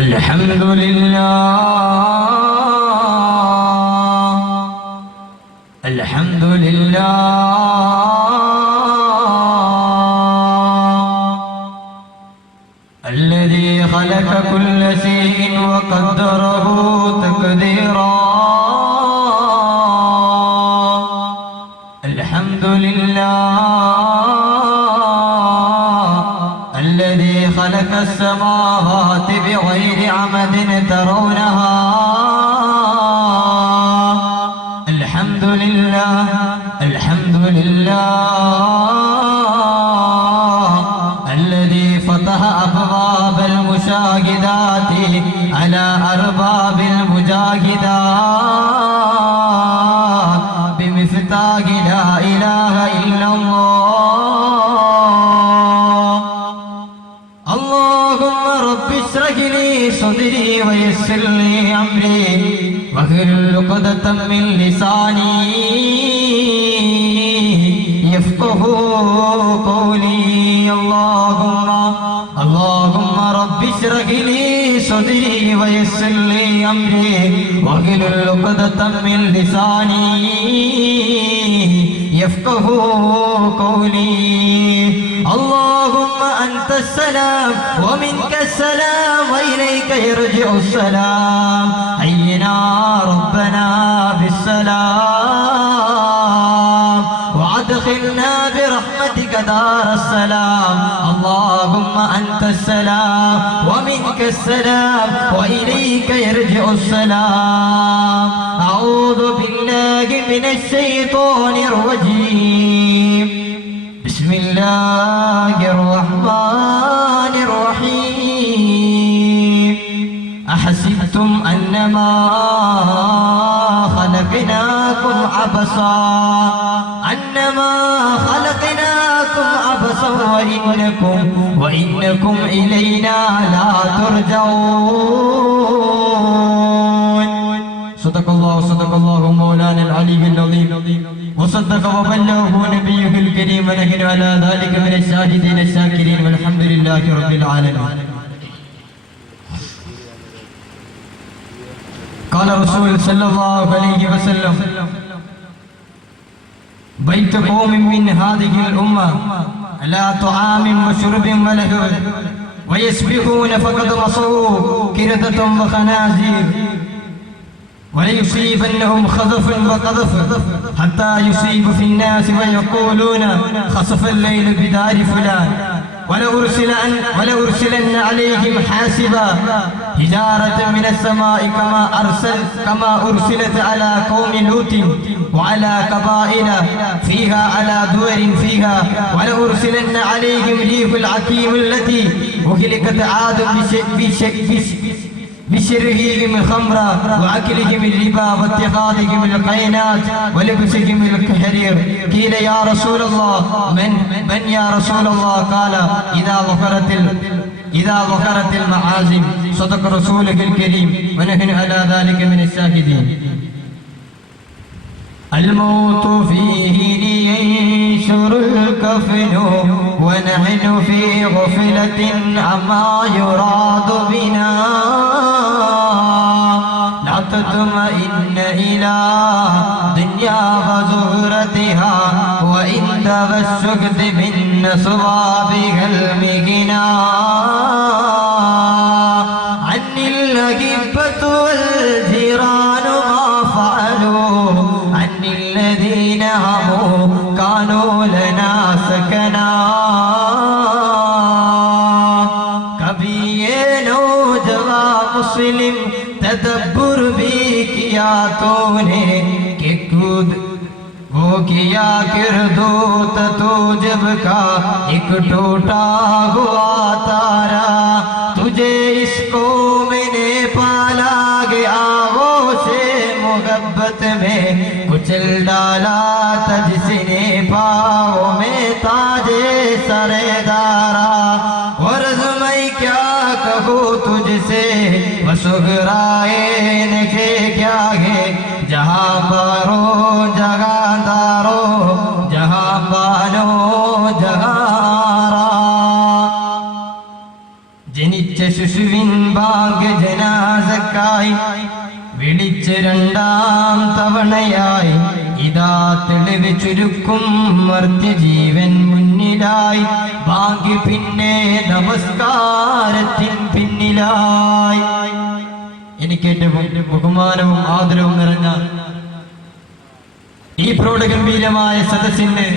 الحمد لله الحمد لله الذي خلق كل شيء وقدره تقديرا الحمد لله الذي خلق السماوات بغير عمد ترونها الحمد لله الحمد لله الذي فتح أبواب المشاهدات على أرباب المجاهدات بمفتاح لا إله إلا الله اللهم رب اشرح لي صدري ويسر لي أمري واحلل عقدة من لساني يفقهوا قولي اللهم رب اشرح لي صدري ويسر لي أمري واحلل عقدة من لساني يفقهوا قولي اللهم أنت السلام ومنك السلام وإليك يرجع السلام حينا ربنا بالسلام وأدخلنا برحمتك دار السلام اللهم أنت السلام ومنك السلام وإليك يرجع السلام أعوذ بالله من الشيطان الرجيم بسم الله الرحمن الرحيم أحسبتم أنما خلقناكم عبثا وإنكم إلينا لا ترجعون صدق الله مولانا العلي العظيم وصدق وبلغه نبيه الكريم ونحن على ذلك من الشاهدين الشاكرين والحمد لله رب العالمين قال رسول صلى الله عليه وسلم بيت قوم من هذه الأمة على طعام وشرب ولهو ويسبحون فقد مصوا كردة وخنازير وليصيبنهم خذف وقذف حتى يصيب في الناس ويقولون خسف الليل بدار فلان ولأرسلن عليهم حاسبا حجارة من السماء كما أرسلت على قوم لوط وعلى قبائل فيها على دور فيها ولأرسلن عليهم ريح العقيم التي أهلكت عاد بشربهم الخمر وأكلهم الربا واتخاذهم القينات ولبسهم الحرير قيل يا رسول الله من يا رسول الله قال إذا ظهرت المعازم صدق رسوله الكريم ونحن على ذلك من الشاهدين الموت فيه لينشر الكفن ونحن في غفلة عما يراد بنا لا تطمئن إلى دنيا وزهرتها وإن تبشكت من صوابها المغنى عن الأحبة والجيران ما فعلوا عن الذين هم كانوا لنا سكنا कभी ये नौजवान मुस्लिम तदब्बुर भी किया तूने कि खुद वो किया किरदूत तू जब का एक टूटा हुआ तारा तुझे इसको मैंने पाला गया वो से मोहब्बत में कुचल डाला तजसने पाओ में ताजे सरेदारा और मैं क्या कहूँ तुझसे वसुगराए नखे क्या है जहाँ पारो जगादारो जहाँ पानो जगारा ജനിച്ച ശിശുവിൻ ഭാഗ്യ ജനാസക്കായി വിളിച്ച് രണ്ടാം തവണയായി ഇതാ തെളിവ് ചുരുക്കും മർത്യജീവൻ മുന്നിലായി ഭാഗ്യ പിന്നെ നമസ്കാരത്തിൻ പിന്നിലായി. എനിക്കേറ്റവും ബഹുമാനവും ആദരവും നിറഞ്ഞ ഈ പ്രൗഢഗംഭീരമായ സദസ്സിന്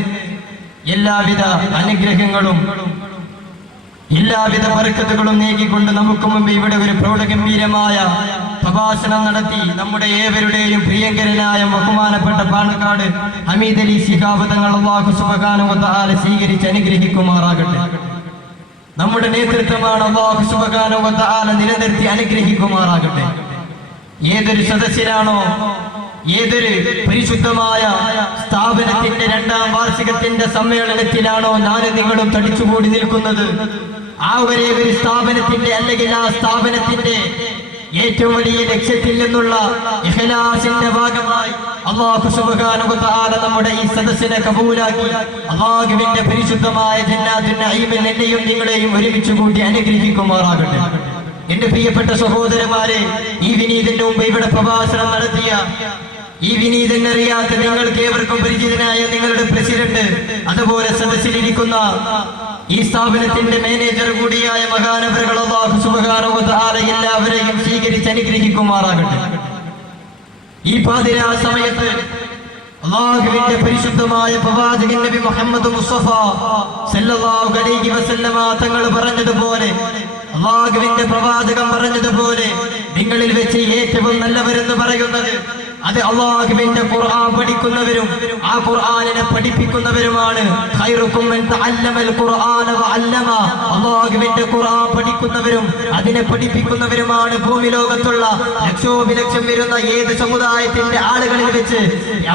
എല്ലാവിധ അനുഗ്രഹങ്ങളും എല്ലാവിധ ബർക്കത്തുകളും നേകിക്കൊണ്ട് നമുക്ക് മുമ്പ് ഇവിടെ ഒരു പ്രൗഢഗംഭീരമായ പ്രഭാഷണം നടത്തി നമ്മുടെ ഏവരുടെയും പ്രിയങ്കരനായ ബഹുമാനപ്പെട്ട പാണക്കാട് ഹമീദ് അലി ശിഹാബ് തങ്ങൾ അല്ലാഹു സുബ്ഹാനഹു വ തആല സ്വീകരിച്ച് അനുഗ്രഹിക്കുമാറാകട്ടെ. നമ്മുടെ നേതൃത്വമാണ് അല്ലാഹു സുബ്ഹാനഹു വ തആല നിലനിർത്തി അനുഗ്രഹിക്കുമാറാകട്ടെ. ഏതൊരു സദസ്സിലാണോ, ഏതൊരു പരിശുദ്ധമായ സ്ഥാപനത്തിന്റെ 2ാം വാർഷികത്തിന്റെ സമ്മേളനത്തിലാണോ ഞാനും നിങ്ങളും തടിച്ചുകൂടി നിൽക്കുന്നത്, ആ ഒരേ ഒരു സ്ഥാപനത്തിന്റെ അല്ലെങ്കിൽ ആ സ്ഥാപനത്തിന്റെ ഏറ്റവും വലിയ ലക്ഷ്യത്തിൽ നിന്നുള്ള ഇഖ്ലാസിന്റെ ഭാഗമായി അല്ലാഹു സുബ്ഹാനഹു വ തആല നമ്മുടെ ഈ സദസ്സിനെ കബൂലാക്കി അല്ലാഹുവിന്റെ പരിശുദ്ധമായ ജന്നാത്തുൻ നഈമിൽ എന്നെയും നിങ്ങളെയും ഒരുമിച്ച് കൂട്ടി അനുഗ്രഹിക്കുമാറാകട്ടെ. എന്റെ പ്രിയപ്പെട്ട സഹോദരന്മാരെ, ഈ വിനീതന്റെ മുമ്പ് ഇവിടെ പ്രഭാഷണം നടത്തിയ ഈ വിനീതൻ അറിയാത്ത നിങ്ങൾക്ക് ഏവർക്കും പരിചിതനായ നിങ്ങളുടെ പ്രസിഡന്റ്, അതുപോലെ സദസ്സിലിരിക്കുന്ന ഈ സ്ഥാപനത്തിന്റെ മാനേജർ കൂടിയായ മഹാനവറുകൾ അല്ലാഹു സുബ്ഹാനഹു വ തആല എല്ലാവരെയും സ്വീകരിച്ച് അനുഗ്രഹിക്കുമാറാകട്ടെ. ഈ പാതിരാ സമയത്ത് അല്ലാഹുവിന്റെ പരിശുദ്ധമായ പ്രവാചകൻ നബി മുഹമ്മദ് മുസ്തഫ സല്ലല്ലാഹു അലൈഹി വസല്ലമ തങ്ങൾ പറഞ്ഞതുപോലെ, അല്ലാഹുവിന്റെ പ്രവാചകൻ പറഞ്ഞതുപോലെ, നിങ്ങളിൽ വെച്ച് ഏറ്റവും നല്ലവരെന്ന് പറയുന്നത് അത് അല്ലാഹുവിന്റെ ഖുർആൻ പഠിക്കുന്നവരും ആ ഖുർആനിനെ പഠിപ്പിക്കുന്നവരുമാണ്. ഖൈറുക്കും മൻ തഅല്ലമൽ ഖുർആന വഅല്ലമ. അല്ലാഹുവിന്റെ ഖുർആൻ പഠിക്കുന്നവരും അതിനെ പഠിപ്പിക്കുന്നവരുമാണ് ഭൂമി ലോകത്തുള്ള ലക്ഷോപലക്ഷം വരുന്ന ഏത് സമുദായത്തിന്റെ ആളുകളിൽ വെച്ച്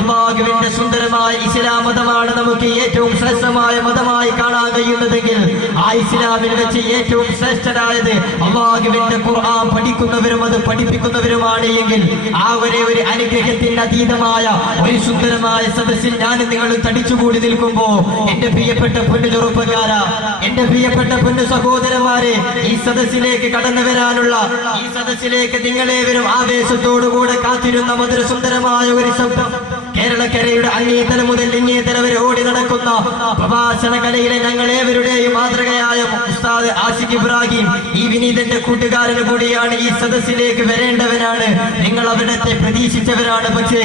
അല്ലാഹുവിന്റെ സുന്ദരമായ ഇസ്ലാം മതമാണ് നമുക്ക് ഏറ്റവും ശ്രേഷ്ഠമായ മതമായി കാണാൻ കഴിയുന്നതെങ്കിൽ, ആ ഇസ്ലാമിൽ വെച്ച് ഏറ്റവും ശ്രേഷ്ഠനായത് അല്ലാഹുവിന്റെ ഖുർആൻ പഠിക്കുന്നവരും അത് പഠിപ്പിക്കുന്നവരുമാണ് എങ്കിൽ, ആ ഒരേ ഒരു അനുഗ്രഹത്തിന് അതീതമായ ഒരു സുന്ദരമായ സദസ്സിൽ ഞാനും നിങ്ങൾ തടിച്ചുകൂടി നിൽക്കുമ്പോ, എന്റെ പ്രിയപ്പെട്ട പൊന്നു ചെറുപ്പക്കാരാ, എന്റെ പ്രിയപ്പെട്ട പൊന്നു സഹോദരന്മാരെ, ഈ സദസ്സിലേക്ക് കടന്നു വരാനുള്ള, ഈ സദസ്സിലേക്ക് നിങ്ങളേവരും ആവേശത്തോടുകൂടെ കാത്തിരുന്ന മധുര സുന്ദരമായ ഒരു ശബ്ദം, കേരളക്കരയുടെ അങ്ങേതല മുതൽ ഇങ്ങേതല വരെ ഓടി നടക്കുന്ന പ്രഭാഷണ കലയിലെ ഞങ്ങളേവരുടെയും മാതൃകയായ ഉസ്താദ് ആഷിഖ് ഇബ്രാഹിം, ഈ വിനീതന്റെ കൂട്ടുകാരന് കൂടിയാണ്. ഈ സദസ്സിലേക്ക് വരേണ്ടവനാണ്, നിങ്ങൾ അവിടത്തെ പ്രതീക്ഷിച്ചവരാണ്. പക്ഷേ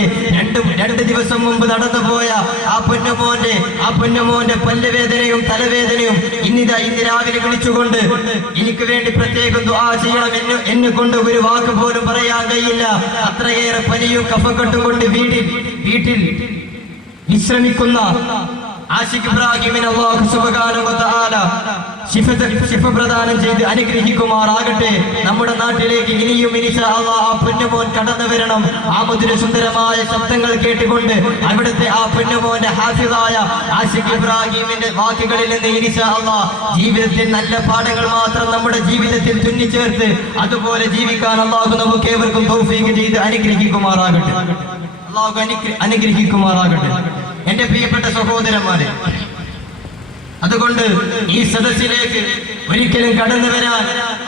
രണ്ട് ദിവസം മുമ്പ് നടന്നുപോയ ആ പൊന്നമോന്റെ പല്ലുവേദനയും തലവേദനയും ഇന്ന് രാവിലെ വിളിച്ചുകൊണ്ട് എനിക്ക് വേണ്ടി പ്രത്യേകം ദുആ ചെയ്യണം എന്നെ കൊണ്ട് ഒരു വാക്ക് പോലും പറയാൻ കഴിയില്ല. അത്രയേറെ പനിയും കഫക്കെട്ടും കൊണ്ട് വീട്ടിൽ വിശ്രമിക്കുന്ന ആഷിഖ് ഇബ്രാഹിമിനെ അല്ലാഹു സുബ്ഹാനഹു വ തആല ശിഫ പ്രദാനം ചെയ്ത് അനുഗ്രഹിക്കുമാറാകട്ടെ. നമ്മുടെ നാട്ടിലേക്ക് ഇനിയും ഇൻഷാ അല്ലാഹ് ആ പൊന്നുമോൻ കടന്നു വരണം. ആ മധുര സുന്ദരമായ ശബ്ദങ്ങൾ കേട്ടുകൊണ്ട് അവിടുത്തെ ആ പൊന്നുമോന്റെ ഹാഫിളായ ആഷിഖ് ഇബ്രാഹിമിന്റെ വാക്കുകളിൽ നിന്ന് ഇൻഷാ അല്ലാഹ് ജീവിതത്തിൽ നല്ല പാഠങ്ങൾ മാത്രം നമ്മുടെ ജീവിതത്തിൽ തുന്നിച്ചേർത്ത് അതുപോലെ ജീവിക്കാൻ അല്ലാഹു നമുക്ക് ഏവർക്കും തൗഫീഖ് ചെയ്ത് അനുഗ്രഹിക്കുമാറാകട്ടെ. അല്ലാഹു അനുഗ്രഹിക്കുമാറാകട്ടെ. എന്റെ പ്രിയപ്പെട്ട സഹോദരന്മാരെ, അതുകൊണ്ട് ഈ സദസ്സിലേക്ക് ഒരിക്കലും കടന്നു വരാൻ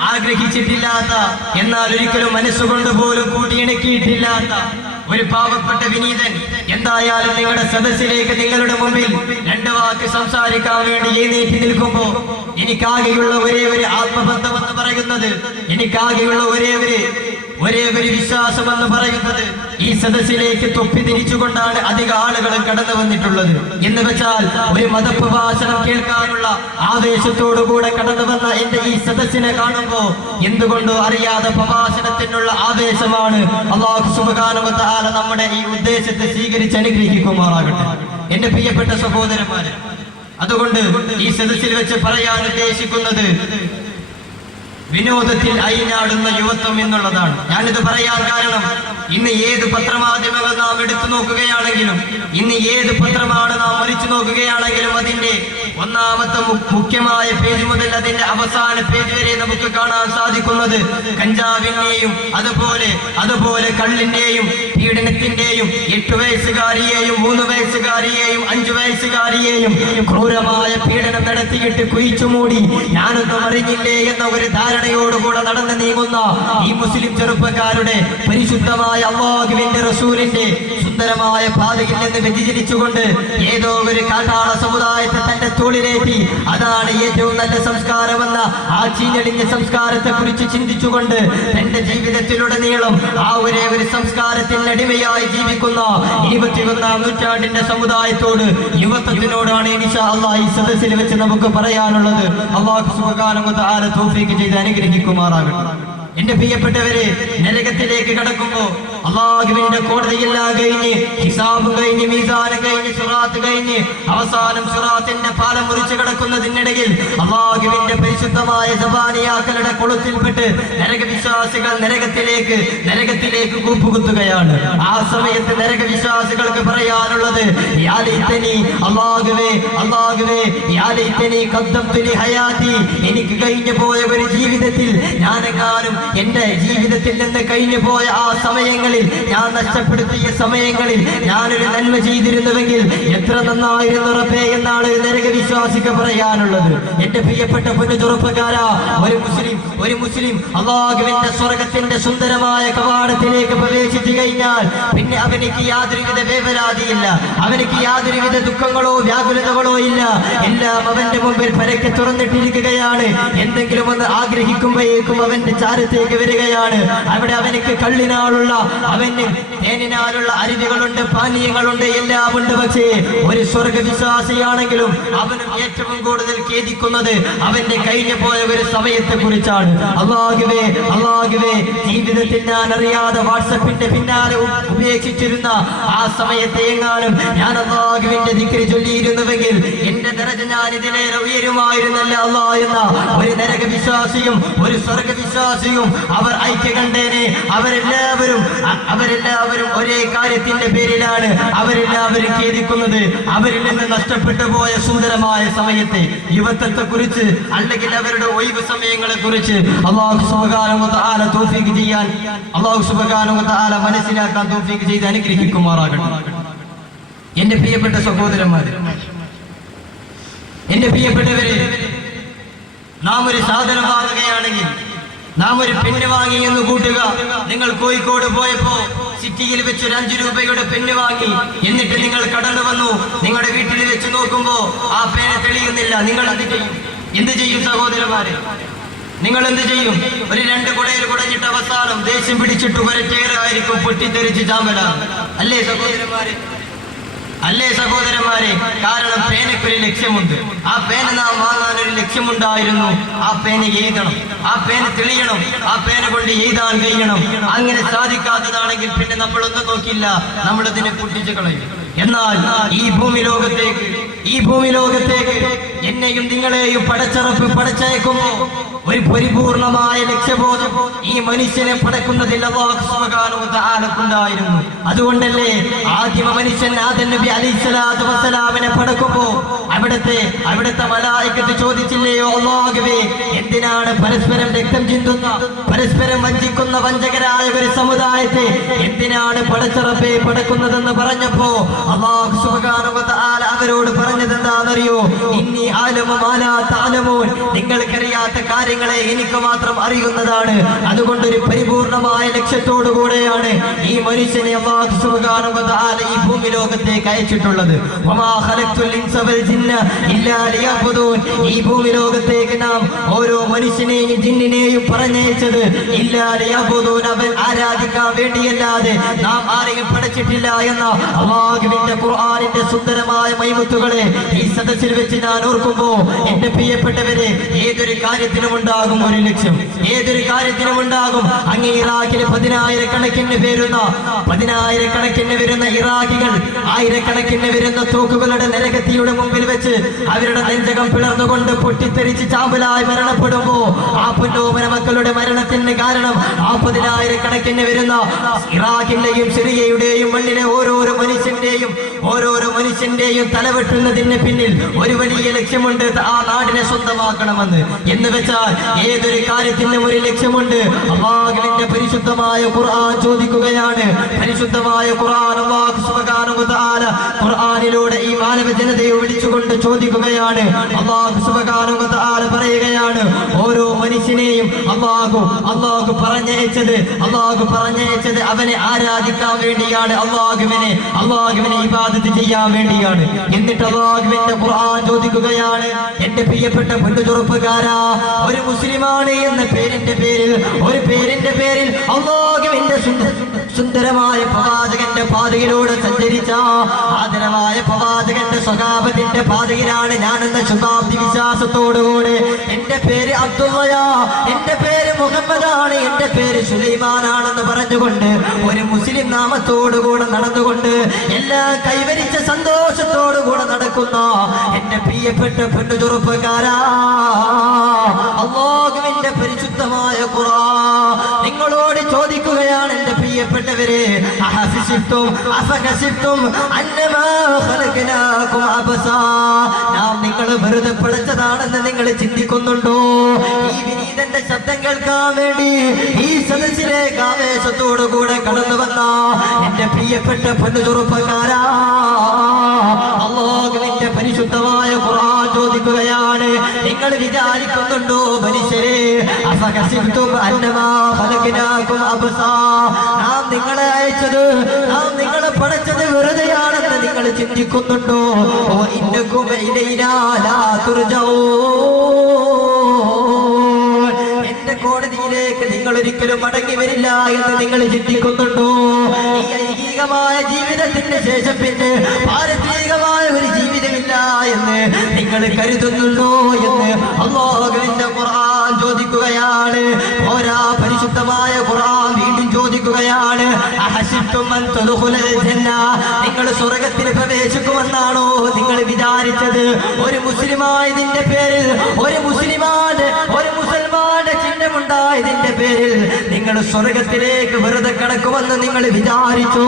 ആഗ്രഹിച്ചിട്ടില്ലാത്ത, എന്നാൽ ഒരിക്കലും മനസ്സുകൊണ്ട് പോലും കൂട്ടിയിണക്കിയിട്ടില്ലാത്ത ഒരു പാവപ്പെട്ട വിനീതൻ എന്തായാലും നിങ്ങളുടെ സദസ്സിലേക്ക് നിങ്ങളുടെ മുമ്പിൽ 2 വാക്ക് സംസാരിക്കാൻ വേണ്ടി എഴുന്നേറ്റ് നിൽക്കുമ്പോ, എനിക്കാകെയുള്ള ഒരേ ഒരു ആത്മബന്ധം എന്ന് പറയുന്നത്, എനിക്കാകെയുള്ള ഒരേ ഒരു വിശ്വാസം എന്ന് പറയുന്നത്, ഈ സദസ്സിലേക്ക് തൊപ്പി തിരിച്ചുകൊണ്ടാണ് അധിക ആളുകളും കടന്നു വന്നിട്ടുള്ളത്. എന്ന് വെച്ചാൽ ഒരു മതപ്രഭാഷണം കേൾക്കാനുള്ള ആവേശത്തോടുകൂടെ കടന്നു വന്ന എന്റെ ഈ സദസ്സിനെ കാണുമ്പോ എന്തുകൊണ്ടോ അറിയാതെ പ്രഭാഷണത്തിനുള്ള ആവേശമാണ്. അല്ലാഹു സുബ്ഹാനഹു വ തആല നമ്മുടെ ഈ ഉദ്ദേശത്തെ സ്വീകരിച്ച് അനുഗ്രഹിക്കുമാറാകട്ടെ. എന്റെ പ്രിയപ്പെട്ട സഹോദരന്മാരെ, അതുകൊണ്ട് ഈ സദസ്സിൽ വെച്ച് പറയാൻ ഉദ്ദേശിക്കുന്നത് വിനോദത്തിൽ അയിഞ്ഞാടുന്ന യുവത്വം എന്നുള്ളതാണ്. ഞാനിത് പറയാൻ കാരണം, ഇന്ന് ഏത് പത്രമാധ്യമങ്ങൾ നാം എടുത്തു നോക്കുകയാണെങ്കിലും, ഇന്ന് ഏത് പത്രമാണ് നാം മറിച്ചു നോക്കുകയാണെങ്കിലും അതിന്റെ ഒന്നാമത്തെ മുഖ്യമായ പേജ് മുതൽ അതിന്റെ അവസാന പേജ് വരെ നമുക്ക് കാണാൻ സാധിക്കുന്നത് കഞ്ചാവിന്റെയും അതുപോലെ കള്ളിന്റെയും പീഡനത്തിന്റെയും 8 വയസ്സുകാരിയെയും 3 വയസ്സുകാരിയെയും 5 വയസ്സുകാരിയെയും ക്രൂരമായ പീഡനം നടത്തിയിട്ട് കുഴിച്ചു മൂടി ഞാനൊന്നും അറിഞ്ഞില്ലേ എന്ന ഒരു ധാരണയോടുകൂടെ നടന്നു നീങ്ങുന്ന ഈ മുസ്ലിം ചെറുപ്പക്കാരുടെ പരിശുദ്ധമായ അല്ലാഹുവിന്റെ റസൂലിന്റെ സുന്ദരമായ പാതയിൽ നിന്ന് വ്യതിചലിച്ചുകൊണ്ട് ഏതോ ഒരു കാട്ടാള സമുദായത്തെ തന്റെ തോളിലേറ്റി അതാണ് ഏറ്റവും നല്ല സംസ്കാരമെന്ന ആ ചീഞ്ഞളിഞ്ഞ സംസ്കാരത്തെ കുറിച്ച് ചിന്തിച്ചുകൊണ്ട് തന്റെ ജീവിതത്തിലുടനീളം ആ ഒരു സംസ്കാരത്തിന് അടിമയായി ജീവിക്കുന്ന 21-ാം നൂറ്റാണ്ടിന്റെ സമുദായത്തോട് യുവത്വത്തിനോടാണ് ഇൻഷാ അല്ലാഹ് ഈ സദസ്സിൽ വെച്ച് നമുക്ക് പറയാനുള്ളത്. അല്ലാഹു സുബ്ഹാനഹു വ തആല തൗഫീഖ് ചെയ്ത് അനുഗ്രഹിക്കുമാറാകട്ടെ. എന്റെ പ്രിയപ്പെട്ടവരെ, നരകത്തിലേക്ക് കടക്കുമ്പോ അല്ലാഹുവിന്റെ കോടതിയെല്ലാം കഴിഞ്ഞ് ഹിസാബ് കഴിഞ്ഞ് മീസാന് കഴിഞ്ഞ് സിറാത്ത് കഴിഞ്ഞ് അവസാനം സിറാത്തിന്റെ പാലം മുറിച്ച് കിടക്കുന്നതിനിടയിൽ അല്ലാഹുവിന്റെ പരിശുദ്ധമായ സബാനിയാക്കളുടെ കൊളുത്തിൽപ്പെട്ട് നരകവിശ്വാസികൾ നരകത്തിലേക്ക് കൂപ്പുകുത്തുകയാണ്. ആ സമയത്ത് നരകവിശ്വാസികൾക്ക് പറയാനുള്ളത് യാ ലൈതനി, അല്ലാഹുവേ യാ ലൈതനി ഖദ്ദംതു ലി ഹയാതി, എനിക്ക് കഴിഞ്ഞു പോയ ഒരു ജീവിതത്തിൽ ഞാനെങ്ങാനും എന്റെ ജീവിതത്തിൽ നിന്ന് കഴിഞ്ഞു പോയ ആ സമയങ്ങളിൽ ഞാൻ നഷ്ടപ്പെടുത്തിയ സമയങ്ങളിൽ ഞാനൊരു നന്മ ചെയ്തിരുന്നുവെങ്കിൽ എത്ര നന്നായിരുന്നു റബ്ബേ എന്നാണ് ഒരു നരകവിശ്വാസിക്ക് പറയാനുള്ളത്. എന്റെ പ്രിയപ്പെട്ട പൊന്നു ചെറുപ്പക്കാരാ, ഒരു മുസ്ലിം അല്ലാഹുവിന്റെ സ്വർഗത്തിന്റെ സുന്ദരമായ കവാടത്തിലേക്ക് പ്രവേശിച്ചു കഴിഞ്ഞാൽ പിന്നെ അവനിക്ക് യാതൊരുവിധ വേവലാതിയില്ല, അവനിക്ക് യാതൊരുവിധ ദുഃഖങ്ങളോ വ്യാകുലതകളോ ഇല്ല. എല്ലാം അവന്റെ മുമ്പിൽ പരക്കെ തുറന്നിട്ടിരിക്കുകയാണ്. എന്തെങ്കിലും ഒന്ന് ആഗ്രഹിക്കുമ്പോഴേക്കും അവന്റെ ചാരത്തേക്ക് വരികയാണ്. അവിടെ അവനിക്ക് കള്ളിനാളുള്ള, അവന് തേനിനാലുള്ള അരുവികളുണ്ട്, പാനീയങ്ങളുണ്ട്, എല്ലാം ഉണ്ട്. പക്ഷേ ഒരു സ്വർഗവിശ്വാസിയാണെങ്കിലും അവനും ഏറ്റവും കൂടുതൽ ഖേദിക്കുന്നത് അവന്റെ കഴിഞ്ഞു പോയ ഒരു സമയത്തെ കുറിച്ചാണ്. അല്ലാഹുവേ ജീവിതത്തിൽ ഞാൻ അറിയാതെ വാട്സപ്പിന്റെ പിന്നാലെ ഉപേക്ഷിച്ചിരുന്ന ആ സമയത്തെ എങ്ങാനും ഞാൻ അല്ലാഹുവിന്റെ ദിക്ർ ചൊല്ലിയിരുന്നുവെങ്കിൽ എന്റെ ദറജ ഞാൻ ഇതിലേറെ ഉയരുമായിരുന്നല്ല അല്ലാഹ് എന്ന ഒരു നരകവിശ്വാസിയും ഒരു സ്വർഗവിശ്വാസിയും അവർ ഐക്യ കണ്ടേനെ. അവരെല്ലാവരും ഒരേ കാര്യത്തിന്റെ പേരിലാണ് അവരെല്ലാവരും ഖേദിക്കുന്നത്. അവരിൽ നിന്ന് നഷ്ടപ്പെട്ടു പോയ സുന്ദരമായ സമയത്തെ, യുവത്വത്തെ കുറിച്ച്, അല്ലെങ്കിൽ അവരുടെ ഒഴിവ് സമയങ്ങളെ കുറിച്ച് അല്ലാഹു സുബ്ഹാനഹു വ തആല തൗഫീഖ് ചെയ്യാൻ, അല്ലാഹു സുബ്ഹാനഹു വ തആല മനസ്സിലാക്കാൻ തൗഫീഖ് ചെയ്ത് അനുഗ്രഹിക്കുമാറാകട്ടെ. എന്റെ പ്രിയപ്പെട്ട സഹോദരന്മാരെ, എന്റെ പ്രിയപ്പെട്ടവരെ, നാം ഒരു സാധനം വാങ്ങുകയാണെങ്കിൽ, നാം ഒരു പെണ്ണ് വാങ്ങി എന്ന് കൂട്ടുക. നിങ്ങൾ കോഴിക്കോട് പോയപ്പോ സിറ്റിയിൽ വെച്ച് ഒരു 5 രൂപയുടെ പെണ്ണ് വാങ്ങി, എന്നിട്ട് നിങ്ങൾ കടന്നു വന്നു. നിങ്ങളുടെ വീട്ടിൽ വെച്ച് നോക്കുമ്പോ ആ പേന തെളിയുന്നില്ല. നിങ്ങൾ എന്ത് ചെയ്യും സഹോദരന്മാരെ? നിങ്ങൾ എന്ത് ചെയ്യും? ഒരു 2 കുടയിൽ കുടഞ്ഞിട്ട് അവസാനം ദേഷ്യം പിടിച്ചിട്ട് ഒരറ്റേറായിരിക്കും പൊട്ടിത്തെറിച്ച് ചാമ്പലാണ്. അല്ലേ സഹോദരന്മാരെ? കാരണം പേനയ്ക്കൊരു ലക്ഷ്യമുണ്ട്. ആ പേന നാം വാങ്ങാൻ ഒരു ലക്ഷ്യമുണ്ടായിരുന്നു. ആ പേന എഴുതണം, ആ പേന തെളിയണം, ആ പേന കൊണ്ട് എഴുതാൻ കഴിയണം. അങ്ങനെ സാധിക്കാത്തതാണെങ്കിൽ പിന്നെ നമ്മളൊന്നും നോക്കില്ല, നമ്മളതിനെ പൊട്ടിച്ചു കളയും. എന്നാൽ ഈ ഭൂമി ലോകത്തേക്ക് എന്നെയും നിങ്ങളെയും പടച്ചയക്കുമ്പോ ഒരു പരിപൂർണമായ ലക്ഷ്യബോധം ഈ മനുഷ്യനെ പടക്കുന്നതിൽ അല്ലാഹു സുബ്ഹാനഹു വ തആലക്കുണ്ടായിരുന്നു. അതുകൊണ്ടല്ലേ ആദിമ മനുഷ്യൻ ആദം നബി അലൈഹിസ്സലാത്തു വസ്സലാമിനെ പടക്കുമ്പോ അവിടുത്തെ മലായികത്ത് ചോദിച്ചില്ലയോ, അല്ലാഹുവേ എന്തിനാണ് പരസ്പരം രക്തം ചിന്തുന്ന, പരസ്പരം വഞ്ചിക്കുന്ന വഞ്ചകരായ ഒരു സമുദായത്തെ എന്തിനാണ് പടച്ച റബ്ബേ പടക്കുന്നതെന്ന് പറഞ്ഞപ്പോ അല്ലാഹു സുബ്ഹാനഹു വ തആല അവരോട് പറഞ്ഞത് എന്താണെന്നറിയോ? ഇന്നി അഅലമു മാ ലാ തഅലമൂൻ, നിങ്ങൾക്കറിയാത്ത കാര്യങ്ങളെ എനിക്ക് മാത്രം അറിയുന്നതാണ്. അതുകൊണ്ട് ഒരു പരിപൂർണമായ ലക്ഷ്യത്തോടു കൂടെയാണ് ഈ മനുഷ്യനെ അല്ലാഹു സുബ്ഹാനഹു വ തആല ഈ ഭൂമി ലോകത്തേക്ക് അയച്ചിട്ടുള്ളത്. വമാ ഖലഖ്തുൽ ഇൻസ വൽ ജിന്ന ഇല്ലാ ലിയഅ്ബുദൂൻ, ഈ ഭൂമി ലോകത്തേക്ക് നാം ഓരോ മനുഷ്യനെയും ജിന്നിനെയും പറഞ്ഞയച്ചത് ഇല്ലാ ലിയഅ്ബുദൂൻ, അവൻ ആരാധിക്കാൻ വേണ്ടിയല്ലാതെ നാം ആരെയും പഠിച്ചിട്ടില്ല എന്ന അല്ലാഹുവിന്റെ ഖുർആനിന്റെ സുന്ദരമായ മൈമുത്തുകളെ ഈ സദസ്സിൽ വെച്ച് ഞാൻ ഓർക്കുമ്പോ എന്റെ പ്രിയപ്പെട്ടവരെ, ഏതൊരു കാര്യത്തിനും ഉണ്ടാകും ഒരു ലക്ഷ്യം, ഏതൊരു കാര്യത്തിനും ഉണ്ടാകും. അങ്ങ് ഇറാഖിലെ 10,000 വരുന്ന ഇറാഖികൾ 1000 വരുന്ന തോക്കുകളുടെ നരകത്തിയുടെ മുമ്പിൽ വെച്ച് അവരുടെ നെഞ്ചകം പിളർന്നുകൊണ്ട് പൊട്ടിത്തെറിച്ച് ചാമ്പലായി മരണപ്പെടുമ്പോ ആ പുന്നോമന മക്കളുടെ മരണത്തിന് കാരണം ആ 10,000 വരുന്ന ഇറാഖിന്റെയും സിറിയയുടെയും മണ്ണിലെ ഓരോരോ മനുഷ്യന്റെയും തലവെട്ടുന്ന പഠിപ്പിക്കുന്നതിന് പിന്നിൽ ഒരു വലിയ ലക്ഷ്യമുണ്ട്, ആ നാടിനെ സ്വന്തമാക്കണമെന്ന്. എന്ന് വെച്ചാൽ ഏതൊരു കാര്യത്തിനും ഒരു ലക്ഷ്യമുണ്ട്. അല്ലാഹുവിന്റെ പരിശുദ്ധമായ ഖുർആൻ ചോദിക്കുകയാണ്, പരിശുദ്ധമായ ഖുർആൻ അല്ലാഹു സുബ്ഹാനഹു വ തആല ഖുർആനിലൂടെ ഈ മാനവ ജനതയെ വിളിച്ചുകൊണ്ട് ചോദിക്കുകയാണ്. അല്ലാഹു സുബ്ഹാനഹു വ തആല പറയുകയാണ്, ഓരോ മനുഷ്യനെയും അല്ലാഹു പറഞ്ഞയച്ചത് അവനെ ആരാധിക്കാൻ വേണ്ടിയാണ്, അല്ലാഹുവിനെ ഇബാദത്ത് ചെയ്യാൻ വേണ്ടിയാണ്. എന്നിട്ട് അല്ലാഹുവിന്റെ ഖുർആൻ ചോദിക്കുകയാണ്, എന്റെ പ്രിയപ്പെട്ട പൊന്നുചെറുപ്പക്കാരാ, ഒരു മുസ്ലിമാണ് എന്ന പേരിന്റെ പേരിൽ അല്ലാഹുവിന്റെ സുന്ദരമായ പ്രവാചകന്റെ പാതയിലൂടെ സഞ്ചരിച്ച ആദരവായ പ്രവാചകന്റെ സ്വഭാവത്തിന്റെ പാതയിലാണ് ഞാനെന്ന ശുഭാപ്തി വിശ്വാസത്തോടുകൂടെ എന്റെ പേര് അബ്ദുള്ളയാ, എന്റെ പേര് മുഹമ്മദാണ്, എന്റെ പേര് സുലൈമാനാണെന്ന് പറഞ്ഞുകൊണ്ട് ഒരു മുസ്ലിം നാമത്തോടുകൂടെ നടന്നുകൊണ്ട് എല്ലാം കൈവരിച്ച സന്തോഷത്തോടുകൂടെ നടക്കുന്ന എന്റെ പ്രിയപ്പെട്ട പെണ്ണുചെറുപ്പക്കാരാ, അല്ലാഹുവിന്റെ പരിശുദ്ധമായ ഖുർആൻ നിങ്ങളോട് ചോദിക്കുകയാണ്, എന്റെ പ്രിയപ്പെട്ടവരെ, നാം നിങ്ങൾ വെറുതെ പഠിച്ചതാണെന്ന് നിങ്ങൾ ചിന്തിക്കുന്നുണ്ടോ? ഈ വിനീതന്റെ ശബ്ദം കേൾക്കാൻ വേണ്ടി ഈ സദസ്സിലേക്ക് ആവേശത്തോടുകൂടെ കടന്നു വന്ന എന്റെ പ്രിയപ്പെട്ട പൊന്നുചെറുപ്പക്കാരാ, അല്ലാഹുവിന്റെ പരിശുദ്ധമായ ഖുർആൻ ചോദിക്കുകയാണ്, നിങ്ങൾ വിചാരിക്കുന്നുണ്ടോ മനുഷ്യരെ, നാം നിങ്ങളെ അയച്ചത്, നാം നിങ്ങളെ പഠിച്ചത് വെറുതെയാണെന്ന് നിങ്ങൾ ചിന്തിക്കുന്നുണ്ടോ? ഇന്നകും ഇലൈനാ ലാ തുർജഊൻ, എന്റെ കോടതിയിലേക്ക് നിങ്ങൾ ഒരിക്കലും മടങ്ങി വരില്ല എന്ന് നിങ്ങൾ ചിന്തിക്കുന്നുണ്ടോ? ഈ ഐഹികമായ ജീവിതത്തിന്റെ ശേഷം പിന്നെ പാരത്രികമായ ഒരു ജീവിതമില്ല എന്ന് നിങ്ങൾ കരുതുന്നുണ്ടോ എന്ന് അല്ലാഹുവിന്റെ ഖുർആൻ ചോദിക്കുകയാണ്. ഓരാ പരിശുദ്ധമായ ഖുർആൻ വീണ്ടും ചോദിക്കുകയാണ്, അഹസിബ്തും അൻ തദ്ഖുലൽ ജന്ന, നിങ്ങൾ സ്വർഗ്ഗത്തിൽ പ്രവേശിക്കുമെന്നാണോ നിങ്ങൾ വിചാരിച്ചത്? ഒരു മുസ്ലിമായതിന്റെ പേരിൽ, ഒരു മുസ്ലിമാന്റെ ചിഹ്നമുണ്ടായതിന്റെ പേരിൽ നിങ്ങൾ സ്വർഗ്ഗത്തിലേക്ക് വെറുതെ കടക്കുമെന്ന് നിങ്ങൾ വിചാരിച്ചു?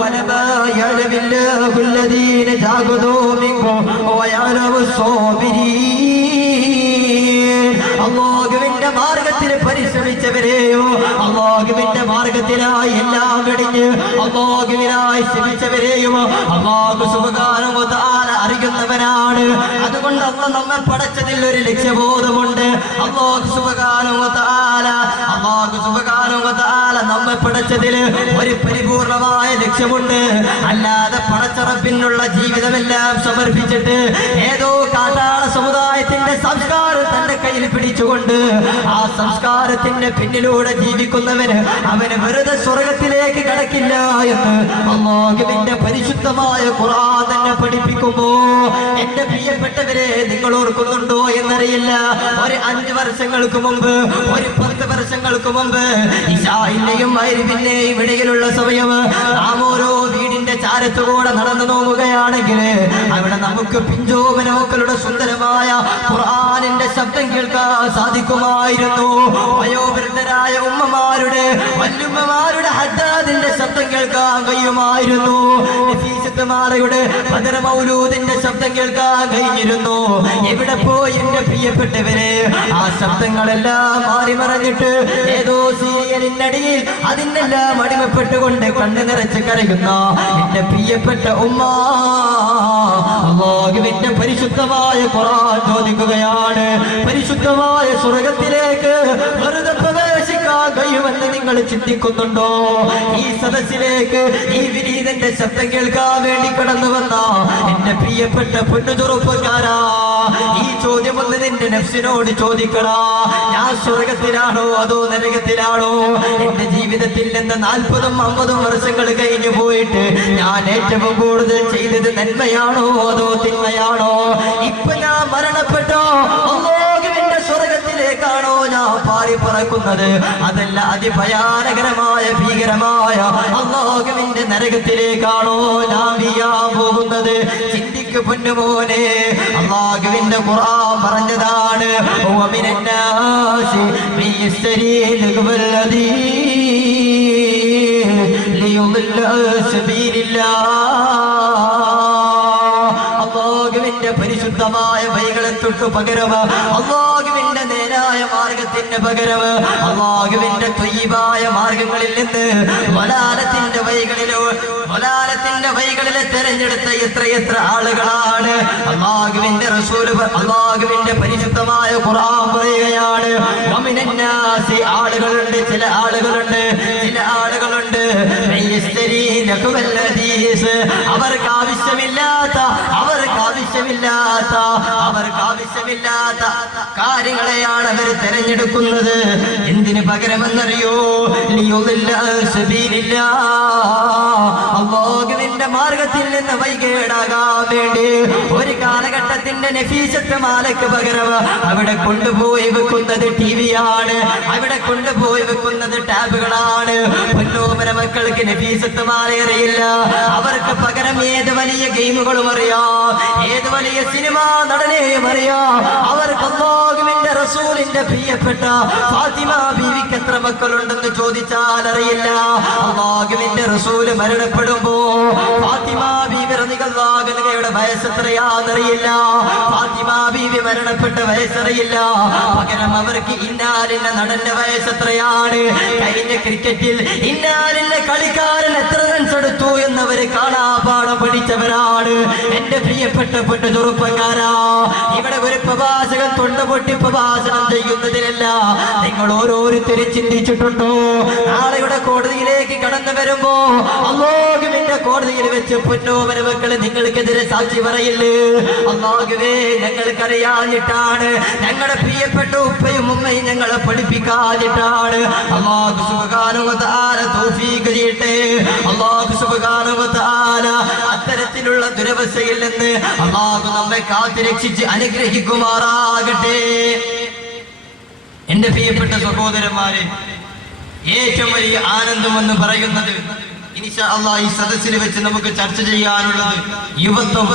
വലമാ യഅലമില്ലാഹു അല്ലദീന ജാഹദൂ മിൻകും വയഅലമു സ്വാബിരീൻ, അല്ലാഹുവിന്റെ മാർഗത്തിൽ പരിശ്രമിച്ചവരെയോ, അല്ലാഹുവിന്റെ മാർഗത്തിലായി എല്ലാം വെടിഞ്ഞ് അല്ലാഹുവിനായി ശ്രമിച്ചവരെയും അല്ലാഹു സുബ്ഹാനഹു വ തആല അറിയുന്നവനാണ്. അതുകൊണ്ട് അല്ലാഹു നമ്മെ പടച്ചതിൽ ഒരു ലക്ഷ്യബോധമുണ്ട്. അല്ലാഹു സുബ്ഹാനഹു വ തആല നമ്മെ പടച്ചതിൽ ഒരു പരിപൂർണമായ ലക്ഷ്യമുണ്ട്. അല്ലാതെ പടച്ചറപ്പിനുള്ള ജീവിതമെല്ലാം സമർപ്പിച്ചിട്ട് ഏതോ കാട്ടാള സമുദായത്തിന്റെ സംസ്കാരം തന്റെ കയ്യിൽ പിടിച്ചുകൊണ്ട് ആ സംസ്കാരത്തിന്റെ പിന്നിലൂടെ ജീവിക്കുന്നവന് അവന് വെറുതെ സ്വർഗത്തിലേക്ക് കടക്കില്ല എന്ന് അല്ലാഹുവിന്റെ പരിശുദ്ധമായ ഖുർആൻ തന്നെ പഠിപ്പിക്കുമ്പോ എന്റെ പ്രിയപ്പെട്ടവരെ, നിങ്ങൾ ഓർക്കുന്നുണ്ടോ എന്നറിയില്ല, ഒരു 5 വർഷങ്ങൾക്ക് മുമ്പ്, ഒരു 10 വർഷങ്ങൾക്ക് മുമ്പ് ഇശാഇന്റെയും മഗ്‌രിബിന്റെയും ഇടയിലുള്ള സമയം നാം ഓരോ വീടിന്റെ ചാരത്തുകൂടെ നടന്നു നോക്കുകയാണെങ്കിൽ അവിടെ നമുക്ക് പിഞ്ചോമന മക്കളുടെ സുന്ദരമായ ഖുർആനിന്റെ ശബ്ദം കേൾക്കാൻ സാധിക്കുമായിരുന്നു. വയോവൃദ്ധരായ ഉമ്മമാരുടെ, വല്യുമ്മമാരുടെ ഹദ്ദാദിന്റെ ശബ്ദം കേൾക്കാൻ കഴിയുമായിരുന്നു. നഫീസത്തുമാലയുടെ ബദർ മൗലൂദിന്റെ ശബ്ദം കേൾക്കാൻ കഴിഞ്ഞിരുന്നു. എവിടെ പോയി എന്റെ പ്രിയപ്പെട്ടവരെ? ആ ശബ്ദങ്ങളെല്ലാം മാറി മറഞ്ഞിട്ട് ഏതോ സീരിയലിനടിയിൽ അതിനെല്ലാം അടിമപ്പെട്ടുകൊണ്ട് കണ്ണു നിറച്ച് കരയുന്ന എന്റെ പ്രിയപ്പെട്ട ഉമ്മ, അല്ലാഹുവിന്റെ പരിശുദ്ധമായ ഖുർആൻ ചോദിക്കുകയാണ്, പരിശുദ്ധമായ സ്വർഗ്ഗത്തിലേക്ക് വെറുതെ പ്രവേശിക്കാൻ കഴിയുമെന്ന് നിങ്ങൾ ചിന്തിക്കുന്നുണ്ടോ? ഈ സദസ്സിലേക്ക് ഈ വിനീതന്റെ ശബ്ദം കേൾക്കാൻ വേണ്ടി കടന്നു വന്ന എന്റെ പ്രിയപ്പെട്ട പൊന്നുചെറുപ്പക്കാരാ, ഈ ചോദ്യം ഒന്ന് നിന്റെ നഫ്സിനോട് ചോദിക്കടാ. ഞാൻ സ്വർഗത്തിലാണോ അതോ നരകത്തിലാണോ? എന്റെ ജീവിതത്തിൽ നിന്ന് 40-ഉം 50-ഉം വർഷങ്ങൾ കഴിഞ്ഞു പോയിട്ട് ഞാൻ ഏറ്റവും കൂടുതൽ ചെയ്തത് നന്മയാണോ അതോ തിന്മയാണോ? ഇപ്പൊ ഞാൻ മരണപ്പെട്ടോ അല്ലാഹുവിന്റെ സ്വർഗത്തിലേക്കാണോ ഞാൻ പാറി പറക്കുന്നത്? അതല്ല അതിഭയാനകരമായ ഭീകരമായ അല്ലാഹുവിന്റെ നരകത്തിലേക്കാണോ ഞാൻ വീഴാൻ പോകുന്നത്? ചിന്തിക്കു പൊന്നുമോനെ, അല്ലാഹുവിന്റെ ഖുർആൻ പറഞ്ഞതാണ്, വമിനന്നാസി മിയസ്തരി ലഗ്വല്ലദീ ലിയുദില്ല സബീലില്ലാഹ്. പരിശുദ്ധമായ വഴികളെ തൊട്ടു പകരം അല്ലാഹുവിന്റെ നേരായ മാർഗത്തിന് പകരം അല്ലാഹുവിന്റെ ത്വയ്യിബായ മാർഗങ്ങളിൽ നിന്ന് വലാലത്തിന്റെ വഴികളിലെ തെരഞ്ഞെടുത്ത എത്രയെത്ര ആളുകളാണ്. അല്ലാഹുവിന്റെ റസൂല് അല്ലാഹുവിന്റെ പരിശുദ്ധമായ ഖുർആൻ പറയുകയാണ്, വമിനന്നാസി ആളുകളുണ്ട്, ചില ആളുകളുണ്ട് അവർക്ക് ആവശ്യമില്ലാത്ത കാര്യങ്ങളെയാണ് അവർ തെരഞ്ഞെടുക്കുന്നത്. എന്തിന് പകരമെന്നറിയോ? അല്ലാഹുവിന്റെ മാർഗത്തിൽ നിന്ന് വൈകേടാകാൻ വേണ്ടി ഒരു കാലഘട്ടത്തിന്റെ നഫീസത്ത് മാലയ്ക്ക് പകരം അവിടെ കൊണ്ടുപോയി വെക്കുന്നത് ടിവിയാണ്, അവിടെ കൊണ്ടുപോയി വെക്കുന്നത് ടാബുകളാണ്. പൊന്നോമന മക്കൾക്ക് നഫീസത്ത് മാല അറിയില്ല. അവർക്ക് പകരം ഏത് വലിയ ഗെയിമുകളും അറിയാം, ഏത് വലിയ സിനിമാ നടനെയും അറിയാം. അവർക്ക് അല്ലാഹുവിന്റെ റസൂലിന്റെ പ്രിയപ്പെട്ട ഫാത്തിമ ബീവിക്ക് എത്ര മക്കളുണ്ടെന്ന് ചോദിച്ചാൽ അറിയില്ല. അല്ലാഹുവിന്റെ റസൂല് മരണപ്പെടുമ്പോ ഫാത്തിമ ബീവി റളിയല്ലാഹു അൻഹയുടെ വയസ്സ് എത്രയാണെന്നറിയില്ല. ഫാത്തിമ ബീവി മരണപ്പെട്ട വയസ്സറിയില്ല. പകരം അവർക്ക് ഇന്നാലിന്റെ നടന്റെ വയസ്സ് എത്രയാണ്, കഴിഞ്ഞ ക്രിക്കറ്റിൽ ഇന്നാലിന്റെ കളിക്കാരൻ എത്ര റൺസ് എടുത്തു എന്നവര് കാണാപാഠം പഠിച്ചവരാണ്. എന്റെ പ്രിയപ്പെട്ട പൊന്നു ചെറുപ്പക്കാരാ, ഇവിടെ ഒരു പ്രഭാഷകൻ തൊണ്ട പൊട്ടി പ്രഭാഷണം ചെയ്യുന്നതിനല്ല. നിങ്ങൾ ഓരോരുത്തരും ചിന്തിച്ചിട്ടുണ്ടോ? നാളെയുടെ കോടതിയിലേക്ക് കടന്നു വരുമ്പോ അല്ലാഹുവിന്റെ കോടതിയിൽ വെച്ച് പൊന്നോമന മക്കളെ നിങ്ങൾക്കെതിരെ സാക്ഷി പറയില്ലേ? അല്ലാഹുവേ, ഞങ്ങൾക്കറിയാഞ്ഞിട്ടാണ്, ഞങ്ങളുടെ പ്രിയപ്പെട്ട ഉപ്പയും ഉമ്മയും ഞങ്ങളെ പഠിപ്പിക്കാഞ്ഞിട്ടാണ്. അല്ലാഹു സുബ്ഹാനഹു വ തആല തൗഫീഖ് ചെയ്യട്ടെ. അല്ലാഹു സുബ്ഹാനഹു വ തആല അത്തരത്തിലുള്ള ദുരവസ്ഥയിൽ നിന്ന് അല്ലാഹു നമ്മെ കാത്തുരക്ഷിച്ച് അനുഗ്രഹിക്കുമാറാകട്ടെ. എന്റെ പ്രിയപ്പെട്ട സഹോദരന്മാരെ, ഏറ്റവും വലിയ ആനന്ദമെന്ന് പറയുന്നത് ഇൻഷാ അല്ലാഹ് ഈ സദസ്സിൽ വെച്ച് നമുക്ക് ചർച്ച ചെയ്യാനുള്ളത് യുവത്വം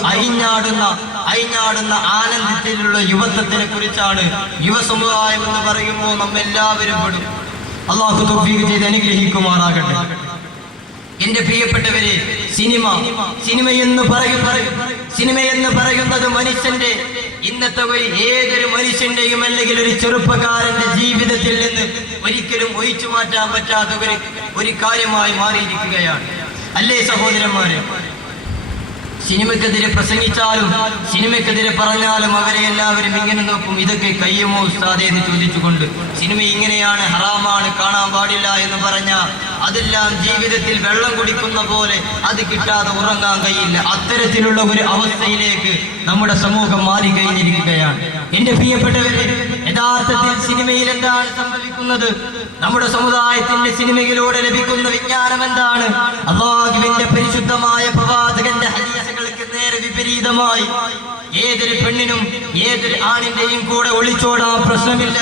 അയിഞ്ഞാടുന്ന ആനന്ദത്തിലുള്ള യുവത്വത്തിനെ കുറിച്ചാണ്. യുവസമുദായം എന്ന് പറയുമ്പോൾ നമ്മെല്ലാവരും പെടും. അല്ലാഹു തൗഫീഖ് ചെയ്ത് അനുഗ്രഹിക്കുമാറാകട്ടെ. എന്റെ പ്രിയപ്പെട്ടവരെ, സിനിമയെന്ന് പറയുന്നത് മനുഷ്യന്റെ ഇന്നത്തെ ഏതൊരു മനുഷ്യന്റെയും അല്ലെങ്കിൽ ഒരു ചെറുപ്പക്കാരന്റെ ജീവിതത്തിൽ നിന്ന് ഒരിക്കലും ഒഴിച്ചു മാറ്റാൻ പറ്റാത്ത ഒരു കാര്യമായി മാറിയിരിക്കുകയാണ്. അല്ലേ സഹോദരന്മാരെ? സിനിമക്കെതിരെ പ്രസംഗിച്ചാലും സിനിമക്കെതിരെ പറഞ്ഞാലും അവരെ എല്ലാവരും ഇങ്ങനെ നോക്കും, ഇതൊക്കെ കയ്യുമോ ഉസ്താദേ എന്ന് ചോദിച്ചുകൊണ്ട്. സിനിമ ഇങ്ങനെയാണ്, ഹറാമാണ്, കാണാൻ പാടില്ല എന്ന് പറഞ്ഞാൽ അതെല്ലാം ജീവിതത്തിൽ വെള്ളം കുടിക്കുന്ന പോലെ അത് കിട്ടാതെ ഉറങ്ങാൻ കഴിയില്ല. അത്തരത്തിലുള്ള ഒരു അവസ്ഥയിലേക്ക് നമ്മുടെ സമൂഹം മാറിക്കഴിഞ്ഞിരിക്കുകയാണ്. എന്റെ പ്രിയപ്പെട്ടവരെ, യഥാർത്ഥത്തിൽ സിനിമയിൽ എന്താണ് സംഭവിക്കുന്നത്? നമ്മുടെ സമുദായത്തിന്റെ സിനിമയിലൂടെ ലഭിക്കുന്ന വിജ്ഞാനം എന്താണ്? അല്ലാഹുവിന്റെ പരിശുദ്ധമായ പ്രവാചകന്റെ ഹദീസുകൾക്ക് നേരെ വിപരീതമായി ഏതൊരു പെണ്ണിനും ഏതൊരു ആണിന്റെയും കൂടെ ഒളിച്ചോടാൻ പ്രശ്നമില്ല.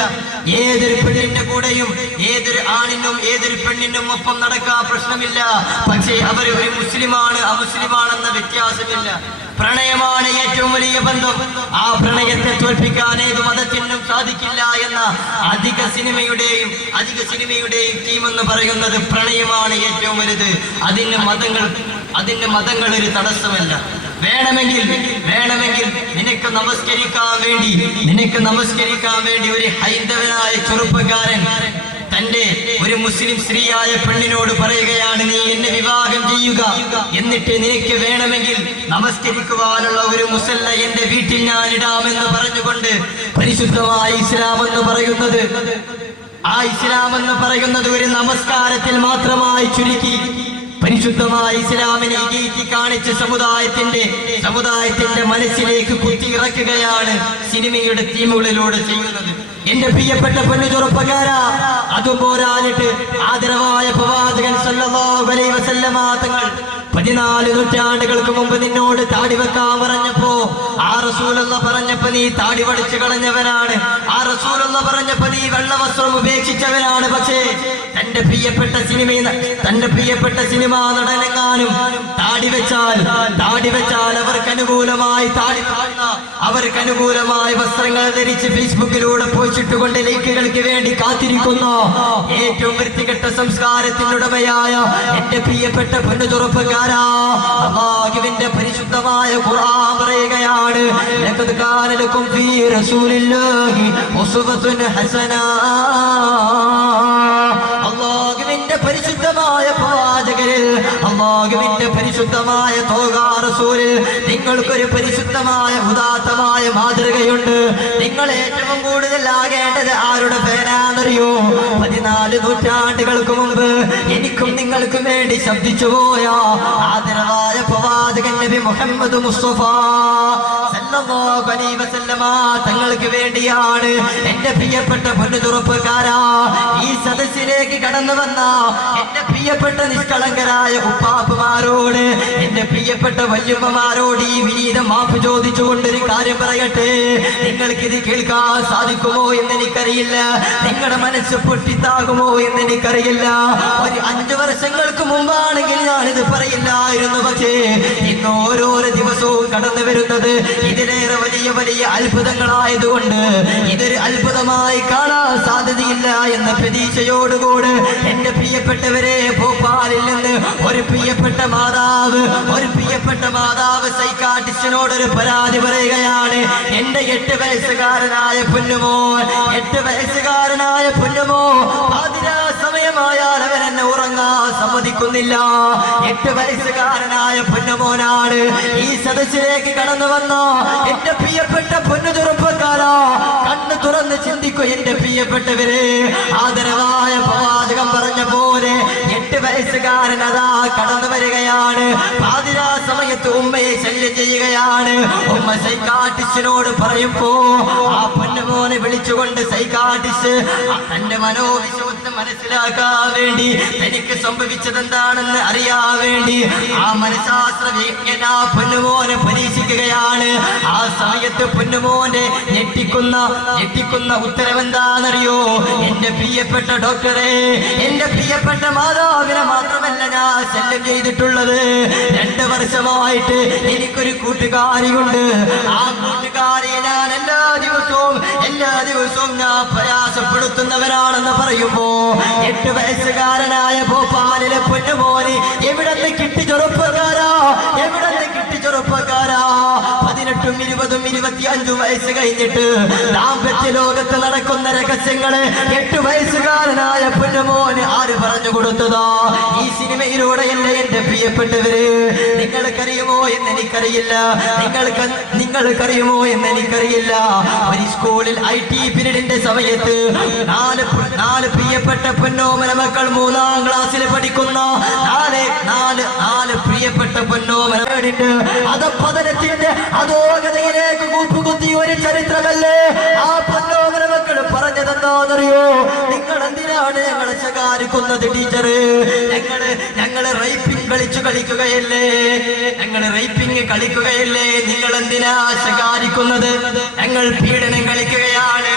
ഏതൊരു പെണ്ണിന്റെ കൂടെയും ഏതൊരു ആണിനും ഏതൊരു പെണ്ണിനും ഒപ്പം നടക്കാൻ പ്രശ്നമില്ല. പക്ഷേ അവർ ഒരു മുസ്ലിമാണ് അമുസ്ലിമാണെന്ന വ്യത്യാസമില്ല. പ്രണയമാണ് ഏറ്റവും വലിയ ബന്ധം. ആ പ്രണയത്തെ തോൽപ്പിക്കാൻ ഏത് മതത്തിനും സാധിക്കില്ല എന്ന അധിക സിനിമയുടെയും തീം എന്ന് പറയുന്നത് പ്രണയമാണ് ഏറ്റവും വലുത്. അതിന് മതങ്ങൾ ഒരു തടസ്സമല്ല. വേണമെങ്കിൽ നിനക്ക് നമസ്കരിക്കാൻ വേണ്ടി ഒരു ഹൈന്ദവനായ ചെറുപ്പക്കാരൻ തന്റെ ഒരു മുസ്ലിം സ്ത്രീയായ പെണ്ണിനോട് പറയുകയാണ്, നീ എന്നെ വിവാഹം ചെയ്യുക, എന്നിട്ട് നിനക്ക് വേണമെങ്കിൽ നമസ്കരിക്കുവാനുള്ള ഒരു മുസല്ല എന്റെ വീട്ടിൽ ഞാൻ ഇടാമെന്ന് പറഞ്ഞുകൊണ്ട് പരിശുദ്ധമായ ഇസ്ലാം എന്ന് പറയുന്നത് ഒരു നമസ്കാരത്തിൽ മാത്രമായി ചുരുക്കി പരിശുദ്ധമായ ഇസ്ലാമിനെ ഇകഴ്ത്തി കാണിച്ച് സമുദായത്തിന്റെ മനസ്സിലേക്ക് കുത്തിയിറക്കുകയാണ് സിനിമയുടെ തീമുകളിലൂടെ ചെയ്യുന്നത്. എന്റെ പ്രിയപ്പെട്ട പെണ്ണു ചെറുപ്പക്കാരാ, അതും പോരാഞ്ഞിട്ട് ആദരവായ പ്രവാചകൻ സല്ലല്ലാഹു അലൈഹി വസല്ലമ തങ്ങൾ 14 നൂറ്റാണ്ടുകൾക്ക് മുമ്പ് നിന്നോട് താടി വെക്കാൻ പറഞ്ഞപ്പോ ആ റസൂലുള്ള പറഞ്ഞപ്പോ നീ താടി വടിച്ചു കളഞ്ഞവനാണ്. ആ റസൂലുള്ള പറഞ്ഞപ്പോ നീ വെള്ളവസ്ത്രം ഉപേക്ഷിച്ചവനാണ്. പക്ഷേ തന്റെ പ്രിയപ്പെട്ട സിനിമാ നടനെങ്ങാനും താടി വെച്ചാൽ അവർക്ക് അനുകൂലമായി വസ്ത്രങ്ങൾ ധരിച്ച് ഫേസ്ബുക്കിലൂടെ പോസ്റ്റിട്ടുകൊണ്ട് ലൈക്കുകൾക്ക് വേണ്ടി കാത്തിരിക്കുന്ന ഏറ്റവും വൃത്തികെട്ട സംസ്കാരത്തിനുടമയായ എന്റെ പ്രിയപ്പെട്ട പെണ്ണു ചെറുപ്പക്കാരാ, അല്ലാഹുവിന്റെ പരിശുദ്ധമായ ഖുർആൻ പറയുക പറയുകയാണ്, ലഖദ് കാന ലക്കും ഫീ റസൂലില്ലാഹി ഉസ്വത്തുൻ ഹസന. അല്ലാഹുവിന്റെ പരിശുദ്ധമായ പ്രവാചകരിൽ, അല്ലാഹുവിന്റെ പരിശുദ്ധമായ തോഹാ റസൂലിൽ നിങ്ങൾക്കൊരു പരിശുദ്ധമായ ഉദാത്തമായ മാതൃകയുണ്ട്. നിങ്ങൾ ഏറ്റവും കൂടുതൽ ആകേണ്ടത് ആരുടെ ഫാനാണെന്നറിയോ? 14 നൂറ്റാണ്ടുകൾക്ക് മുമ്പ് എനിക്കും നിങ്ങൾക്കും വേണ്ടി ശബ്ദിച്ചു പോയ ആദരവായ പ്രവാചകൻ നബി മുഹമ്മദ് മുസ്തഫ സല്ലല്ലാഹു അലൈഹി വസല്ലമ തങ്ങൾക്ക് വേണ്ടിയാണ് എന്റെ പ്രിയപ്പെട്ട പൊന്നുതുറപ്പുകാരാ ഈ സദസ്സിലേക്ക് കടന്നു വന്ന എന്റെ പ്രിയപ്പെട്ട നിഷ്കളങ്കരായ ഉപ്പാപ്പമാരോട്, എന്റെ പ്രിയപ്പെട്ട വല്യമ്മമാരോട് ഈ വിനീതം മാപ്പ് ചോദിച്ചുകൊണ്ടൊരു കാര്യം പറയട്ടെ. നിങ്ങൾക്കിത് കേൾക്കാൻ സാധിക്കുമോ എന്ന് എനിക്കറിയില്ല, നിങ്ങളുടെ മനസ്സ് പൊട്ടിത്താകുമോ എന്ന് എനിക്കറിയില്ല. ഒരു 5 വർഷങ്ങൾക്ക് മുമ്പാണെങ്കിൽ ഞാനിത് പറയില്ലായിരുന്നു. പക്ഷേ ഇന്ന് ഓരോരോ ദിവസവും കടന്നു വരുന്നത് ഇതിലേറെ വലിയ വലിയ അത്ഭുതങ്ങളായതുകൊണ്ട് ഇതൊരു അത്ഭുതമായി കാണാൻ സാധ്യതയില്ല എന്ന പ്രതീക്ഷയോടുകൂടി എന്റെ പ്രിയപ്പെട്ടവരെ, ഭോപ്പാലിൽ നിന്ന് ഒരു പ്രിയപ്പെട്ട മാതാവ് സൈക്കാട്രിസ്റ്റിനോടൊരു പരാതി പറയുകയാണ്. എന്റെ 8 വയസ്സുകാരനായ പൊന്നുമോ പാതിരാ സമയമായാൽ അവൻ എന്നെ ഉറങ്ങാൻ സമ്മതിക്കുന്നില്ല. 8 വയസ്സുകാരനായ പൊന്നുമോനാണ് ഈ സദസ്സിലേക്ക് കടന്നു വന്ന എന്റെ പ്രിയപ്പെട്ട പൊന്നു ചെറുപ്പക്കാരാ. കണ്ണു തുറന്ന് ചിന്തിക്കൂ എന്റെ പ്രിയപ്പെട്ടവരെ. ആദരവായ പ്രവാചകൻ പറഞ്ഞ പോലെ 8 വയസ്സുകാരൻ അതാ കടന്നു വരികയാണ്. പാതിരാ സമയത്ത് ഉമ്മയെ ശല്യം ചെയ്യുകയാണ്. ഉമ്മ സൈക്കാട്രിസ്റ്റിനോട് പറയുമ്പോ ആ പൊന്നുമോനെ വിളിച്ചുകൊണ്ട് സൈക്കാട്രിസ്റ്റ് തന്റെ മനോവിശ്വാസം മനസ്സിലാക്കാൻ വേണ്ടി, തനിക്ക് സംഭവിച്ചത് എന്താണെന്ന് അറിയാൻ വേണ്ടി ആ മനഃശാസ്ത്ര വിജ്ഞാന പൊന്നുമോനെ പരീക്ഷിക്കുകയാണ്. ആ സമയത്ത് പൊന്നുമോനെ ഞെട്ടിക്കുന്ന ഉത്തരം എന്താണെന്നറിയോ? എന്റെ പ്രിയപ്പെട്ട ഡോക്ടറെ, എന്റെ പ്രിയപ്പെട്ട മാതാവിനെ മാത്രമല്ല ഞാൻ ശല്യം ചെയ്തിട്ടുള്ളത്. 2 വർഷമായിട്ട് എനിക്കൊരു കൂട്ടുകാരിയുണ്ട്. ആ കൂട്ടുകാരിയെ ഞാൻ എല്ലാ ദിവസവും ഞാൻ പ്രയാസപ്പെടുത്തുന്നവരാണെന്ന് പറയുമ്പോ 8 വയസ്സുകാരനായ ഭോപ്പാലിലെ പൊന്നുമോന് എവിടെന്ന് കിട്ടി ചെറുപ്പക്കാരാ? 18, 20, 25 വയസ്സ് കഴിഞ്ഞിട്ട് ദാമ്പത്യ ലോകത്ത് നടക്കുന്ന രഹസ്യങ്ങള് 8 വയസ്സുകാരനായ പൊന്നുമോന് ആര് പറഞ്ഞു കൊടുത്തതാ? ഈ സിനിമയിലൂടെയല്ലേ എന്റെ പ്രിയപ്പെട്ടവര്? നിങ്ങൾക്കറിയുമോ എന്ന് എനിക്കറിയില്ല, നിങ്ങൾക്കറിയുമോ എന്ന് എനിക്കറിയില്ല. ഒരു സ്കൂളിൽ IT പീരീഡിന്റെ സമയത്ത് 4 പ്രിയപ്പെട്ട പൊന്നോമന മക്കൾ 3ാം ക്ലാസ്സിൽ പഠിക്കുന്ന 4 പ്രിയപ്പെട്ട പൊന്നോമന അധപതനത്തിന്റെ അധോഗതിയിലേക്ക് കൂപ്പുകുത്തിയ ഒരു ചരിത്രമല്ലേ ആ പൊന്നോമന മക്കൾ പറഞ്ഞതെന്താണെന്നറിയോ? നിങ്ങൾ എന്തിനാണ് ഞങ്ങളെ ശകാരിക്കുന്നത് ടീച്ചറ്? ഞങ്ങള് റൈപ്പിംഗ് കളിക്കുകയല്ലേ? നിങ്ങൾ എന്തിനാ ശകാരിക്കുന്നത്? ഞങ്ങൾ പീഡനം കളിക്കുകയാണ്.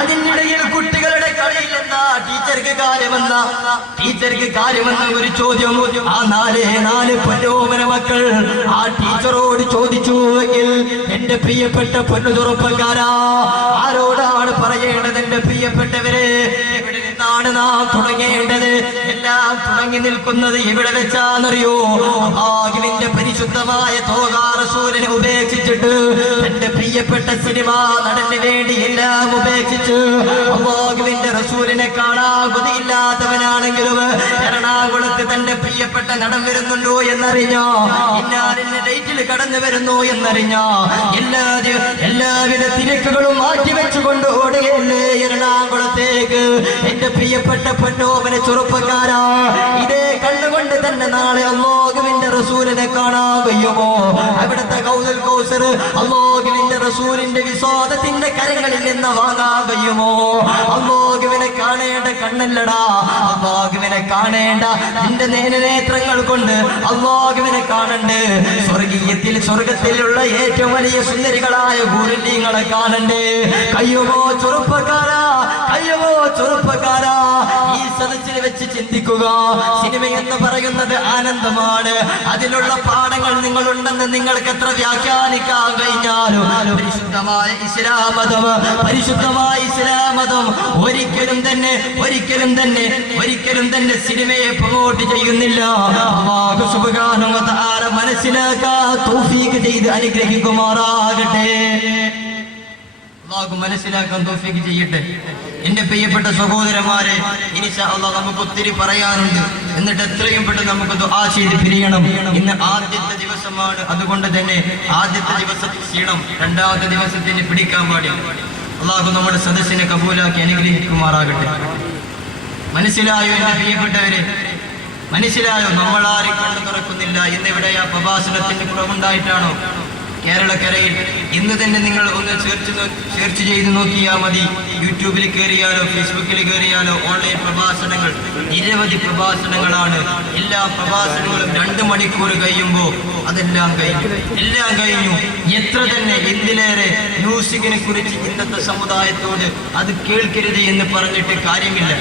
അതിനിടയിൽ കുട്ടികളുടെ കളിയിൽ എന്താ ടീച്ചർക്ക് കാര്യമെന്ന ഒരു ചോദ്യം ആ 4 പൊന്നോമന മക്കൾ ആ ടീച്ചറോട് ചോദിച്ചു എങ്കിൽ എന്റെ പ്രിയപ്പെട്ട പൊന്നു ചെറുപ്പക്കാരാ, ആരോടാണ് പറയേണ്ടത്? എന്റെ പ്രിയപ്പെട്ടവരെ, എവിടെ നിന്നാണ് നാം തുടങ്ങേണ്ടത്? എല്ലാം തുടങ്ങി നിൽക്കുന്നത് എവിടെ വെച്ചാന്നറിയോ? അല്ലാഹുവിന്റെ പരിശുദ്ധമായ തോഹാ റസൂലിനെ ഉപേക്ഷിച്ചിട്ട് എന്റെ പ്രിയപ്പെട്ട സിനിമാ നടന് വേണ്ടി എല്ലാം ഉപേക്ഷിച്ച് അല്ലാഹുവിന്റെ റസൂലിനെ കാണാൻ കൊതിയില്ലാത്തവനാണെങ്കിലും എറണാകുളത്ത് തന്റെ പ്രിയപ്പെട്ട നടൻ വരുന്നുണ്ടോ എന്നറിഞ്ഞോ? ഇന്നാലിന്റെ ഡേറ്റിൽ കടന്നു വരുന്നു എന്നറിഞ്ഞോ? എല്ലാവിധ തിരക്കുകളും മാറ്റിവെച്ചുകൊണ്ട് ഓടുകയല്ലേ എറണാകുളത്തേക്ക് എന്റെ പ്രിയപ്പെട്ട പൊന്നോമന ചെറുപ്പക്കാരാ. ഇതേ കണ്ണുകൊണ്ട് തന്നെ നാളെ അല്ലാഹുവിന്റെ റസൂലിനെ കാണാൻ കഴിയുമോ? അവിടുത്തെ കൗസൽ കൗസർ അല്ലാഹുവിന്റെ റസൂലിന്റെ വിസ്വാദത്തിന്റെ കരങ്ങളിൽ നിന്ന് വാങ്ങാൻ കഴിയുമോ? അല്ലാഹുവിനെ കാണേണ്ട കണ്ണല്ലടാ, അല്ലാഹുവിനെ കാണേണ്ട നിന്റെ നേത്രങ്ങൾ കൊണ്ട് അല്ലാഹുവിനെ കാണണ്ടേ. സ്വർഗത്തിലുള്ള ഏറ്റവും വലിയ സുന്ദരികളായ ഗുരുലിങ്ങളെ കാണണ്ടേ. കഴിയുമോ ചെറുപ്പക്കാരാ? ഈ സദസ്സിൽ വെച്ച് ചിന്തിക്കുക. സിനിമ എന്ന് പറയുന്നത് ആനന്ദമാണ്. അതിലുള്ള പാഠങ്ങൾ നിങ്ങളുണ്ടെന്ന് നിങ്ങൾക്ക് എത്ര വ്യാഖ്യാനിക്കാൻ കഴിഞ്ഞാലും പരിശുദ്ധമായ ഇസ്ലാം മതം ഒരിക്കലും തന്നെ സിനിമയെ പ്രൊമോട്ട് ചെയ്യുന്നില്ല. അല്ലാഹു സുബ്ഹാനഹു വ തആല മനസ്സിലാക്കാൻ തൗഫീഖ് ചെയ്ത് അനുഗ്രഹിക്കുമാറാകട്ടെ. അല്ലാഹു മനസ്സിലാക്കാൻ തൗഫീഖ് ചെയ്യട്ടെ. എന്റെ പ്രിയപ്പെട്ട സഹോദരന്മാരെ, ഇൻഷാ അല്ലാഹ് നമുക്ക് ഒത്തിരി പറയാനുണ്ട്. എന്നിട്ട് എത്രയും പെട്ടെന്ന് നമുക്ക് ദുആ ചെയ്ത് പിരിയണം. ഇന്ന് ആദ്യത്തെ ദിവസമാണ്, അതുകൊണ്ട് തന്നെ ആദ്യത്തെ ദിവസത്തിൽ ക്ഷീണം, രണ്ടാമത്തെ ദിവസത്തിന് പിടിക്കാൻ പാടില്ല. അല്ലാഹു നമ്മുടെ സദസ്സിനെ കബൂലാക്കി അനുഗ്രഹിക്കുമാറാകട്ടെ. മനസ്സിലായോ എന്റെ പ്രിയപ്പെട്ടവരെ? മനസ്സിലായോ? നമ്മളാരും കണ്ണു തുറക്കുന്നില്ല. ഇന്നിവിടെ ആ പ്രഭാഷണത്തിന് കുറവുണ്ടായിട്ടാണോ? കേരളക്കരയിൽ ഇന്ന് തന്നെ നിങ്ങൾ ഒന്ന് സെർച്ച് ചെയ്ത് നോക്കിയാൽ മതി. യൂട്യൂബിൽ കയറിയാലോ ഫേസ്ബുക്കിൽ കയറിയാലോ ഓൺലൈൻ പ്രഭാഷണങ്ങൾ, നിരവധി പ്രഭാഷണങ്ങളാണ്. എല്ലാ പ്രഭാഷണങ്ങളും 2 മണിക്കൂർ കഴിയുമ്പോൾ അതെല്ലാം കഴിഞ്ഞു. എത്ര തന്നെ എന്തിലേറെ മ്യൂസിക്കിനെ കുറിച്ച് ഇന്നത്തെ സമുദായത്തോട് അത് കേൾക്കരുത് എന്ന് പറഞ്ഞിട്ട് കാര്യമുണ്ടോ?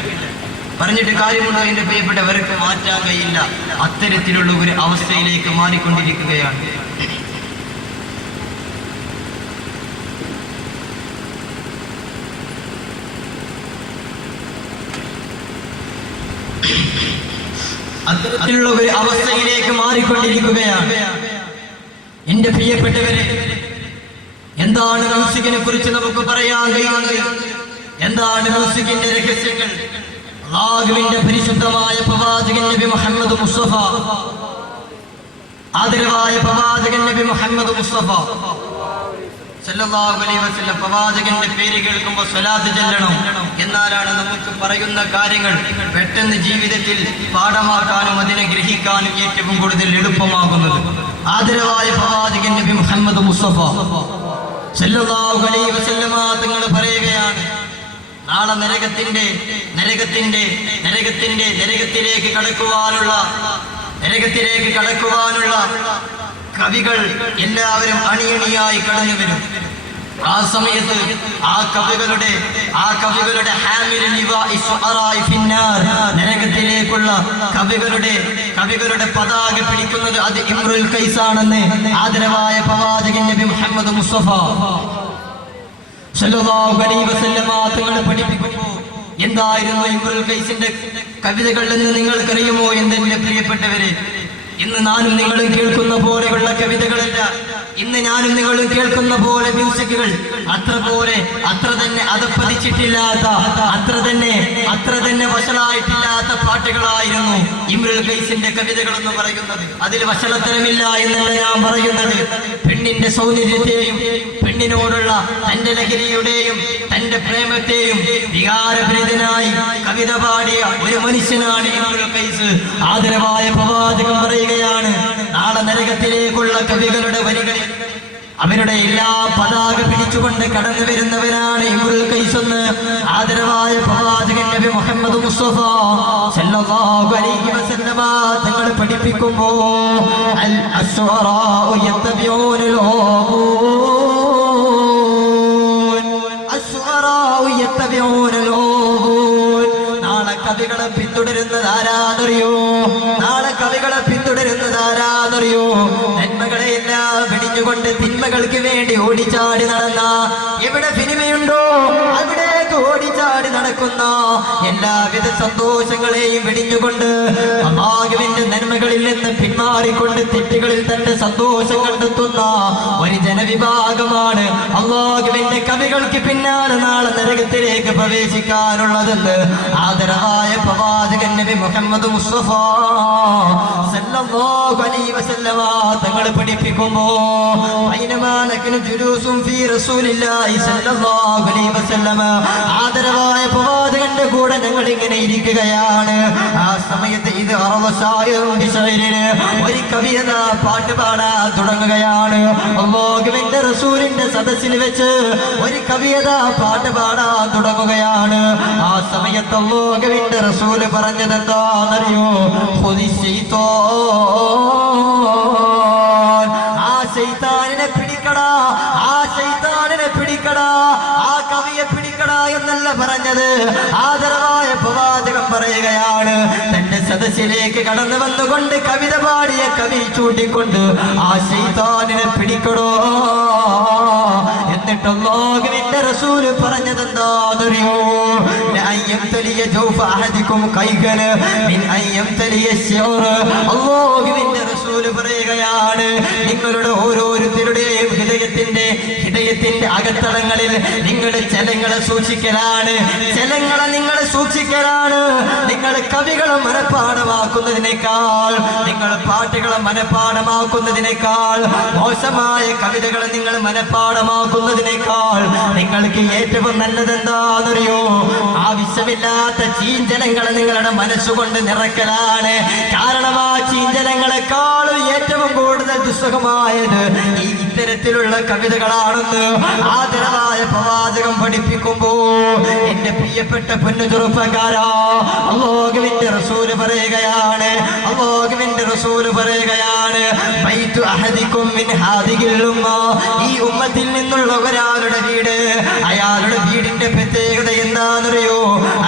എന്റെ പ്രിയപ്പെട്ടവർക്ക് മാറ്റാൻ കഴിയില്ല. അത്തരത്തിലുള്ള ഒരു അവസ്ഥയിലേക്ക് മാറിക്കൊണ്ടിരിക്കുകയാണ്. അത്തരത്തിലുള്ള ഒരു അവസ്ഥയിലേക്ക് മാറിക്കൊണ്ടിരിക്കുകയാണ്. എന്റെ പ്രിയപ്പെട്ടവരെ, എന്താണ് മ്യൂസിക്കിനെ കുറിച്ച് നമുക്ക് പറയാൻ കഴിയുന്നത്? എന്താണ് മ്യൂസിക്കിന്റെ രഹസ്യങ്ങൾ? അല്ലാഹുവിന്റെ പരിശുദ്ധമായ പ്രവാചകൻ നബി മുഹമ്മദ് മുസ്തഫ, ആദരവായ പ്രവാചകൻ നബി മുഹമ്മദ് മുസ്തഫ സല്ലല്ലാഹു അലൈഹി വസല്ലം പ്രവാചകന്റെ പേര് കേൾക്കുമ്പോൾ സ്വലാത്ത് ചൊല്ലണം. എന്നാലാണ് നമുക്ക് പറയുന്ന കാര്യങ്ങൾ പെട്ടെന്ന് ജീവിതത്തിൽ പാഠമാക്കാനും അതിനെ ഗ്രഹിക്കാനും ഏറ്റവും കൂടുതൽ എളുപ്പമാകുന്നത്. ആദരവായ പ്രവാചകൻ നബി മുഹമ്മദ് മുസ്തഫ സല്ലല്ലാഹു അലൈഹി വസല്ലം തങ്ങൾ പറയുകയാണ്, നാളെ നരകത്തിലേക്ക് കടക്കുവാനുള്ള കവികൾ എല്ലാവരും അണിയണിയായി കടന്നു വരും. ആ സമയത്ത് ആ കവികളുടെ നരകത്തിലേക്കുള്ള കവികളുടെ പതാക പിടിക്കുന്നത് അത് ഇമ്രുൽ കൈസാണെന്ന് ആദരവായ പ്രവാചകൻ നബി മുഹമ്മദ് മുസ്തഫ സല്ലല്ലാഹു അലൈഹി വസല്ലം തങ്ങൾ പഠിപ്പിക്കുമ്പോൾ എന്തായിരുന്നു ഇമ്രുൽ കൈസിന്റെ കവിതകൾ എന്ന് നിങ്ങൾക്കറിയുമോ? എന്റെ പ്രിയപ്പെട്ടവരെ, ഇന്ന് ഞാനും നിങ്ങളും കേൾക്കുന്ന പോലെയുള്ള കവിതകളല്ല, ഇന്ന് ഞാനും നിങ്ങളും കേൾക്കുന്ന പോലെ മ്യൂസിക്കുകൾ അത്ര തന്നെ അതപ്പതിച്ചിട്ടില്ലാത്ത, അത്ര തന്നെ വഷളായിട്ടില്ലാത്ത പാട്ടുകളായിരുന്നു ഇമ്രുൽ കൈസിന്റെ കവിതകൾ എന്ന് പറയുന്നത്. അതിൽ വഷളത്തരമില്ല എന്നല്ല ഞാൻ പറയുന്നത്. പെണ്ണിന്റെ സൗന്ദര്യത്തെയും പെണ്ണിനോടുള്ള തന്റെ ലഹരിയുടെയും തന്റെ പ്രേമത്തെയും വികാരഭരിതനായി കവിത പാടിയ ഒരു മനുഷ്യനാണ് ഇമ്രുൽ കൈസ്. ആദരവായ പ്രവാചകൻ പറയുകയാണ്, നാളെ നരകത്തിലേക്കുള്ള കവികളുടെ വരികളിൽ അവരുടെ എല്ലാ പതാക പിടിച്ചുകൊണ്ട് കടന്നു വരുന്നവരാണ് ഇമ്രുൽ കൈസ് എന്ന് ആദരവായ പ്രവാചകൻ നബി മുഹമ്മദ് മുസ്തഫ സല്ലല്ലാഹു അലൈഹി വസല്ലം തങ്ങൾ പഠിപ്പിക്കുമ്പോൾ അൽ അശ്വറാഉ യത്തബിഊനൽ ഊൻ. നാളെ കവികളെ പിന്തുടരുന്നത് ആരാന്നറിയോ? നന്മകളെ എല്ലാം വെടിഞ്ഞുകൊണ്ട് തിന്മകൾക്ക് വേണ്ടി ഓടിച്ചാടി നടന്ന, എവിടെ സിനിമയുണ്ടോ അവിടേക്ക് ഓടിച്ചാടി നടക്കുന്ന, എല്ലാവിധ സന്തോഷങ്ങളെയും വെടിഞ്ഞുകൊണ്ട് അല്ലാഹുവിന്റെ നന്മകളിൽ നിന്ന് പിന്മാറിക്കൊണ്ട് തെറ്റുകളിൽ തന്റെ സന്തോഷം കണ്ടെത്തുന്ന ഒരു ജനവിഭാഗമാണ് അല്ലാഹുവിന്റെ കവികൾക്ക് പിന്നാലെ നാളെ നരകത്തിലേക്ക് പ്രവേശിക്കാനുള്ളതെന്ന് ആദരവായ പ്രവാചകൻ നബി മുഹമ്മദ് മുസ്തഫ സല്ലല്ലാഹു അലൈഹി വസല്ലം തങ്ങൾ പഠിപ്പിക്കുമ്പോൾ ആദരവായ പ്രവാചകന്റെ കൂടെ ഞങ്ങൾ ഇങ്ങനെ ഇരിക്കുകയാണ്. ആ സമയത്ത് ഇത് ഒരു കവിത പാട്ട് പാടാൻ തുടങ്ങുകയാണ്. അല്ലാഹുവിന്റെ റസൂലിന്റെ സദസ്സിൽ വെച്ച് ഒരു കവിത പാട്ട് പാടാൻ തുടങ്ങുകയാണ്. ആ സമയത്ത് അല്ലാഹുവിന്റെ റസൂല് പറഞ്ഞത് എന്താണെന്നറിയോ? ആ ശൈത്താനിനെ പിടിക്കടാ, ആ കവിയെ പിടിക്കടാ എന്നല്ല പറഞ്ഞത്. ആദരവായ പ്രവാചകൻ പറയുകയാണ്, തന്റെ സദസ്സിലേക്ക് കടന്നു വന്നുകൊണ്ട് കവിത പാടിയ കവി ചൂണ്ടിക്കൊണ്ട് ആ ശൈത്താനിനെ പിടിക്കടോ. എന്നിട്ട് അല്ലാഹുവിന്റെ റസൂല് പറഞ്ഞതെന്താണെന്നറിയോ? അല്ലാഹുവിന്റെ റസൂല് പറയുകയാണ്, നിങ്ങളുടെ ഓരോരുത്തരുടെയും ഹൃദയത്തിന്റെ അകത്തളങ്ങളിൽ നിങ്ങൾ ജലങ്ങളെ സൂക്ഷിക്കലാണ്. ജലങ്ങളെ നിങ്ങൾ സൂക്ഷിക്കലാണ്. നിങ്ങൾ കവികളെ മനഃപ്പാഠമാക്കുന്നതിനേക്കാൾ, നിങ്ങൾ പാട്ടുകളെ മനഃപ്പാഠമാക്കുന്നതിനേക്കാൾ, മോശമായ കവിതകളെ നിങ്ങൾ മനഃപ്പാഠമാക്കുന്നതിനേക്കാൾ നിങ്ങൾക്ക് ഏറ്റവും നല്ലതെന്താണെന്നറിയോ? ആവശ്യമില്ലാത്ത ചീഞ്ചലങ്ങളെ നിങ്ങളുടെ മനസ്സുകൊണ്ട് നിറയ്ക്കലാണ്. കാരണം ആ ചീഞ്ചലങ്ങളെക്കാളും ഏറ്റവും കൂടുതൽ ദുസ്സഹമായത് ഈ ഇത്തരത്തിലുള്ള കവിതകളാണെന്ന് ആദരവായ പ്രവാചകം പഠിപ്പിക്കുമ്പോ എന്റെ പ്രിയപ്പെട്ട പൊന്നു ചെറുപ്പക്കാരാ, അല്ലാഹുവിന്റെ റസൂല് പറയുകയാണ്, അല്ലാഹുവിന്റെ റസൂല് പറയുകയാണ്, ബൈതു അഹദികും മിൻ ഹാദിഹിൽ ഉമ്മ, ഈ ഉമ്മത്തിൽ നിന്നുള്ള ഒരാളുടെ വീട്, അയാളുടെ വീടിന്റെ പ്രത്യേകത എന്താണെന്നറിയോ?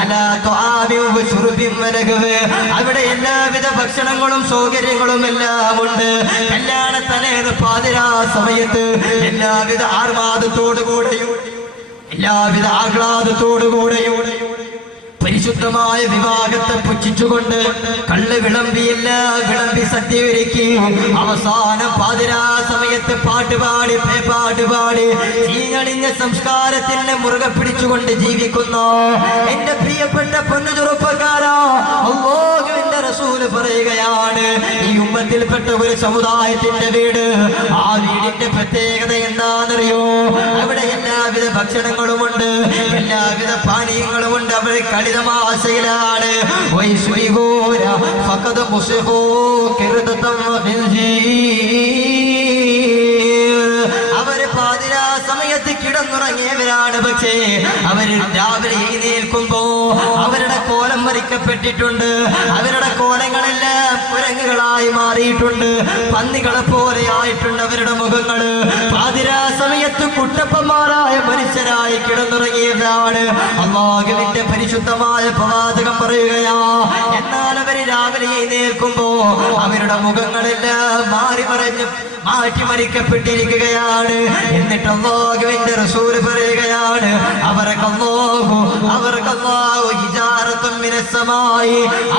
അലാ തുആബിൻ വശുർബിൻ വലഹവ്, അവിടെ എല്ലാവിധ ഭക്ഷണങ്ങളും സൗകര്യങ്ങളും എല്ലാം ഉണ്ട്. കല്യാണ തലേന്ന് പാതിരാ സമയത്ത് എല്ലാവിധ ആർമാദത്തോടുകൂടെയും എല്ലാവിധ ആഹ്ലാദത്തോടുകൂടെയും പരിശുദ്ധമായ വിവാഹത്തെ പുച്ഛിച്ചുകൊണ്ട് കള്ള് വിളമ്പി സദ്യ ഒരുക്കി അവസാനം പാതിരാ സമയത്ത് പാട്ടുപാടി ചീഞ്ഞളിഞ്ഞ സംസ്കാരത്തിന്റെ മുറുകെ പിടിച്ചുകൊണ്ട് ജീവിക്കുന്ന എന്റെ പ്രിയപ്പെട്ട പൊന്നു ചെറുപ്പക്കാരാ, അല്ലാഹുവിന്റെ റസൂല് പറയുകയാണ്, ഈ ഉമ്മത്തിൽപ്പെട്ട ഒരു സമുദായത്തിന്റെ വീട്, ആ വീടിന്റെ പ്രത്യേകത എന്താണെന്നറിയോ? അവിടെ എല്ലാവിധ ഭക്ഷണങ്ങളുമുണ്ട്, എല്ലാവിധ പാനീയങ്ങളുമുണ്ട്. അവിടെ കളിതമാശയിലാണ്. അവര് പാതിരാ സമയത്ത് കിടന്നുറങ്ങിയവരാണ്. പക്ഷേ അവര് രാവിലെ എഴുന്നേൽക്കുമ്പോ അവരുടെ കോലം വരയ്ക്കപ്പെട്ടിട്ടുണ്ട്. അവരുടെ കോലങ്ങളെല്ലാം കുരങ്ങുകളായി മാറിയിട്ടുണ്ട്, പന്നികളെ പോലെ ആയിട്ടുണ്ട് അവരുടെ മുഖങ്ങള്. പാതിരാ സമയത്ത് കുട്ടപ്പന്മാരായ മനുഷ്യരായി കിടന്നുറങ്ങിയവരാണ്. അല്ലാഹുവിന്റെ പരിശുദ്ധമായ പ്രവാചകം പറയുകയാ, എന്നാൽ അവര് രാവിലെ എഴുന്നേൽക്കുമ്പോ അവരുടെ മുഖങ്ങളെല്ലാം മാറ്റിമറിക്കപ്പെട്ടിരിക്കുകയാണ്. എന്നിട്ട് അല്ലാഹുവിന്റെ റസൂല് പറയുകയാണ്,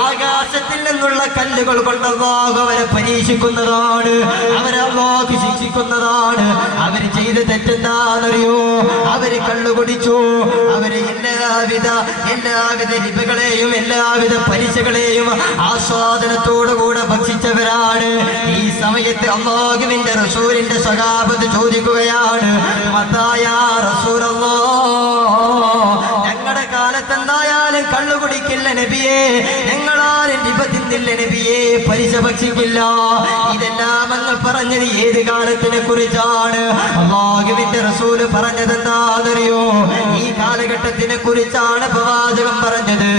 ആകാശത്തിൽ നിന്നുള്ള കല്ലുകൾ കൊണ്ട് അല്ലാഹു അവരെ പരീക്ഷിക്കുന്നതാണ്, അവരെ അല്ലാഹു ശിക്ഷിക്കുന്നതാണ്. അവര് ചെയ്ത തെറ്റെന്താണെന്നറിയോ? അവര് കള്ളുകുടിച്ചു, അവര് എല്ലാവിധ രിബകളെയും എല്ലാവിധ പലിശകളെയും ആസ്വാദനത്തോടുകൂടെ ഭക്ഷിച്ചവരാണ്. ഈ സമയത്ത് അല്ലാഹുവിന്റെ റസൂലിന്റെ സ്വഹാബത്ത് ചോദിക്കുകയാണ്, മത്തായാ റസൂലല്ലാഹ്, ഞങ്ങളുടെ കാലത്ത് എന്തായാലും കള്ളു കുടിക്കില്ല നബിയേ, ഞങ്ങളാരും രിബ തിന്നില്ല നബിയേ, പലിശ ഭക്ഷിക്കില്ല. ഇതെല്ലാം അങ്ങ് പറഞ്ഞത് ഏത് കാലത്തിനെ കുറിച്ചാണ്? അല്ലാഹുവിന്റെ റസൂല് പറഞ്ഞത് എന്താണെന്നറിയോ? ഈ കാലഘട്ടത്തിനെ കുറിച്ചാണ് പ്രവാചകം പറഞ്ഞത്.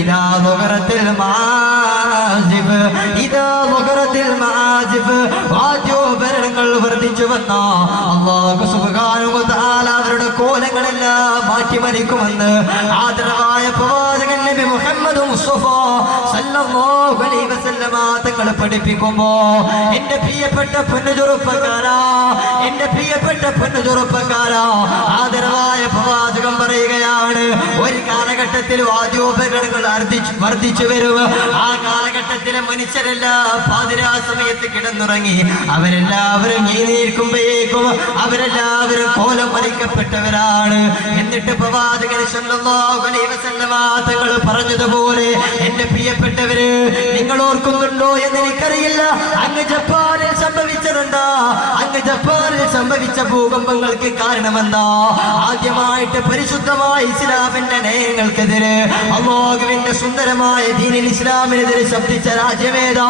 ഇദാ ളുഗറത്തിൽ മാസിഫ്, ഇദാ ളുഗറത്തിൽ മാസിഫ്, വാദ്യോപകരണങ്ങൾ വർദ്ധിച്ചു വന്ന അല്ലാഹു സുബ്ഹാനഹു വ തആല അവരുടെ കോലങ്ങളെല്ലാം മാറ്റിമറിക്കുമെന്ന് ആദരവായ പ്രവാചകൻ നബി മുഹമ്മദ് മുസ്തഫ സല്ലല്ലാഹു അലൈഹി വസല്ലമ തങ്ങൾ പഠിപ്പിക്കുമ്പോ എന്റെ പ്രിയപ്പെട്ട പൊന്നുചെറുപ്പക്കാരാ, എന്റെ പ്രിയപ്പെട്ട പൊന്നുചെറുപ്പക്കാരാ, ആദരവായ പ്രവാചകൻ പറയുകയാണ്, ഒരു കാലഘട്ടത്തിൽ വാദ്യോപകരണങ്ങൾ വർദ്ധിച്ചു വരും. ആ കാലഘട്ടത്തിലെ മനുഷ്യരെല്ലാം പാതിരാ സമയത്ത് കിടന്നുറങ്ങി. അവരെല്ലാവരും എഴുന്നേൽക്കുമ്പോഴേക്കും അവരെല്ലാവരും കോലം വരയ്ക്കപ്പെട്ടവരാണ്. എന്നിട്ട് പ്രവാചകൻ സല്ലല്ലാഹു അലൈഹി വസല്ലമ തങ്ങൾ പറഞ്ഞതുപോലെ എന്റെ പ്രിയപ്പെട്ടവര്, നിങ്ങൾ ഓർക്കുന്നുണ്ടോ എന്ന് എനിക്കറിയില്ല, അങ്ങ് ജപ്പാനിൽ സംഭവിച്ചതെന്താ? അങ്ങ് ജപ്പാനിൽ സംഭവിച്ച ഭൂകമ്പങ്ങൾക്ക് കാരണമെന്താ? ആദ്യമായിട്ട് പരിശുദ്ധമായ ഇസ്ലാമിന്റെ നയങ്ങൾക്കെതിരെ, അല്ലാഹുവിന്റെ സുന്ദരമായ ദീനിൽ ഇസ്ലാമിനെതിരെ ശബ്ദിച്ച രാജ്യമേതാ?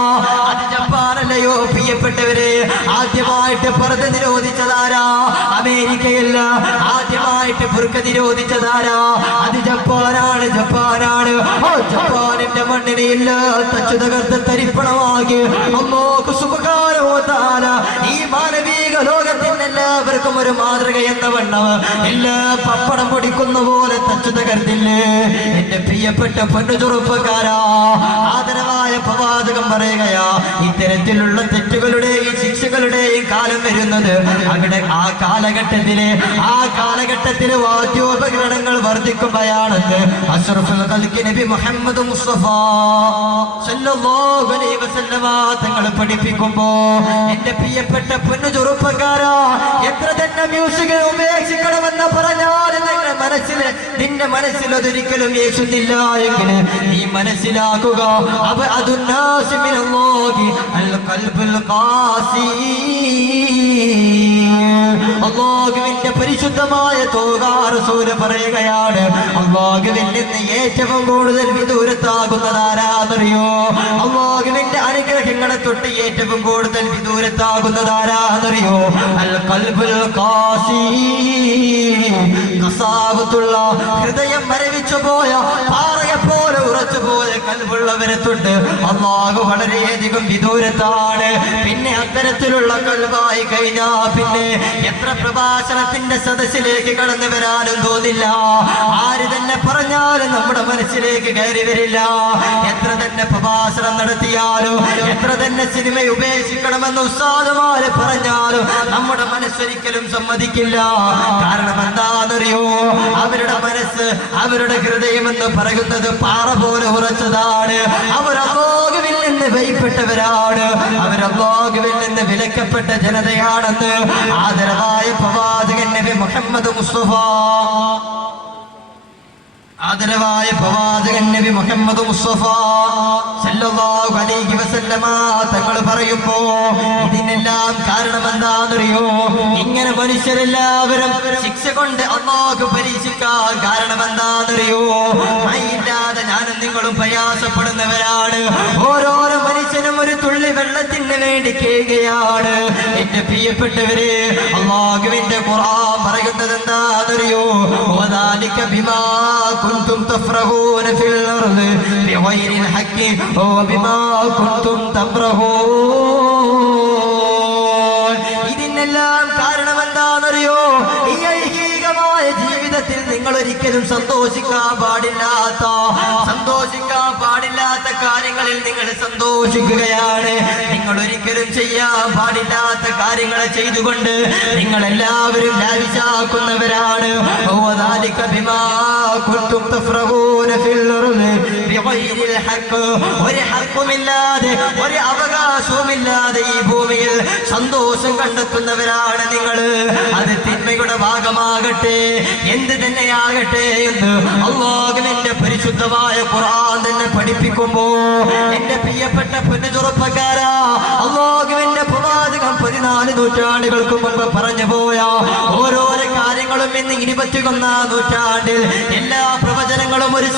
അത് ജപ്പാനല്ലയോ പ്രിയപ്പെട്ടവര്? ആദ്യമായിട്ട് പർദ്ദ നിരോധിച്ചതാരാ? അമേരിക്കയല്ല. ആദ്യമായിട്ട് ബുർക്ക നിരോധിച്ചതാരാ? അത് ജപ്പാനാണ്, ജപ്പാനാണ്. ജപ്പാനിന്റെ മണ്ണിനെ തച്ചു തകർത്ത് തരിപ്പണമാക്കി അല്ലാഹു സുബ്ഹാനഹു വ തആല ഈ മാനവിക ഭൗതിക ലോകത്തിന് എല്ലാവർക്കും ഒരു മാതൃക എന്ന വണ്ണം എല്ലാ പപ്പടം പൊടിക്കുന്ന പോലെ തച്ചു തകർത്തില്ലേ എന്റെ പ്രിയപ്പെട്ട പൊന്നു ചെറുപ്പക്കാരാ. ആദരവായ പ്രവാചകൻ പറയുകയാ, ഇത്തരത്തിലുള്ള തെറ്റുകളുടെയും ശിക്ഷകളുടെയും കാലം വരുന്നത് അവിടെ ആ കാലഘട്ടത്തിലെ വാദ്യോപകരണങ്ങൾ വർദ്ധിക്കുമ്പോഴാണെന്ന് അഷ്റഫുൽ ഖൽഖ് നബി മുഹമ്മദ് മുസ്തഫ സല്ലല്ലാഹു അലൈഹി വസല്ലമ തങ്ങൾ പഠിപ്പിക്കുമ്പോ എന്റെ പ്രിയപ്പെട്ട പൊന്നു ചെറുപ്പക്കാരാ, എത്ര തന്നെ മ്യൂസിക് ഉപേക്ഷിക്കണമെന്ന് പറഞ്ഞാൽ നിന്റെ മനസ്സിൽ അതൊരിക്കലും യേശുന്നില്ല എങ്കിൽ നീ മനസ്സിലാക്കുക, അല്ലാഹുവിന്റെ പരിശുദ്ധമായ റസൂൽ പറയുകയാണ്, അല്ലാഹുവിൽ നിന്ന് ഏറ്റവും കൂടുതൽ വിദൂരത്താകുന്നതാരാന്നറിയോ? അല്ലാഹുവിന്റെ അനുഗ്രഹങ്ങളെ തൊട്ട് ഏറ്റവും കൂടുതൽ വിദൂരത്താകുന്നതാരാന്നറിയോ? അൽ ഖൽബുൽ ഖാസി, കസാവത്തുള്ള ഹൃദയം മരവിച്ചു പോയ പാറയെ പോലെ ഉറച്ചു പോയ കൽബുള്ളവരെ തൊട്ട് അല്ലാഹു വളരെയധികം വിദൂരത്താണ്. പിന്നെ അത്തരത്തിലുള്ള കൽബായി കഴിഞ്ഞാ പിന്നെ എത്ര പ്രഭാഷണത്തിന്റെ സദസ്സിലേക്ക് കടന്നു വരാനും തോന്നില്ല. ആര് തന്നെ പറഞ്ഞാലും നമ്മുടെ മനസ്സിലേക്ക് കയറി വരില്ല. എത്ര തന്നെ പ്രഭാഷണം നടത്തിയാലും എത്ര തന്നെ സിനിമ ഉപേക്ഷിക്കണമെന്ന് ഉസ്താദുമാര് പറഞ്ഞാലും നമ്മുടെ മനസ്സൊരിക്കലും സമ്മതിക്കില്ല. കാരണം എന്താണെന്നറിയോ? അവരുടെ മനസ്സ്, അവരുടെ ഹൃദയം എന്ന് പറയുന്നത് പാറ പോലെ ഉറച്ചതാണ്. അവർ അല്ലാഹുവിൽ നിന്ന് ഭയപ്പെട്ടവരാണ്. അവർ അല്ലാഹുവിൽ നിന്ന് വിലക്കപ്പെട്ട ജനതയാണെന്ന് ആദരവായ പ്രവാചകൻ നബി മുഹമ്മദ് മുസ്തഫ സല്ലല്ലാഹു അലൈഹി വസല്ലമ തങ്ങൾ പറയുമ്പോ ഇതിനെല്ലാം കാരണം എന്താണെന്നറിയോ? ഇങ്ങനെ മനുഷ്യരെല്ലാവരും ശിക്ഷ കൊണ്ട് അല്ലാഹു പരീക്ഷിക്കാൻ കാരണം എന്താണെന്നറിയോ? മൈയില്ലാതെ ഞാനും നിങ്ങളും പ്രയാസപ്പെടുന്നവരാണ്. ഓരോരോ മനുഷ്യനും ഒരു തുള്ളി വെള്ളത്തിന് വേണ്ടി കേൾക്കുകയാണ്. എന്റെ പ്രിയപ്പെട്ടവരെ, അല്ലാഹുവിന്റെ ഖുർആൻ പറയുന്നത് എന്താണെന്നറിയോ? വദാലിക ബിമാ കുൻതും തഫ്റഹൂന ഫിൽ അർദ് ബിഗൈരിൽ ഹഖ് വബിമാ കുൻതും തഫ്റഹൂൻ. ഇതിനെല്ലാം കാരണം എന്താണെന്നറിയോ? ഈ ഐഹികമായ ജീവിതത്തിൽ നിങ്ങൾ ഒരിക്കലും സന്തോഷിക്കാൻ പാടില്ലാത്ത കാര്യങ്ങളിൽ നിങ്ങൾ സന്തോഷിക്കുകയാണ്. നിങ്ങൾ ഒരിക്കലും ചെയ്യാൻ പാടില്ലാത്ത കാര്യങ്ങളെ ചെയ്തുകൊണ്ട് നിങ്ങൾ എല്ലാവരും ലാവിശാക്കുന്നവരാണ്. ഒരു ഹക്കുമില്ലാതെ ഒരു അവകാശവുമില്ലാതെ ഈ ഭൂമിയിൽ സന്തോഷം കണ്ടെത്തുന്നവരാണ് നിങ്ങൾ. അത് തിന്മയുടെ ഭാഗമാകട്ടെ എന്ത് തന്നെയാകട്ടെ എന്ന് അല്ലാഹുവിന്റെ പരിശുദ്ധമായ ഖുർആൻ തന്നെ പഠിപ്പിക്കുമ്പോ എന്റെ പ്രിയപ്പെട്ട പൊന്നു ചെറുപ്പക്കാരാ, അല്ലാഹുവിന്റെ പ്രവാചകൻ 14 നൂറ്റാണ്ടുകൾക്ക് മുമ്പ് പറഞ്ഞു പോയ ഓരോരോ കാര്യങ്ങളും ഇന്ന് 21ാം നൂറ്റാണ്ടിൽ എല്ലാ പ്രവചനങ്ങളും ഒരു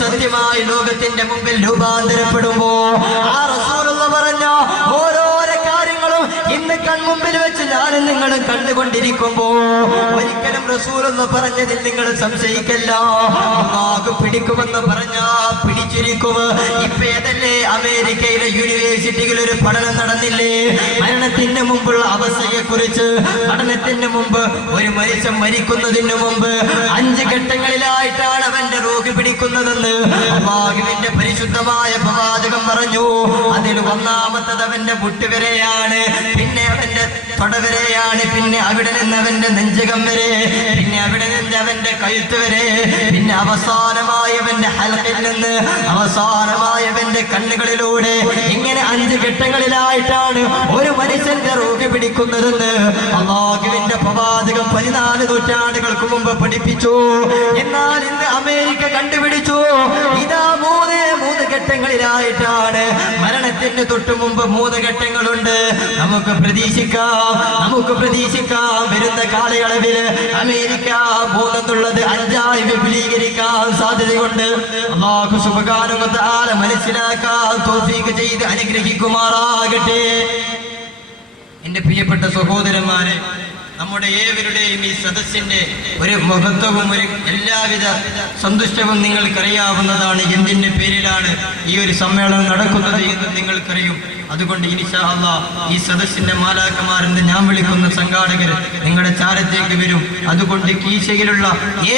സത്യമായി ലോകത്തിന്റെ മുമ്പിൽ രൂപാന്തരപ്പെടുമ്പോ ആ റസൂലുള്ളാഹി പറഞ്ഞ ഓരോരോ കാര്യങ്ങളും ഇന്ന് കൺമുമ്പിൽ വെച്ച് ഞാനും നിങ്ങളും കണ്ടുകൊണ്ടിരിക്കുമ്പോ ഒരിക്കലും റസൂലുള്ളാഹി പറഞ്ഞതിൽ നിങ്ങൾ സംശയിക്കല്ല. അല്ലാഹു പിടിക്കുമെന്ന് പറഞ്ഞാ പിടിച്ചിരിക്കും. ഇപ്പൊ ഏതല്ലേ അമേരിക്കയിലെ യൂണിവേഴ്സിറ്റിയിൽ ഒരു പഠനം നടന്നില്ലേ? മരണത്തിന് മുമ്പുള്ള അവസ്ഥയെ കുറിച്ച്. പഠനത്തിന് മുമ്പ് ഒരു മനുഷ്യൻ മരിക്കുന്നതിന് മുമ്പ് 5 ഘട്ടങ്ങളിലായിട്ടാണ് അവന്റെ രോഗി പിടിക്കുന്നതെന്ന് അല്ലാഹുവിന്റെ പരിശുദ്ധമായ പ്രവാചകൻ പറഞ്ഞു. അതിൽ ഒന്നാമത്തത് അവന്റെ മുട്ടുവരെയാണ്, പിന്നെ അവന്റെ തൊടവരെയാണ്, പിന്നെ അവിടെ നിന്ന് അവന്റെ നെഞ്ചകം വരെ, പിന്നെ അവിടെ നിന്ന് അവന്റെ കഴുത്ത് വരെ, പിന്നെ അവസാനമായി അവന്റെ ഹൽഖിൽ നിന്ന് അവസാനമായി അവന്റെ കണ്ണുകളിലൂടെ. ഇങ്ങനെ 5 ഘട്ടങ്ങളിലായിട്ടാണ് ഒരു മനുഷ്യന്റെ രോഗി പിടിക്കുന്നതെന്ന് അല്ലാഹുവിന്റെ പ്രവാചകൻ 14 നൂറ്റാണ്ടുകൾക്ക് മുമ്പ് പഠിപ്പിച്ചു. എന്നാൽ ഇന്ന് അമേരിക്ക കണ്ടുപിടിച്ചു, ഇതാ 3 ഘട്ടങ്ങളിലായിട്ടാണ്. മരണത്തിന് തൊട്ട് മുമ്പ് 3 ഘട്ടങ്ങളുണ്ട്. നമുക്ക് പ്രതീക്ഷിക്കാം വരുന്ന കാലയളവിൽ അമേരിക്ക 3 എന്നുള്ളത് 5ആയി വിപുലീകരിക്കാൻ സാധ്യതയുണ്ട്. അല്ലാഹു സുബ്ഹാനഹു വ തആല മനസ്സിലാക്കാൻ തൗഫീഖ് ചെയ്ത് അനുഗ്രഹിക്കുമാറാകട്ടെ. എന്റെ പ്രിയപ്പെട്ട സഹോദരന്മാരെ, നമ്മുടെ ഏവരുടെയും ഈ സദസ്സിന്റെ ഒരു മഹത്വവും ഒരു എല്ലാവിധ സന്തുഷ്ടവും നിങ്ങൾക്കറിയാവുന്നതാണ്. എന്തിന്റെ പേരിലാണ് ഈ ഒരു സമ്മേളനം നടക്കുന്നത് എന്ന് നിങ്ങൾക്കറിയും. അതുകൊണ്ട് ഇൻഷാ അല്ലാഹ് ഈ സദസ്സിന്റെ മാലാഖമാരെന്ന് ഞാൻ വിളിക്കുന്ന സംഘാടകർ നിങ്ങളുടെ ചാരത്തേക്ക് വരും. അതുകൊണ്ട് കീശയിലുള്ള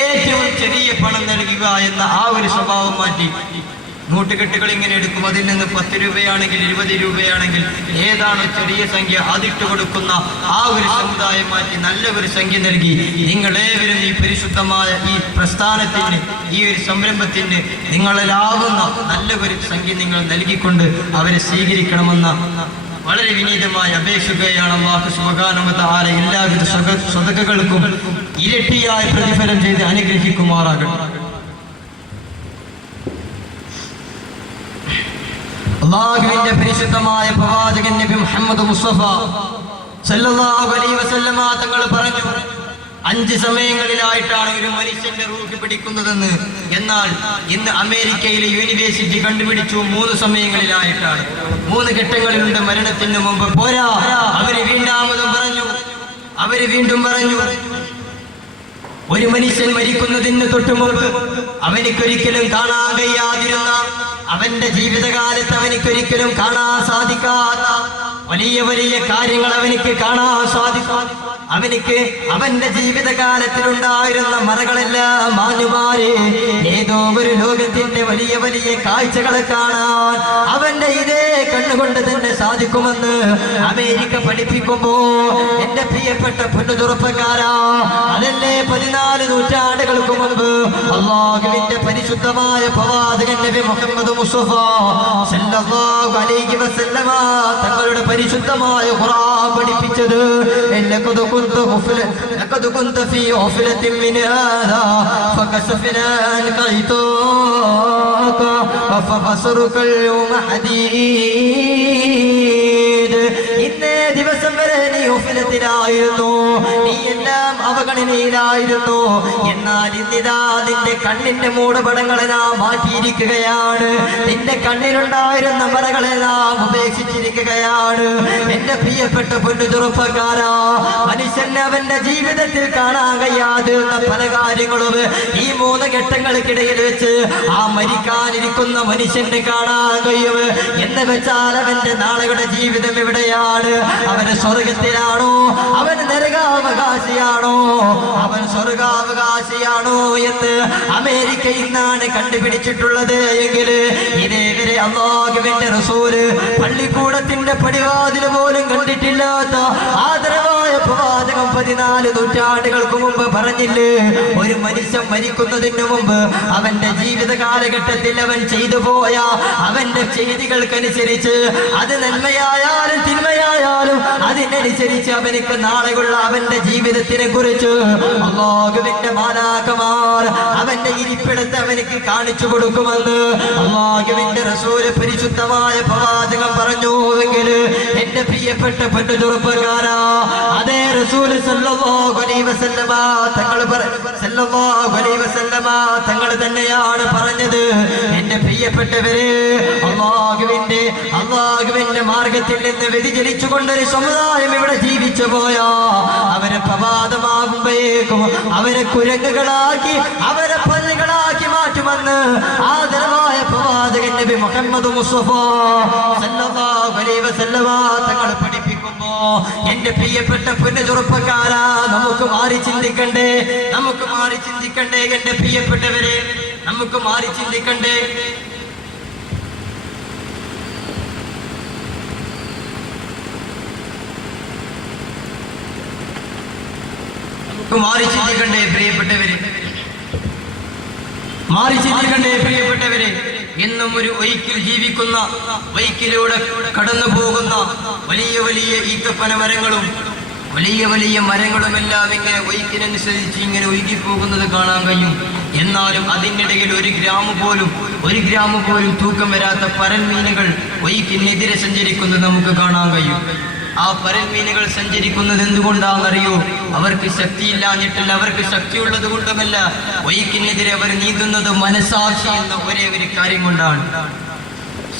ഏറ്റവും ചെറിയ പണം നൽകുക എന്ന ആ ഒരു സ്വഭാവം മാറ്റി നോട്ടുകെട്ടുകൾ ഇങ്ങനെ എടുക്കും. അതിൽ നിന്ന് 10 രൂപയാണെങ്കിൽ 20 രൂപയാണെങ്കിൽ ഏതാണോ ചെറിയ സംഖ്യ അതിട്ട് കൊടുക്കുന്ന ആ ഒരു സമുദായം മാറ്റി നല്ല ഒരു സംഖ്യ നൽകി നിങ്ങളേവരും ഈ പരിശുദ്ധമായ ഈ പ്രസ്ഥാനത്തിന് ഈ ഒരു സംരംഭത്തിന് നിങ്ങളിലാവുന്ന നല്ല ഒരു സംഖ്യ നിങ്ങൾ നൽകിക്കൊണ്ട് അവരെ സ്വീകരിക്കണമെന്ന വളരെ വിനീതമായി അപേക്ഷിക്കുകയാണ്. അല്ലാഹു സുബ്ഹാനഹു വ തആല എല്ലാവിധ സ്വതകകൾക്കും ഇരട്ടിയായ പ്രതിഫലം ചെയ്ത് അനുഗ്രഹിക്കുമാറാകട്ടെ. അല്ലാഹുവിന്റെ പരിശുദ്ധമായ പ്രവാചകൻ നബി മുഹമ്മദ് മുസ്തഫ സല്ലല്ലാഹു അലൈഹി വസല്ലമ തങ്ങൾ പറഞ്ഞു, 5 സമയങ്ങളിലായിട്ടാണ് ഒരു മനുഷ്യന്റെ റൂഹ് പിടിക്കുന്നതെന്ന്. എന്നാൽ ഇന്ന് അമേരിക്കയിലെ യൂണിവേഴ്സിറ്റി കണ്ടുപിടിച്ചു 3 സമയങ്ങളിലായിട്ടാണ്. 3 ഘട്ടങ്ങളിലുണ്ട് മരണത്തിന് മുമ്പ്. പോരാ, അവര് വീണ്ടും പറഞ്ഞു ഒരു മനുഷ്യൻ മരിക്കുന്നതിന് തൊട്ട് മുമ്പ് അവനിക്കൊരിക്കലും കാണാൻ കഴിയാതിരുന്ന, അവന്റെ ജീവിതകാലത്ത് അവനിക്കൊരിക്കലും കാണാൻ സാധിക്കാത്ത വലിയ വലിയ കാര്യങ്ങൾ അവനിക്ക് കാണാൻ സാധിക്കും. അവനിക്ക് അവന്റെ ജീവിതകാലത്തിലുണ്ടായിരുന്ന മറകളെല്ലാം മാഞ്ഞുമാറി ഏതോ ഒരു ലോകത്തിന്റെ വലിയ വലിയ കാഴ്ചകളെ കാണാൻ അവന്റെ ഇതേ കണ്ണുകൊണ്ട് തന്നെ സാധിക്കുമെന്ന് അമേരിക്ക പഠിപ്പിക്കുമ്പോ എന്റെ പ്രിയപ്പെട്ട പൊന്നുതുറപ്പക്കാരാ, അതല്ലേ 14 നൂറ്റാണ്ടുകൾക്ക് മുമ്പ് അല്ലാഹുവിന്റെ പരിശുദ്ധമായ പ്രവാചകൻ നബി മുഹമ്മദ് മുസ്തഫ സല്ലല്ലാഹു അലൈഹി വസല്ലമ തങ്ങളുടെ പരിശുദ്ധമായ ഖുർആൻ പഠിപ്പിച്ചത്. لقد كنت في غفلة من هذا فكشفنا عنك غطاءك فبصرك اليوم حديد. ഇന്നേ ദിവസം വരെ നീ ഗഫലത്തിലായിരുന്നു, നീ എല്ലാം അവഗണനയിലായിരുന്നു. എന്നാൽ ഇന്നിതാ നിന്റെ കണ്ണിന്റെ മൂടപടങ്ങളെ നാം മാറ്റിയിരിക്കുകയാണ്. നിന്റെ കണ്ണിലുണ്ടായിരുന്ന മറകളെ നാം ഉപേക്ഷിച്ചിരിക്കുകയാണ്. എന്റെ പ്രിയപ്പെട്ട പൊന്നു ചെറുപ്പക്കാരാ, മനുഷ്യന് അവന്റെ ജീവിതത്തിൽ കാണാൻ കഴിയാതിരുന്ന പല കാര്യങ്ങളും ഈ 3 ഘട്ടങ്ങൾക്കിടയിൽ വെച്ച് ആ മരിക്കാനിരിക്കുന്ന മനുഷ്യന് കാണാൻ കഴിയും. എന്ന് വെച്ചാൽ അവന്റെ നാളുകളുടെ ജീവിതം എവിടെയാണ്? അവന് സ്വർഗത്തിലാണോ? അവൻ നരകാവകാശിയാണോ? അവൻ സ്വർഗാവകാശിയാണോ എന്ന് അമേരിക്ക ഇന്നാണ് കണ്ടുപിടിച്ചിട്ടുള്ളത്. എങ്കിൽ ഇതേവരെ അല്ലാഹുവിന്റെ റസൂല് പള്ളിക്കൂടത്തിന്റെ പടിവാതിൽ പോലും കണ്ടിട്ടില്ലാത്ത ആദരവായ പ്രവാചകൻ 14 നൂറ്റാണ്ടുകൾക്ക് മുമ്പ് പറഞ്ഞില്ലേ, ഒരു മനുഷ്യൻ മരിക്കുന്നതിന് മുമ്പ് അവന്റെ ജീവിത കാലഘട്ടത്തിൽ അവൻ ചെയ്തു പോയ അവന്റെ ചെയ്തികൾക്കനുസരിച്ച്, അത് നന്മയായാലും തിന്മയായാലും അതിനനുസരിച്ച് അവനിക്ക് നാളെയുള്ള അവന്റെ ജീവിതത്തിനെ കുറിച്ച് അല്ലാഹുവിന്റെ മാലാഖമാർ അവന്റെ ഇരിപ്പിടത്ത് അവനിക്ക് കാണിച്ചു കൊടുക്കുമെന്ന് അല്ലാഹുവിന്റെ റസൂല് പരിശുദ്ധമായ പ്രവാചകൻ പറഞ്ഞു. എങ്കിൽ എന്റെ പ്രിയപ്പെട്ട പൊന്നു ചെറുപ്പക്കാരാ, അതേ റസൂല് സല്ലല്ലാഹു അലൈഹി വസല്ലമ തങ്ങൾ തന്നെയാണ് പറഞ്ഞത്. എന്റെ പ്രിയപ്പെട്ടവരെ, അല്ലാഹുവിന്റെ മാർഗത്തിൽ നിന്ന് വ്യതിചലിച്ചു കൊണ്ടൊരു സമുദായം ഇവിടെ ജീവിച്ചു പോയാ അവരെ പ്രഭാതമാകുമ്പോഴേക്കും അവരെ കുരങ്ങുകളാക്കി അവരെ പല്ലുകളാക്കി മാറ്റുമെന്ന് ആദരവായ പ്രവാചകൻ നബി മുഹമ്മദ് മുസ്തഫ സല്ലല്ലാഹു അലൈഹി വസല്ലമ തങ്ങൾ പഠിപ്പിക്കുമ്പോ എന്റെ പ്രിയപ്പെട്ട പൊന്നു ചെറുപ്പക്കാരാ, നമുക്ക് മാറി ചിന്തിക്കണ്ടേ? എന്റെ പ്രിയപ്പെട്ടവരെ, നമുക്ക് മാറി ചിന്തിക്കണ്ടേ? പ്രിയപ്പെട്ടവരെ, എന്നും ഒരു ഒയ്ക്കിൽ ജീവിക്കുന്ന, ഒയ്ക്കിലൂടെ കടന്നു പോകുന്ന വലിയ വലിയ ഈത്തപ്പന മരങ്ങളും വലിയ വലിയ മരങ്ങളുമെല്ലാം ഇങ്ങനെ ഒയ്ക്കിനനുസരിച്ച് ഇങ്ങനെ ഒഴുകിപ്പോകുന്നത് കാണാൻ കഴിയും. എന്നാലും അതിനിടയിൽ ഒരു ഗ്രാമം പോലും തൂക്കം വരാത്ത പരൽമീനുകൾ ഒയ്ക്കിനെതിരെ സഞ്ചരിക്കുന്നത് നമുക്ക് കാണാൻ കഴിയും. ആ പരൽമീനുകൾ സഞ്ചരിക്കുന്നത് എന്തുകൊണ്ടാണെന്നറിയോ? അവർക്ക് ശക്തിയില്ലാഞ്ഞിട്ടില്ല, അവർക്ക് ശക്തിയുള്ളത് കൊണ്ടുമല്ല. ഒയ്ക്കിനെതിരെ അവർ നീന്തുന്നത് മനസാക്ഷി എന്ന ഒരേ ഒരു കാര്യം കൊണ്ടാണ്.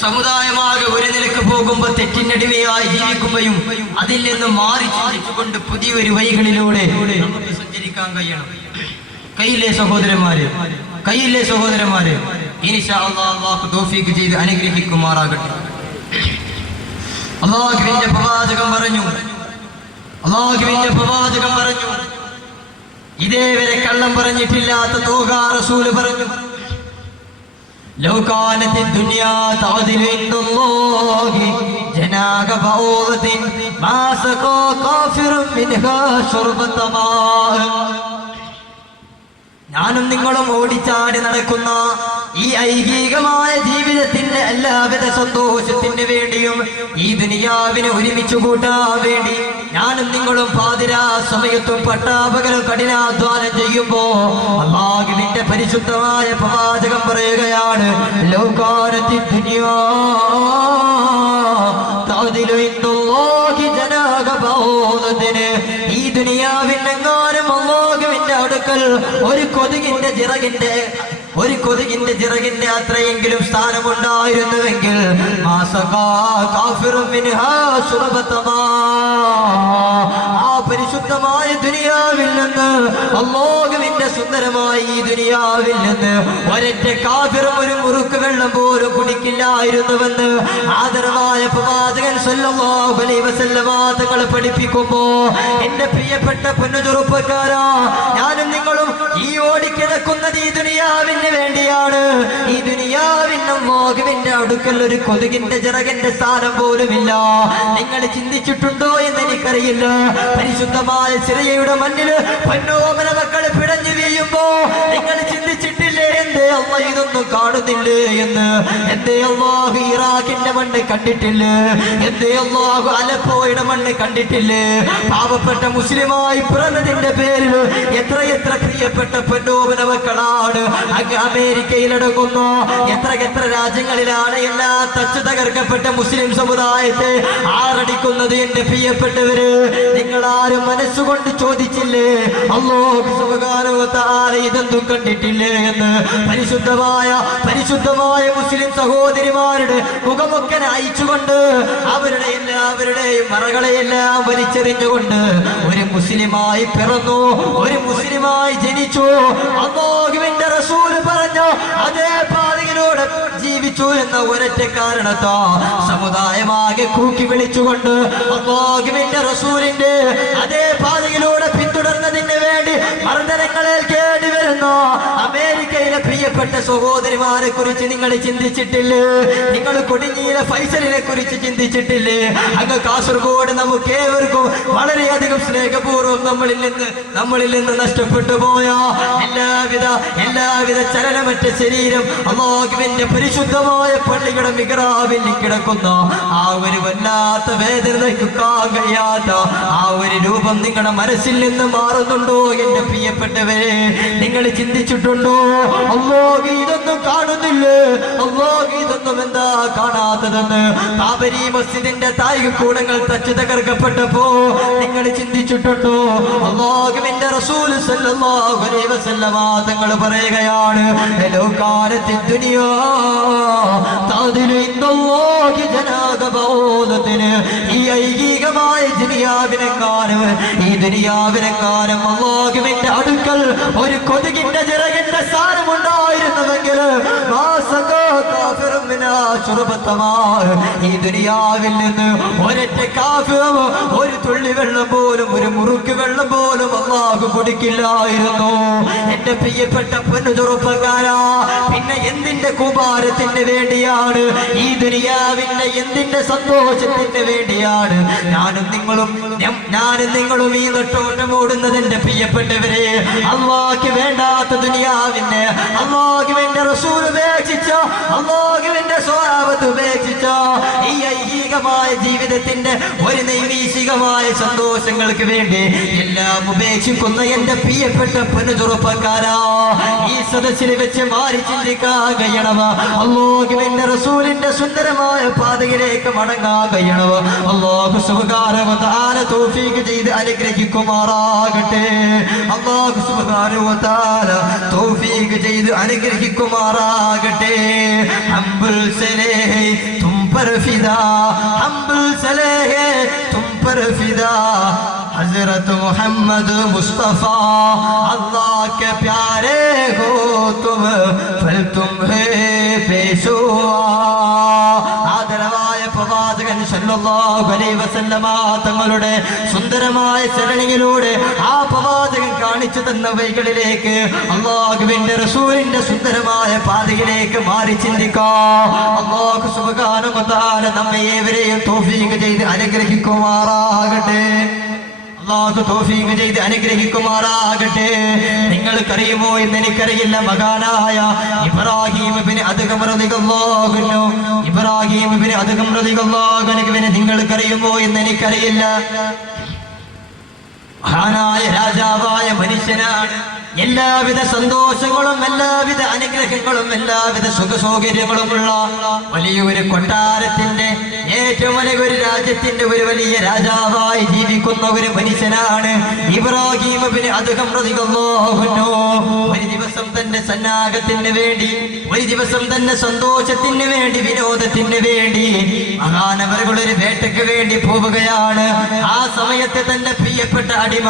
സമുദായമാകെ ഒരു നിലക്ക് പോകുമ്പോൾ തെറ്റിനടിമയായി ജീവിക്കുകയും അതിൽ നിന്ന് മാറി ചിന്തിച്ചുകൊണ്ട് പുതിയൊരു വഴികളിലൂടെ നമുക്ക് സഞ്ചരിക്കാൻ കഴിയണം. കയ്യിലെ സഹോദരന്മാരെ ഇൻഷാ അല്ലാഹ് അല്ലാഹു തൗഫീഖ് ചെയ്ത് അനുഗ്രഹിക്കുമാറാകട്ടെ. അല്ലാഹുവിന്റെ പ്രവാചകൻ പറഞ്ഞു, ഇതേവരെ കള്ളം പറഞ്ഞിട്ടില്ലാത്ത തോഹ റസൂൽ പറഞ്ഞു, ലൗ കാനത്തി ദുനിയാ തഅദിലു ഇൻദല്ലാഹി ജനാക ബഊദത്തിൻ മാ സഖാ കാഫിറുൻ മിൻഹാ ശുർബത മാ. ഞാനും നിങ്ങളും ഓടിച്ചാടി നടക്കുന്ന ഈ ഐഹികമായ ജീവിതത്തിന്റെ എല്ലാവിധ സന്തോഷത്തിന് വേണ്ടിയും ഈ ദുനിയാവിനെ ഒരുമിച്ച് കൂട്ടാൻ വേണ്ടി ഞാനും നിങ്ങളും പാതിരാ സമയത്തും പട്ടാപകലും കഠിനാധ്വാനം ചെയ്യുമ്പോ അല്ലാഹുവിന്റെ പരിശുദ്ധമായ പ്രവാചകം പറയുകയാണ്, ലൗകാനത്തി ദുനിയാ തഅദിലു ഇൻദല്ലാഹി ജനാക ബഊദത്തിൻ. ഈ ദുനിയാവിനെങ്ങാനും അല്ലാഹുവിന്റെ അടുക്കൽ ഒരു കൊതുകിന്റെ ചിറകിന്റെ അത്രയെങ്കിലും സ്ഥാനമുണ്ടായിരുന്നുവെങ്കിൽ ആ പരിശുദ്ധമായ ദുനിയാവിൽ നിന്ന്, അല്ലാഹുവിന്റെ സുന്ദരമായ ഈ ദുനിയാവിൽ നിന്ന് ഒരൊറ്റ കാഫിറും ഒരു മുറുക്ക് വെള്ളം പോലും കുടിക്കില്ലായിരുന്നുവെന്ന് ആദരവായ പ്രവാചകൻ സല്ലല്ലാഹു അലൈഹി വസല്ലമ തങ്ങൾ പഠിപ്പിക്കുമ്പോ, എന്റെ പ്രിയപ്പെട്ട പൊന്നു ചെറുപ്പക്കാരാ, ഞാനും നിങ്ങളും ഈ ഓടിക്കിടക്കുന്നത് ഈ ദുനിയാവിന് വേണ്ടിയാണ്. ഈ ദുനിയാവിന് അല്ലാഹുവിന്റെ അടുക്കൽ ഒരു കൊതുകിന്റെ ചിറകിന്റെ സ്ഥാനം പോലുമില്ല. നിങ്ങൾ ചിന്തിച്ചിട്ടുണ്ടോ എന്ന് എനിക്കറിയില്ല. പരിശുദ്ധമായ സിറിയയുടെ മണ്ണില് പൊന്നോമന മക്കളെ പിടഞ്ഞു വീഴുമ്പോ നിങ്ങൾ ചിന്തിച്ചിട്ടില്ലേ, എന്തേ അല്ലാഹ് ഇതൊന്നും കാണുന്നില്ലേ എന്ന്? എന്തേ അല്ലാഹു ഇറാഖിന്റെ മണ്ണ് കണ്ടിട്ടില്ലേ? എന്തേ അല്ലാഹു അലപ്പോയുടെ മണ്ണ് കണ്ടിട്ടില്ലേ? പാവപ്പെട്ട മുസ്ലിമായി പിറന്നതിന്റെ പേരിൽ എത്ര പ്രിയപ്പെട്ട പൊന്നോമന മക്കളാണ് അങ്ങ് അമേരിക്കയിലടങ്ങുന്നു. എത്ര രാജ്യങ്ങളിലാണ് എല്ലാ തച്ചു തകർക്കപ്പെട്ട മുസ്ലിം സമുദായത്തെ ആറടിക്കുന്നത്. എന്റെ പ്രിയപ്പെട്ടവര്, നിങ്ങൾ ആരും മനസ്സുകൊണ്ട് ചോദിച്ചില്ലേ, അല്ലാഹു സുബ്ഹാനഹു വ തആല ഇതൊന്നും കണ്ടിട്ടില്ലേ എന്ന്? പരിശുദ്ധമായ മുസ്ലിം സഹോദരിമാരുടെ മുഖമൊക്കെ അയച്ചുകൊണ്ട് അവരുടെ എല്ലാവരുടെയും മറകളെയെല്ലാം വലിച്ചെറിഞ്ഞുകൊണ്ട് ഒരു മുസ്ലിമായി പിറന്നു, ഒരു മുസ്ലിമായി ജനിച്ചു. അല്ലാഹുവിന്റെ റസൂൽ പറഞ്ഞു അതേ പാതയിലൂടെ ജീവിച്ചു എന്ന ഒരൊറ്റ കാരണത്താ സമുദായമാകെ കൂക്കി വിളിച്ചുകൊണ്ട് അല്ലാഹുവിന്റെ റസൂലിന്റെ അതേ പാതയിലൂടെ പിന്തുടർന്നതിന് വേണ്ടി മർദ്ദനങ്ങളേൽക്കേണ്ടി വരുന്ന അമേരിക്കയിലെ പ്രിയപ്പെട്ട സഹോദരിമാരെ കുറിച്ച് നിങ്ങൾ ചിന്തിച്ചിട്ടില്ലേ? നിങ്ങൾ കൊടിഞ്ഞിയിലെ ഫൈസലിനെ കുറിച്ച് ചിന്തിച്ചിട്ടില്ലേ? അങ്ങ് കാസർഗോഡ് നമുക്ക് ഏവർക്കും വളരെയധികം സ്നേഹപൂർവ്വം നമ്മളിൽ നിന്ന് നഷ്ടപ്പെട്ടു പോയ എല്ലാവിധ ചലനമറ്റ ശരീരം അല്ലാഹുവിന്റെ പരിശുദ്ധമായ പള്ളിയുടെ മിഹ്റാബിൽ കിടക്കുന്ന ആ ഒരു വല്ലാത്ത വേദന കഴിയാത്ത ആ ഒരു രൂപം നിങ്ങളുടെ മനസ്സിൽ നിന്ന് മാറുന്നുണ്ടോ? എന്റെ പ്രിയപ്പെട്ടവരെ, നിങ്ങൾ ചിന്തിച്ചിട്ടുണ്ടോ, അല്ലാഹു ഇതൊന്നും കാണുന്നില്ലേ? അല്ലാഹു ഇതൊന്നും എന്താ കാണാത്തതെന്ന്? ബാബരി മസ്ജിദിന്റെ താഴികക്കൂടങ്ങൾ തച്ചു തകർക്കപ്പെട്ടപ്പോ നിങ്ങൾ ചിന്തിച്ചിട്ടുണ്ടോ? അല്ലാഹുവിന്റെ റസൂൽ സല്ലല്ലാഹു അലൈഹി വസല്ലമ തങ്ങൾ പറയുകയാണ്, ലൗകാനത്തി ദുനിയാ തഅദിലു ഇൻദല്ലാഹി ജനാക ബഊദത്തിൻ. ഈ ഐഹികമായ ദുനിയാവിനെക്കാളും അല്ലാഹുവിന്റെ അടുക്കൽ ഒരു കൊതുകിന്റെ ചിറകിന്റെ സ്ഥാനമുണ്ടായിരുന്നുവെങ്കിൽ ഈ ദുനിയാവിൽ നിന്ന് ഒരൊറ്റ കാഫിറും ഒരു തുള്ളി വെള്ളം പോലും, ഒരു മുറുക്ക് വെള്ളം പോലും അല്ലാഹു കുടിക്കില്ലായിരുന്നു. എന്റെ പ്രിയപ്പെട്ട പൊന്നു ചെറുപ്പക്കാരാ, പിന്നെ എന്തിന്റെ കൂപാരത്തിന് വേണ്ടിയാണ് ഈ ദുനിയാവിന്റെ, എന്തിന്റെ സന്തോഷത്തിന് വേണ്ടിയാണ് ഞാനും നിങ്ങളും ഈ നെട്ടോട്ടം ഓടുന്നത്? എന്റെ പ്രിയപ്പെട്ടവരെ, അല്ലാഹുവിന് വേണ്ടാത്ത ദുനിയാവിനെ അല്ലാഹുവിന്റെ റസൂൽ ഉപേക്ഷിച്ച, അല്ലാഹുവിന്റെ സ്വഹാബത്ത് ഉപേക്ഷിച്ച ഈ ഐഹികമായ ജീവിതത്തിന്റെ ഒരു നൈമിഷികമായ സന്തോഷങ്ങൾക്ക് വേണ്ടി എല്ലാം ഉപേക്ഷിക്കുന്ന എന്റെ പ്രിയപ്പെട്ട പൊന്നുചെറുപ്പക്കാരാ, ഈ സദസ്സിൽ വെച്ച് മാറി ചിന്തിക്കാൻ കഴിയണവ. അല്ലാഹുവിന്റെ റസൂലിന്റെ സുന്ദരമായ പാതയിലേക്ക് മടങ്ങാൻ കഴിയണവ. അല്ലാഹു സുബ്ഹാനഹു വ തആല തൗഫീഖ് ചെയ്ത് അനുഗ്രഹിക്കുമാറാകട്ടെ. അല്ലാഹു സുബ്ഹാനഹു വ തആല തൗഫീഖ് ചെയ്ത് അനുഗ്രഹിക്കും. അനുഗ്രഹിക്കുമാറാകട്ടെ. ഹംബുൽ സലേഹ് തും पर फिदा, हम्बुल सलेह तुम पर फिदा, हजरत मोहम्मद मुस्तफा अल्लाह के प्यारे हो तुम, फल तुम्हें पेशवा. ആദരവായ പ്രവാചകൻ സല്ലല്ലാഹു അലൈഹി വസല്ലമ തങ്ങളുടെ സുന്ദരമായ ചരണയിലൂടെ ആ പ്രവാചകൻ കാണിച്ചു തന്ന വഴികളിലേക്ക്, അല്ലാഹുവിന്റെ റസൂലിന്റെ സുന്ദരമായ പാതയിലേക്ക് മാറി ചിന്തിക്കാം. അല്ലാഹു സുബ്ഹാനഹു വ തആല നമ്മെ ഏവരെയും തൗഫീഖ് ചെയ്ത് അനുഗ്രഹിക്കുമാറാകട്ടെ. അല്ലാഹു തൗഫീഖ് ചെയ്ത് അനുഗ്രഹിക്കുമാറാകട്ടെ. നിങ്ങൾക്കറിയുമോ എന്ന് എനിക്കറിയില്ല, മഹാനായ ഇബ്രാഹിം ഇബ്നു അദ്ഹം റളിയല്ലാഹു അൻഹു, ഇബ്രാഹിം ഇബ്നു അദ്ഹം റളിയല്ലാഹു അൻഹുവിനെ നിങ്ങൾക്കറിയുമോ എന്ന് എനിക്കറിയില്ല. മഹാനായ രാജാവായ മനുഷ്യനാണ്. എല്ലാവിധ സന്തോഷങ്ങളും എല്ലാവിധ അനുഗ്രഹങ്ങളും എല്ലാവിധ സുഖസൗകര്യങ്ങളുമുള്ള വലിയൊരു കൊട്ടാരത്തിന്റെ, ഏറ്റവും വലിയ ഒരു രാജ്യത്തിന്റെ ഒരു വലിയ രാജാവായി ജീവിക്കുന്ന ഒരു മനുഷ്യനാണ് ഇബ്രാഹിം ഇബ്നു അദ്ഹം റളിയല്ലാഹു അൻഹു. ഒരു ദിവസം തന്റെ സന്നാഹത്തിന് വേണ്ടി, ഒരു ദിവസം തന്നെ സന്തോഷത്തിന് വേണ്ടി, വിനോദത്തിന് വേണ്ടി മഹാനവറുകൾ ഒരു വേട്ടയ്ക്ക് വേണ്ടി പോവുകയാണ്. ആ സമയത്ത് തന്റെ പ്രിയപ്പെട്ട അടിമ,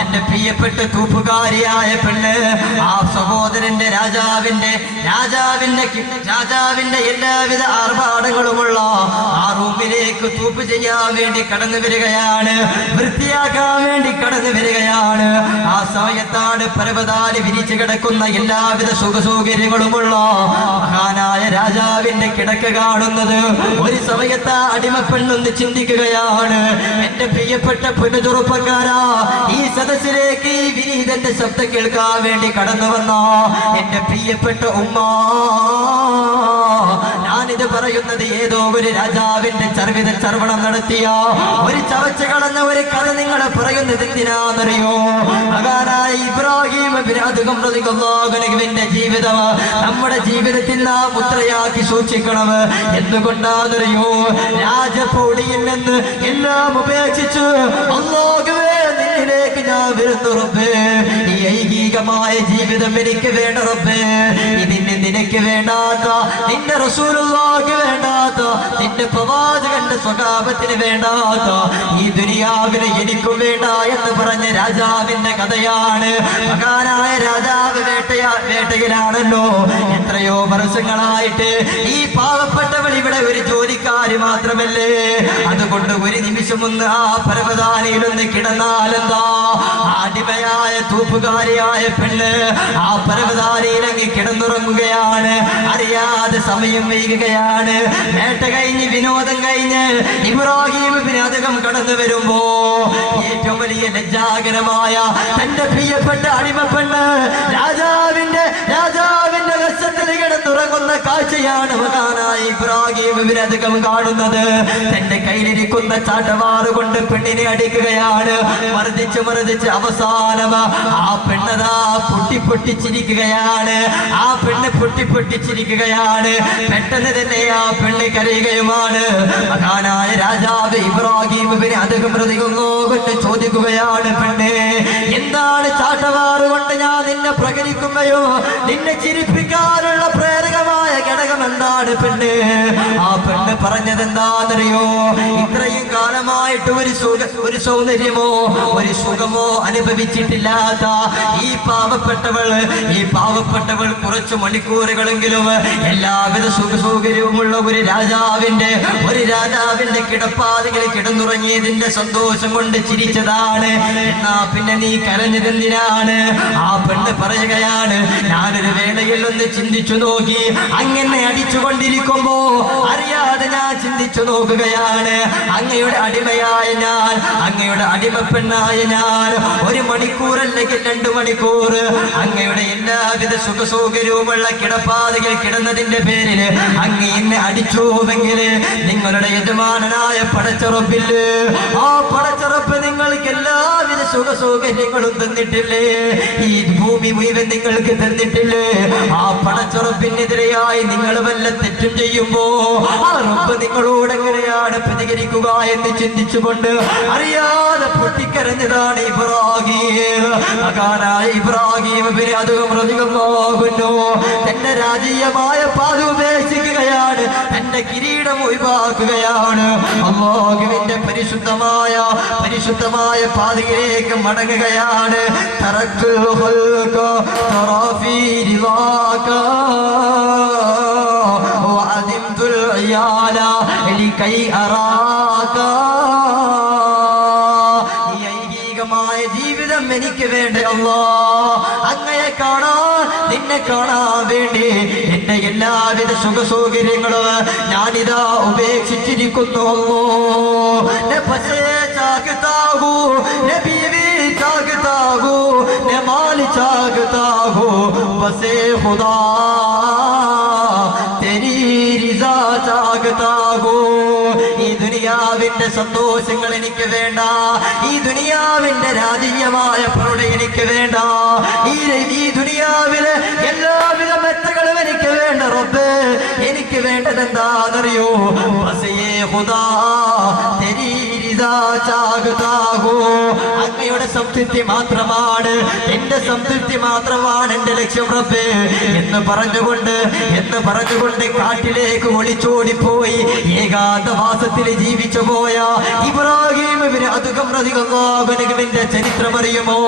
തന്റെ പ്രിയപ്പെട്ട കൂപ്പുകാരിയായ പെണ്ണ്, ആ സഹോദരന്റെ രാജാവിന്റെ എല്ലാവിധ ആർഭാടങ്ങളുമുള്ള ആ റൂമിലേക്ക് തൂപ്പ് ചെയ്യാൻ വേണ്ടി കടന്നു വരികയാണ്, വൃത്തിയാക്കാൻ വേണ്ടി കടന്നു വരികയാണ്. ആ സമയത്താണ് പരവതാനി വിരിച്ചു കിടക്കുന്ന എല്ലാവിധ സുഖസൗകര്യങ്ങളുമുള്ള മഹാനായ രാജാവിന്റെ കിടക്ക കാണുന്നത്. ഒരു സമയത്ത് ആ അടിമപ്പെണ്ണൊന്ന് ചിന്തിക്കുകയാണ്, എന്റെ പ്രിയപ്പെട്ട പെണ്ണു ചെറുപ്പക്കാരാ, ഈ സദസ്സിലേക്ക് ഈ വിനീതന്റെ ശബ്ദം കേൾക്കാൻ വേണ്ടി കടന്നു വന്ന എന്റെ പ്രിയപ്പെട്ട ഉമ്മ, ഞാനിത് പറയുന്നത് ഏതോ ഒരു രാജാവിന്റെ ചർവണം നടത്തിയ ഒരു ചവച്ച് കളഞ്ഞ ഒരു കഥ നിങ്ങളെ പറയുന്നത് എന്തിനാണെന്നറിയോ? മഹാനായ ഇബ്രാഹിം ഇബ്നു അദ്ഹം റളിയല്ലാഹു അൻഹുവിന്റെ ജീവിതം നമ്മുടെ ജീവിതത്തിൽ നാം മുദ്രയാക്കി സൂക്ഷിക്കണം. എന്തുകൊണ്ടാണെന്നറിയോ? രാജപൗടിയിൽ നിന്ന് എല്ലാം ഉപേക്ഷിച്ച് അല്ലാഹുവേ നിന്നിലേക്ക് ഞാൻ വരുന്നു റബ്ബേ. ഈ ഐഹികമായ ജീവിതം എനിക്ക് വേണ്ട റബ്ബേ. ഇതിന് നിനക്ക് വേണ്ടാത്ത, നിന്റെ റസൂലുള്ളാഹിക്ക് വേണ്ടാത്ത, നിന്റെ പ്രവാചകന്റെ സ്വഭാവത്തിന് വേണ്ടാത്ത ഈ ദുനിയാവിന് എനിക്കും വേണ്ട എന്ന് പറഞ്ഞ രാജാവിന്റെ കഥയാണ്. മഹാനായ രാജാവ് വേട്ടയിലാണല്ലോ. എത്രയോ വർഷങ്ങളായിട്ട് ഈ പാവപ്പെട്ടവൾ ഇവിടെ ഒരു ജോലിക്കാരി മാത്രമല്ലേ. അതുകൊണ്ട് ഒരു നിമിഷം ഒന്ന് ആ പരവതാനിയിലൊന്ന് കിടന്നാലെന്താ? അടിമയായ തൂപ്പുകാരിയായ പെണ്ണ് ആ പരവതാനിയിലങ്ങ് കിടന്നുറങ്ങുകയാണ്. അറിയാതെ സമയം വൈകുകയാണ്. വേട്ട കഴിഞ്ഞ്, വിനോദം കഴിഞ്ഞ് ഇബ്രാഹിം ഇബ്നു അദ്ഹം കടന്നു വരുമ്പോ ഏറ്റവും വലിയ ലജ്ജാകരമായ തന്റെ പ്രിയപ്പെട്ട അടിമപ്പെണ്ണ് രാജാവിന്റെ വശത്തിൽ കിടന്നുറങ്ങുന്ന കാഴ്ചയാണ് മഹാനായ ഇബ്രാഹിം ഇബ്നു അദ്ഹം കാണുന്നത്. തന്റെ കയ്യിലിരിക്കുന്ന ചാട്ടവാറ് കൊണ്ട് പെണ്ണിനെ അടിക്കുകയാണ്. മർദ്ദിച്ച് അവസാനം ആ പെണ്ണതാ പൊട്ടിച്ചിരിക്കുകയാണ്. ആ പെണ്ണ് പൊട്ടിച്ചിരിക്കുകയാണ്. പെട്ടെന്ന് തന്നെ ആ പെണ്ണ് കരയുകയുമാണ്. മഹാനായ രാജാവ് ഇബ്രാഹിം ഇബ്നു അദ്ഹം റളിയല്ലാഹു അൻഹു ചോദിക്കുകയാണ്, പെണ്ണേ, എന്താണ് ചാട്ടവാറ് കൊണ്ട് ഞാൻ നിന്നെ പ്രകരിക്കുകയോ നിന്നെ ചിരിപ്പിക്കാനുള്ള പ്രേരകമായ ഘടകം എന്താണ് പെണ്ണ്? ആ പെണ്ണ് പറഞ്ഞത് എന്താണെന്നറിയോ? ഇത്രയും കാലമായിട്ട് ഒരു സൗന്ദര്യമോ ഒരു സുഖമോ അനുഭവിച്ചിട്ടില്ലാത്ത ഈ പാവപ്പെട്ടവൾ കുറച്ചു മണിക്കൂറുകളെങ്കിലും എല്ലാവിധ സുഖസൗകര്യവുമുള്ള ഒരു രാജാവിന്റെ കിടപ്പാതകൾ കിടന്നുറങ്ങിയതിന്റെ സന്തോഷം കൊണ്ട് ചിരിച്ചതാണ്. എന്നാ പിന്നെ നീ കരഞ്ഞതെന്തിനാണ്? ആ പെണ്ണ് പറയുകയാണ്, ഞാനൊരു വേളയിൽ ഒന്ന് ചിന്തിച്ചു നോക്കി. അങ്ങനെ അടിച്ചുകൊണ്ടിരിക്കുമ്പോ അറിയാതെ ഞാൻ ചിന്തിച്ചു നോക്കുകയാണ്, അങ്ങയുടെ അടിമയായ ഞാൻ, അങ്ങയുടെ അടിമപ്പെണ്ണായ ഞാൻ ഒരു മണിക്കൂർ അല്ലെങ്കിൽ 2 മണിക്കൂർ അങ്ങയുടെ എല്ലാവിധ സുഖസൗകര്യവുമുള്ള കിടപ്പാതകൾ കിടന്നതിന്റെ പേരിൽ അങ്ങ് എന്നെ അടിച്ചുവെങ്കിൽ നിങ്ങളുടെ യജമാനനായ പടച്ചറപ്പില്ലേ, ആ പടച്ചറപ്പ് നിങ്ങൾക്ക് എല്ലാവിധ സുഖസൗകര്യങ്ങളും തന്നിട്ടില്ലേ? ഈ ഭൂമി മുഴുവൻ നിങ്ങൾക്ക് തന്നിട്ടില്ലേ? ആ പടച്ചറപ്പിനെതിരെയായി നിങ്ങൾ വല്ല തെറ്റും ചെയ്യുമ്പോ ആ റബ്ബ് നിങ്ങളോട് എങ്ങനെയാണ് പ്രതികരിക്കുക എന്ന് ചിന്തിച്ചുകൊണ്ട് അറിയാതെ പൊട്ടിക്കരഞ്ഞതാണ് ഇബ്രാഹിം. ഇബ്രാഹിം റളിയല്ലാഹു തന്റെ രാജീയമായ പാത ഉപേക്ഷിക്കുകയാണ്, തന്റെ കിരീടം ഒഴിവാക്കുകയാണ്, അല്ലാഹുവിന്റെ പരിശുദ്ധമായ പാതയിലേക്ക് മടങ്ങുകയാണ്. ജീവിതം എനിക്ക് വേണ്ട അല്ലാഹ്, അങ്ങയെ കാണാൻ നിന്നെ കാണാൻ വേണ്ടി എന്റെ എല്ലാവിധ സുഖ സൗകര്യങ്ങളും ഞാനിതാ ഉപേക്ഷിച്ചിരിക്കുന്നു. बसे खुदा तेरी रिज़ा चाहता हो. ഈ ദുനിയാവിന്റെ സന്തോഷങ്ങൾ എനിക്ക് വേണ്ട, ഈ ദുനിയാവിന്റെ രാജീയമായ പ്രൗഢ എനിക്ക് വേണ്ട, ഈ ദുനിയാവിലെ എല്ലാവിധ മെച്ചകളും എനിക്ക് വേണ്ട റബ്ബേ. എനിക്ക് വേണ്ടത് എന്താണെന്നറിയോ? ബസേ ഖുദാ തെരീ റിസാ ചാഹതാ ഹോ. അങ്ങയുടെ സംതൃപ്തി മാത്രമാണ് എന്റെ സംതൃപ്തി മാത്രമാണ് എന്റെ ലക്ഷ്യം റബ്ബേ എന്ന് പറഞ്ഞുകൊണ്ട് കാട്ടിലേക്ക് ഒളിച്ചോടിപ്പോയി ഏകാന്തവാസത്തിൽ ജീവിച്ചു പോയ ഇബ്രാഹിം ഇബ്നു അദ്ഹം റളിയല്ലാഹുവിന്റെ ചരിത്രം അറിയുമോ?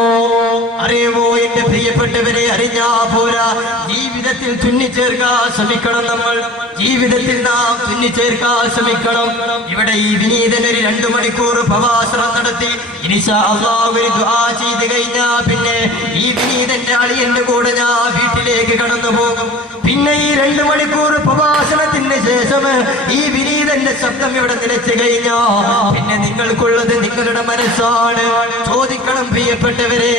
എന്റെ പ്രിയപ്പെട്ടവരെ, അറിഞ്ഞാ പോരാ, ജീവിതത്തിൽ തുന്നിച്ചേർക്കാൻ ശ്രമിക്കണം. നമ്മൾ ജീവിതത്തിൽ നാം തുന്നിച്ചേർക്കാൻ ശ്രമിക്കണം. ഇവിടെ ഈ വിനീതൻ ഒരു 2 മണിക്കൂർ പ്രഭാഷണം നടത്തി ഇൻഷാ അല്ലാഹ് ഒരു ദുആ ചെയ്ത് കഴിഞ്ഞാൽ പിന്നെ ഈ വിനീതന്റെ അളിയന്റെ കൂടെ ഞാൻ വീട്ടിലേക്ക് കടന്നു പോകും. പിന്നെ ഈ 2 മണിക്കൂർ പ്രഭാഷണത്തിന് ശേഷം ഈ വിനീതന്റെ ശബ്ദം ഇവിടെ നിലച്ചു കഴിഞ്ഞാ പിന്നെ നിങ്ങൾക്കുള്ളത് നിങ്ങളുടെ മനസ്സാണ്. ചോദിക്കണം പ്രിയപ്പെട്ടവരെ,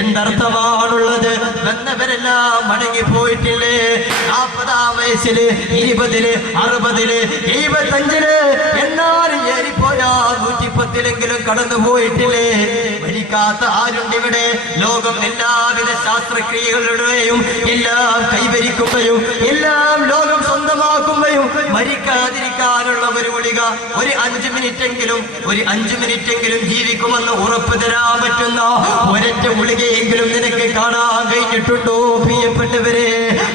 എന്തർത്ഥമാണുള്ളത്? വന്നവരെല്ലാം മടങ്ങിപ്പോയിട്ടില്ലേ? 40-ാം വയസ്സില്, 20-ല്, 60-ല്, 75-ല്, എന്നാലും ഏറിപ്പോയാ 110-ലെങ്കിലും കടന്നു പോയിട്ടില്ലേ? മരിക്കാത്ത ആരുണ്ട് ഇവിടെ? ലോകം എല്ലാവിധ ശാസ്ത്രക്രിയകളുടെയും എല്ലാം കൈവരിക്കുമ്പോഴും എല്ലാം ലോകം സ്വന്തമാക്കുമ്പോഴും മരിക്കാതിരിക്കാനുള്ള ഒരു ഗുളിക, ഒരു 5 മിനിറ്റെങ്കിലും ജീവിക്കുമെന്ന് ഉറപ്പ് തരാൻ പറ്റുന്ന ഒരൊറ്റ ഗുളികയെങ്കിലും നിനക്ക് കാണാൻ കഴിഞ്ഞിട്ടുണ്ടോ പ്രിയപ്പെട്ടവരെ?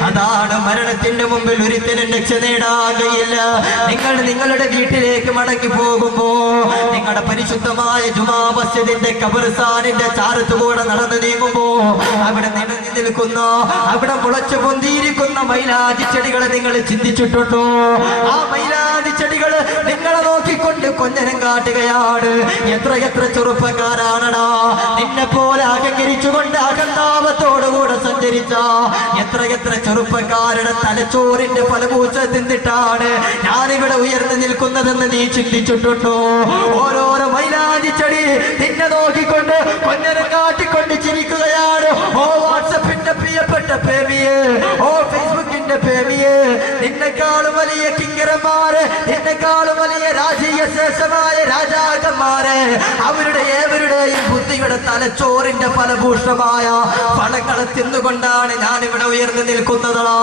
അതാണ് മരണത്തിന്റെ മുമ്പിൽ ഒരുത്തനും രക്ഷ നേടാൻ കഴിയില്ല. നിങ്ങൾ നിങ്ങളുടെ വീട്ടിലേക്ക് മടങ്ങി പോകുമ്പോ നിങ്ങളുടെ പരിശുദ്ധമായ ജുമാ മസ്ജിദിന്റെ ഖബർസ്ഥാനിന്റെ ചാരത്തുകൂടെ നടന്നു നീങ്ങുമ്പോ അവിടെ നിലഞ്ഞു നിൽക്കുന്ന, അവിടെ മുളച്ചു പൊന്തിയിരിക്കുന്ന മൈലാഞ്ചി ചെടികളെ നിങ്ങൾ ചിന്തിച്ചിട്ടുണ്ടോ? ആ മൈലാഞ്ചി ചെടികൾ നിങ്ങളെ നോക്കിക്കൊണ്ട് കൊഞ്ഞനം കാട്ടുകയാണ്. എത്ര ചെറുപ്പക്കാരാണടാ നിന്നെ പോലെ അഹങ്കരിച്ചുകൊണ്ട് അകന്താപത്തോടുകൂടെ സഞ്ചരിച്ച എത്ര ചെറുപ്പക്കാരുടെ തലച്ചോറിന്റെ ഫലപൂച്ച തിന്നിട്ടാണ് ഞാനിവിടെ ഉയർന്നു നിൽക്കുന്നതെന്ന് നീ ചിന്തിച്ചിട്ടുണ്ടോ? ഓരോരോ മൈലാഞ്ചി ചെടി നിന്നെ നോക്കിക്കൊണ്ട് കൊഞ്ഞനം കാട്ടിക്കൊണ്ട് ചിരിക്കുകയാണ്. ഓ വാട്സപ്പിന്റെ പ്രിയപ്പെട്ട പ്രേമിയെ, ഓ ഫേസ്ബുക്കിന്റെ പ്രേമിയെ, നിന്നെക്കാളും വലിയ കിങ്കരന്മാര്, നിന്നെക്കാളും വലിയ രാജീയ ശേഷമായ രാജാക്കന്മാരെ, അവരുടെ ഏവരുടെയും ബുദ്ധിയുടെ തലച്ചോറിന്റെ ഫലഭൂഷണമായ ഫലങ്ങളെ തിന്നുകൊണ്ടാണ് ഞാനിവിടെ ഉയർന്നു നിൽക്കുന്നതാ.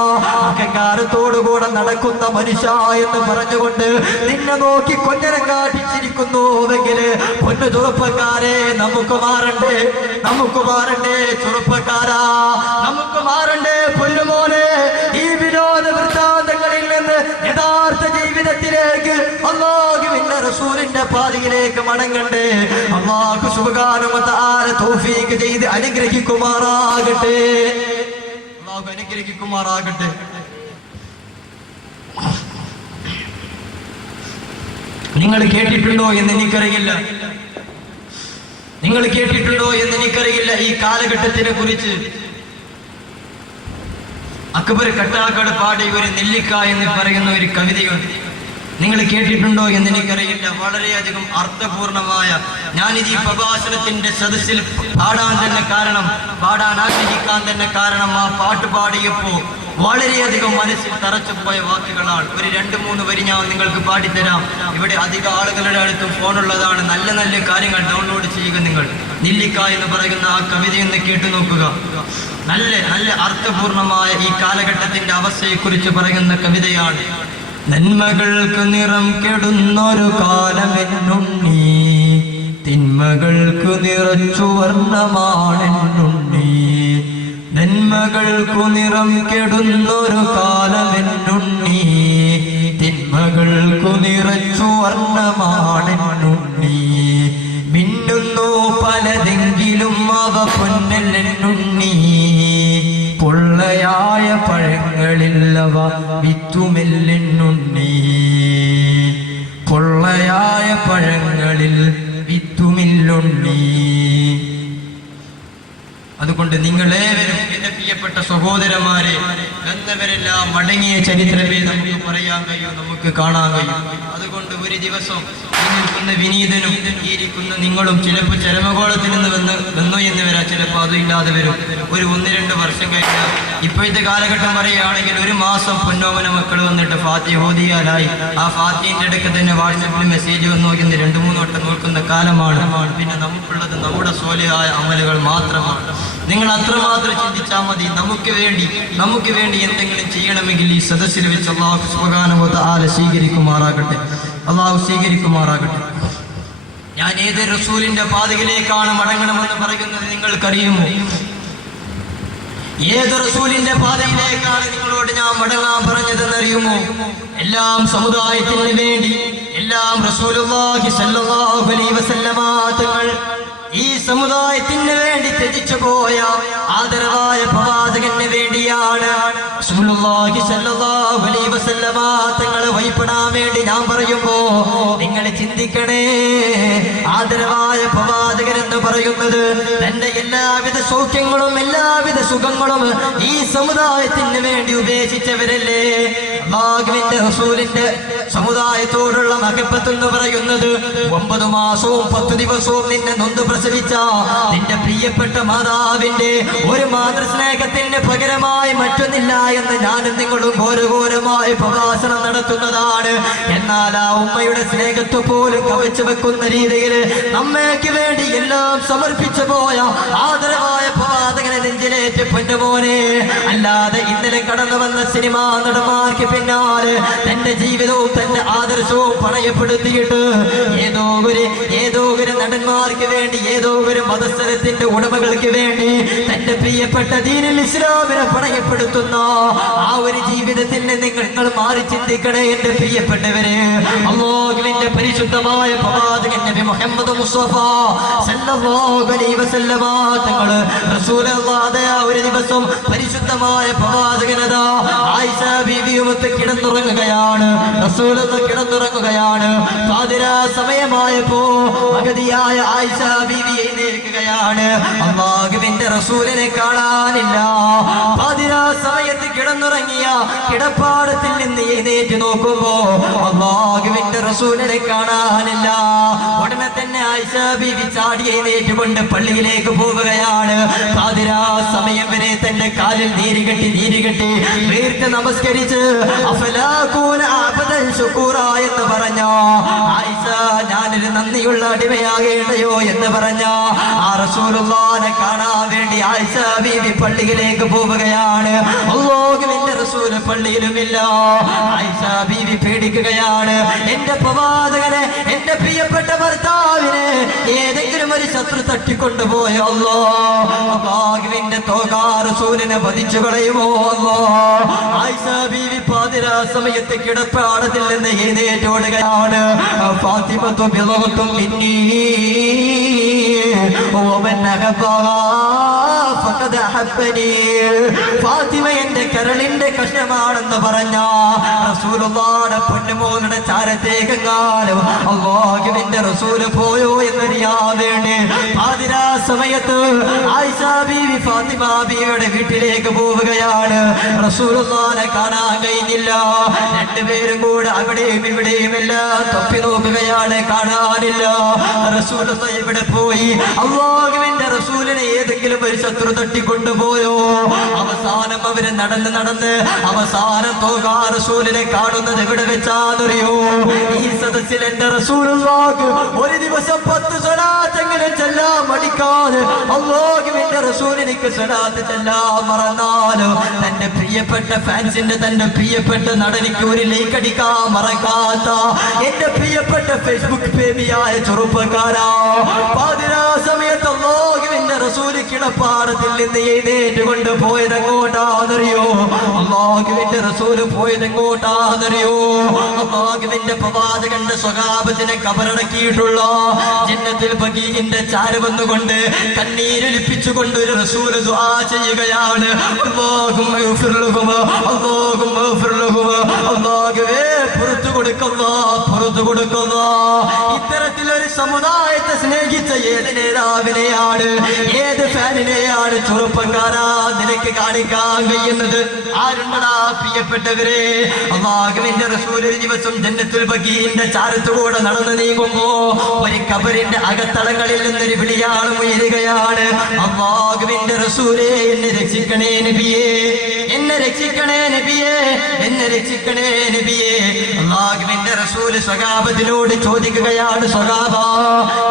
അഹങ്കാരത്തോടുകൂടെ നടക്കുന്ന മനുഷ്യ എന്ന് പറഞ്ഞുകൊണ്ട് നിന്നെ നോക്കി കൊഞ്ഞനം കാട്ടിച്ചിരിക്കുന്നുവെങ്കിൽ പൊന്നു ചെറുപ്പക്കാരെ, നമുക്ക് മാറണ്ടേ ചെറുപ്പക്കാരാ, നമുക്ക് മാറണ്ടേ പൊന്നുമോനെ. ഈ വിനോദ വൃത്താന്തങ്ങളിൽ നിന്ന് യഥാർത്ഥ ജീവിതത്തിലേക്ക് അല്ലാഹുവിന്റെ റസൂലിന്റെ പാതയിലേക്ക് മടങ്ങണ്ടേ. അല്ലാഹു സുബ്ഹാനഹു വ തആല തൗഫീഖ് ചെയ്ത് അനുഗ്രഹിക്കുമാറാകട്ടെ. അല്ലാഹു അനുഗ്രഹിക്കുമാറാകട്ടെ. നിങ്ങൾ കേട്ടിട്ടുണ്ടോ എന്ന് എനിക്കറിയില്ല ഈ കാലഘട്ടത്തിനെ കുറിച്ച്. അക്ബർ കട്ടാക്കാട് പാടിയ ഒരു നെല്ലിക്ക എന്ന് പറയുന്ന ഒരു കവിതയുണ്ട്. നിങ്ങൾ കേട്ടിട്ടുണ്ടോ എന്ന് എനിക്കറിയില്ല. വളരെയധികം അർത്ഥപൂർണമായ, ഞാനിത് ഈ പ്രഭാഷണത്തിന്റെ സദസ്സിൽ പാടാൻ ആഗ്രഹിക്കാൻ തന്നെ കാരണം ആ പാട്ട് പാടിയപ്പോ വളരെയധികം മനസ്സിൽ തറച്ചുപോയ വാക്കുകളാണ്. ഒരു 2-3 വരി ഞാൻ നിങ്ങൾക്ക് പാടിത്തരാം. ഇവിടെ അധികം ആളുകളുടെ അടുത്തും ഫോണുള്ളതാണ്. നല്ല നല്ല കാര്യങ്ങൾ ഡൗൺലോഡ് ചെയ്യുക. നിങ്ങൾ നെല്ലിക്ക എന്ന് പറയുന്ന ആ കവിതയൊന്ന് കേട്ടു നോക്കുക. നല്ല അർത്ഥപൂർണമായ ഈ കാലഘട്ടത്തിന്റെ അവസ്ഥയെക്കുറിച്ച് പറയുന്ന കവിതയാണ്. നന്മകൾക്ക് നിറം കെടുന്നൊരു കാലമെന്നുണ്ണി, തിന്മകൾക്ക് നിറച്ചു വർണ്ണമാണെന്നുണ്ണി. നന്മകൾക്കു നിറം കെടുന്നൊരു കാലമെന്നുണ്ണി, തിന്മകൾക്കു നിറച്ചു വർണ്ണമാണെന്നുണ്ണി. മിന്നുന്നു പലതെങ്കിലും അവ പൊന്നല്ലെന്നുണ്ണി, പൊള്ളയായ പഴങ്ങളില്ലവ വിത്തുമെല്ലെന്നുണ്ണി. പൊള്ളയായ പഴങ്ങളിൽ വിത്തുമില്ലുണ്ണി. അതുകൊണ്ട് നിങ്ങളേവരും എന്റെ പ്രിയപ്പെട്ട സഹോദരന്മാരെ, എന്നവരെല്ലാം മടങ്ങിയ ചരിത്രമേ നമുക്ക് പറയാൻ കഴിയൂ, നമുക്ക് കാണാൻ കഴിയും. അതുകൊണ്ട് ഒരു ദിവസം ഈ നിൽക്കുന്ന വിനീതനും ഈ ഇരിക്കുന്ന നിങ്ങളും ചിലപ്പോൾ ചരമകോളത്തിൽ നിന്ന് വന്നു എന്ന് വരാം, ചിലപ്പോൾ അതും ഇല്ലാതെ വരും. ഒരു 1-2 വർഷം കഴിഞ്ഞാൽ ഇപ്പോഴത്തെ കാലഘട്ടം പറയുകയാണെങ്കിൽ 1 മാസം പൊന്നോമന മക്കൾ വന്നിട്ട് ഫാത്തിഹ ഓതിയാലായി. ആ ഫാത്തിഹിന്റെ ഇടയ്ക്ക് തന്നെ വാട്സപ്പിൽ മെസ്സേജ് വന്ന് നോക്കുന്ന 2-3 വട്ടം നോക്കുന്ന കാലമാണ്. പിന്നെ നമുക്കുള്ളത് നമ്മുടെ സ്വാലിഹായ അമലുകൾ മാത്രമാണ്. നിങ്ങൾ അത്രമാത്രം ചിന്തിച്ചാൽ മതി. നമുക്ക് വേണ്ടി എന്തെങ്കിലും ചെയ്യണമെങ്കിൽ ഈ സദസ്സിൽ വെച്ച് അല്ലാഹു സുബ്ഹാനഹു വ തആല സ്വീകരിക്കുമാറാകട്ടെ. അല്ലാഹു സ്വീകരിക്കുമാറാകട്ടെ. ഞാൻ ഏത് റസൂലിന്റെ പാതയിലേക്കാണ് മടങ്ങണമെന്ന് പറയുന്നത് നിങ്ങൾക്കറിയുമോ? ഏത് റസൂലിന്റെ പാതയിലേക്കാണ് നിങ്ങളോട് ഞാൻ മടങ്ങാൻ പറഞ്ഞതെന്നറിയുമോ? എല്ലാം സമുദായത്തിന് വേണ്ടി, എല്ലാം റസൂലുള്ളാഹി സ്വല്ലല്ലാഹു അലൈഹി വസല്ലമ തങ്ങൾ ഈ സമുദായത്തിന് വേണ്ടി ത്യജിച്ചു പോയ ആദരവായ പ്രവാചകന് വേണ്ടിയാണ്. റസൂലുള്ളാഹി സ്വല്ലല്ലാഹു അലൈഹി വസല്ലമ തങ്ങളെ വഴിപ്പെടാൻ വേണ്ടി ഞാൻ പറയുമ്പോ നിങ്ങൾ ചിന്തിക്കണേ. ആദരവായ പ്രവാചകൻ എന്ന് പറയുന്നത് തന്റെ എല്ലാവിധ സൗഖ്യങ്ങളും എല്ലാവിധ സുഖങ്ങളും ഈ സമുദായത്തിന് വേണ്ടി ഉപേക്ഷിച്ചവരല്ലേ. അല്ലാഹുവിന്റെ റസൂലിന്റെ സമുദായത്തോടുള്ള മഹബത്ത് എന്ന് പറയുന്നത് 9 മാസവും 10 ദിവസവും നിന്നെ നൊന്ത് പ്രസവിച്ച നിന്റെ പ്രിയപ്പെട്ട മാതാവിന്റെ ഒരു മാതൃസ്നേഹത്തിന് പകരമായി മറ്റൊന്നില്ല എന്ന് ഞാനും നിങ്ങളും ഘോരഘോരമായി പ്രഭാഷണം നടത്തുന്നതാണ്. എന്നാൽ ആ ഉമ്മയുടെ സ്നേഹത്തെ പോലും കവച്ചു വെക്കുന്ന രീതിയിൽ നമ്മയ്ക്ക് വേണ്ടി എല്ലാം സമർപ്പിച്ചു പോയ ആദരവായ പ്രവാചകനെ നെഞ്ചിലേറ്റ് പൊന്നുമോനെ. അല്ലാതെ ഇന്നലെ കടന്നു വന്ന സിനിമാ നടന്മാർക്ക് പിന്നാലെ തന്റെ ജീവിതവും തന്റെ ആദർശവും പണയപ്പെടുത്തിയിട്ട് ഏതോ ഒരു നടന്മാർക്ക് വേണ്ടി, ഏതോ ഒരു മതസ്ഥലത്തിന്റെ ഉടമകൾക്ക് വേണ്ടി തന്റെ പ്രിയപ്പെട്ട ദീനുൽ ഇസ്ലാമിനെ പണയപ്പെടുത്തുന്ന ആ ഒരു ജീവിതത്തിന് നിങ്ങൾ മാറി ചിന്തിക്കണേ എന്റെ പ്രിയപ്പെട്ടവരെ. അല്ലാഹുവിന്റെ പരിശുദ്ധമായ പ്രവാചകൻ നബി മുഹമ്മദ് മുസ്തഫ സല്ലല്ലാഹു അലൈഹി വസല്ലമ തങ്ങൾ റസൂലുള്ളാഹിയുടെ ഒരു ദിവസം പരിശുദ്ധമായ പ്രവാചകനതാ ആയിഷ ബീവിയുമൊത്ത് കിടന്നുറങ്ങുകയാണ്. റസൂലുള്ളാഹി കിടന്നുറങ്ങുകയാണ്. പാതിരാ സമയമായപ്പോ മഹദിയായ ആയിഷ ബീവി എഴുന്നേൽക്കുകയാണ്. അല്ലാഹുവിന്റെ റസൂലിനെ കാണാനില്ല. പാതിരാ സമയത്ത് കിടന്നുറങ്ങിയ കിടപ്പാടത്തിൽ നിന്ന് എഴുന്നേറ്റ് നോക്കുമ്പോ അല്ലാഹുവിന്റെ റസൂലിനെ കാണാനില്ല. ഉടനെ തന്നെ ആയിഷ ബീവി ചാടി എഴുന്നേറ്റുകൊണ്ട് പള്ളിയിലേക്ക് പോവുകയാണ്. പാതിരാ സമയം വരെ തന്റെ കാലിൽ നീരുകെട്ടി വീർത്ത് നമസ്കരിച്ച് അഫലാകൂന അബദൻ ശുക്കൂറ എന്ന് പറഞ്ഞ ആയിഷ, ഞാനൊരു നന്ദിയുള്ള അടിമയാകേണ്ടയോ എന്ന് പറഞ്ഞ ആ റസൂലുള്ളാഹിനെ കാണാൻ വേണ്ടി ആയിഷ ബീവി പള്ളിയിലേക്ക് പോവുകയാണ്. അല്ലാഹുവിന്റെ റസൂല് പള്ളിയിലുമില്ല. ആയിഷ ബീവി പേടിക്കുകയാണ്. എന്റെ പ്രവാചകനെ, എന്റെ പ്രിയപ്പെട്ട ഭർത്താവിനെ ഏതെങ്കിലും ഒരു ശത്രു തട്ടിക്കൊണ്ടുപോയോ അല്ലാഹുവിന്റെ തോകാ റസൂലിനെ വധിച്ചു കളയുമോ അല്ലാഹ്. ആയിഷ ബീവി പാതിരാ സമയത്ത് കിടപ്പാടത്തിൽ നിന്ന് എഴുന്നേറ്റോടുകയാണ്. ഫാത്തിമത്തു ബിളവത്തും മിന്നീ വമൻ അഹബ്ബഹാ ഫഖദ് അഹബ്ബനീ. ഫാത്തിമ എന്റെ കരളിന്റെ കഷ്ണമാണെന്ന് പറഞ്ഞ റസൂലുള്ളാഹിയുടെ പൊന്നുമോളുടെ ചാരത്തേക്കെങ്ങാനും അല്ലാഹുവിന്റെ റസൂല് പോയോ എന്നറിയാൻ വേണ്ടി പാതിരാ സമയത്ത് ആയിഷ ബീവി ഫാത്തിമ ബീവിയുടെ വീട്ടിലേക്ക് പോവുകയാണ്. റസൂലുള്ളാഹിനെ കാണാൻ കഴിഞ്ഞില്ല. രണ്ടുപേരും കൂടെ അവിടെയും ഇവിടെയും എല്ലാം തപ്പി നോക്കുകയാണ്, കാണാനില്ല. റസൂലുള്ളാഹി ഇവിടെ പോയി. അല്ലാഹുവിന്റെ റസൂലിനെ ഏതെങ്കിലും ഒരു ശത്രു തട്ടിക്കൊണ്ടുപോയോ? അവസാനം അവര് നടന്ന് അവസാനം തോകാ റസൂലിനെ കാണുന്നത് എവിടെ വെച്ചാന്നറിയോ? ഈ സദസ്സിൽ എന്റെ റസൂലുള്ളാഹി ഒരു ദിവസം 10 സ്വലാത്തെങ്കിലും ചെല്ലാൻ മടിക്കാതെ അല്ലാഹുവിന്റെ റസൂലിനിക്ക് സ്വലാത്ത് ചെല്ലാൻ മറന്നാലോ തന്റെ പ്രിയപ്പെട്ട ഫാൻസിന്റെ തന്റെ പ്രിയപ്പെട്ട നടനിക്ക് ഒരു ലൈക്ക് അടിക്കാൻ മറക്കാത്ത എന്റെ പ്രിയപ്പെട്ട ഫേസ്ബുക്ക് പ്രേമിയായ ചെറുപ്പക്കാരാ, പാതിരാ സമയത്ത് അല്ലാഹുവിന്റെ റസൂല് കിടപ്പാടത്തിൽ നിന്ന് എഴുന്നേറ്റ് കൊണ്ട് പോയതെങ്ങോട്ടാന്നറിയോ? അല്ലാഹുവിന്റെ റസൂല് പോയതെങ്ങോട്ടാന്നറിയോ? അല്ലാഹുവിന്റെ പ്രവാചകന്റെ സ്വഹാബത്തിനെ കബറടക്കിയിട്ടുള്ള ജന്നത്തുൽ ബഖീഇന്റെ ചാര് വന്നുകൊണ്ട് കണ്ണീരൊലിപ്പിച്ചുകൊണ്ട് ഒരു റസൂല് ദുആ ചെയ്യുകയാണ്. അല്ലാഹുമ്മ ഗ്ഫിർ ലഹും, അല്ലാഹുമ്മ ഗ്ഫിർ ലഹും, അല്ലാഹുവേ പുറത്തു കൊടുക്കുക. ഇത്തരത്തിലൊരു സമുദായത്തെ സ്നേഹിച്ച ഏത് നേതാവിനെയാണ്, ഏത് ഫാനിനെയാണ് ചെറുപ്പക്കാരാ നിനക്ക് കാണിക്കാൻ കഴിയുന്നത്? ആരുണ്ടടാ പ്രിയപ്പെട്ടവരെ? അല്ലാഹുവിന്റെ റസൂൽ ഒരു ദിവസം ജന്നത്തുൽ ബഖീഇന്റെ ചാരത്തുകൂടെ നടന്നു നീങ്ങുമ്പോ ഒരു ഖബറിന്റെ അകത്തളങ്ങളിൽ നിന്നൊരു വിളിയാണ് ഉയരുകയാണ്. അല്ലാഹുവിന്റെ റസൂലേ, എന്നെ രക്ഷിക്കണേ നബിയേ, എന്നെ രക്ഷിക്കണേ നബിയേ, എന്നെ രക്ഷിക്കണേ നബിയേ. അല്ലാഹുവിന്റെ റസൂല് സ്വഹാബത്തിനോട് ചോദിക്കുകയാണ്, സ്വഹാബ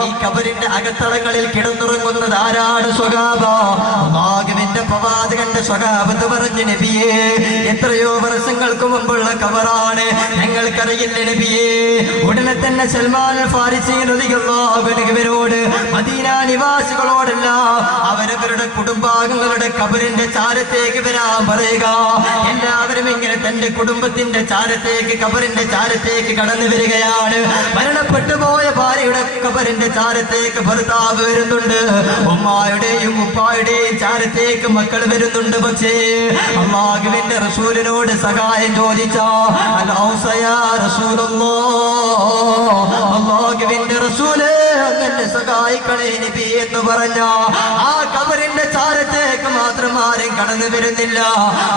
ഈ ഖബറിന്റെ അകത്തളങ്ങളിൽ കിടന്നുറങ്ങുന്നത് ആരാണ് സ്വഹാബ? അല്ലാഹുവിന്റെ പ്രവാചകന്റെ സ്വഹാബത്ത് പറഞ്ഞു, നബിയേ എത്രയോ വർഷങ്ങൾക്ക് മുമ്പുള്ള ഖബറാണ്, ഞങ്ങൾക്കറിയില്ല നബിയേ. ഉടനെ തന്നെ സൽമാൻ ഫാരിസി റളിയല്ലാഹു അൻഹുവിനോട് മദീന നിവാസികളോടല്ല അവരവരുടെ കുടുംബാംഗങ്ങളുടെ ഖബറിന്റെ ചാരത്തേക്ക് വരാൻ പറയുക. എല്ലാവരും ഇങ്ങനെ തന്റെ കുടുംബത്തിന്റെ ചാരത്തേക്ക് ഖബറിന്റെ ചാരത്തേക്ക് കടന്നു വരികയാണ്. മരണപ്പെട്ടു പോയ ഭാര്യയുടെ ഖബറിന്റെ ചാരത്തേക്ക് ഭർത്താവ് വരുന്നുണ്ട്, ഉമ്മായുടെയും ഉപ്പായുടെയും ചാരത്തേക്ക് മക്കൾ വരുന്നുണ്ട്. പക്ഷേ അല്ലാഹുവിന്റെ റസൂലിനോട് സഹായം ചോദിച്ച അല്ലാഹുവിന്റെ റസൂലേ അങ്ങനെ സഹായിക്കണേ നബി എന്ന് പറഞ്ഞ ആ ഖബറിന്റെ ചാരത്തേക്ക് മാത്രം ആരും കടന്നു വരുന്നില്ല.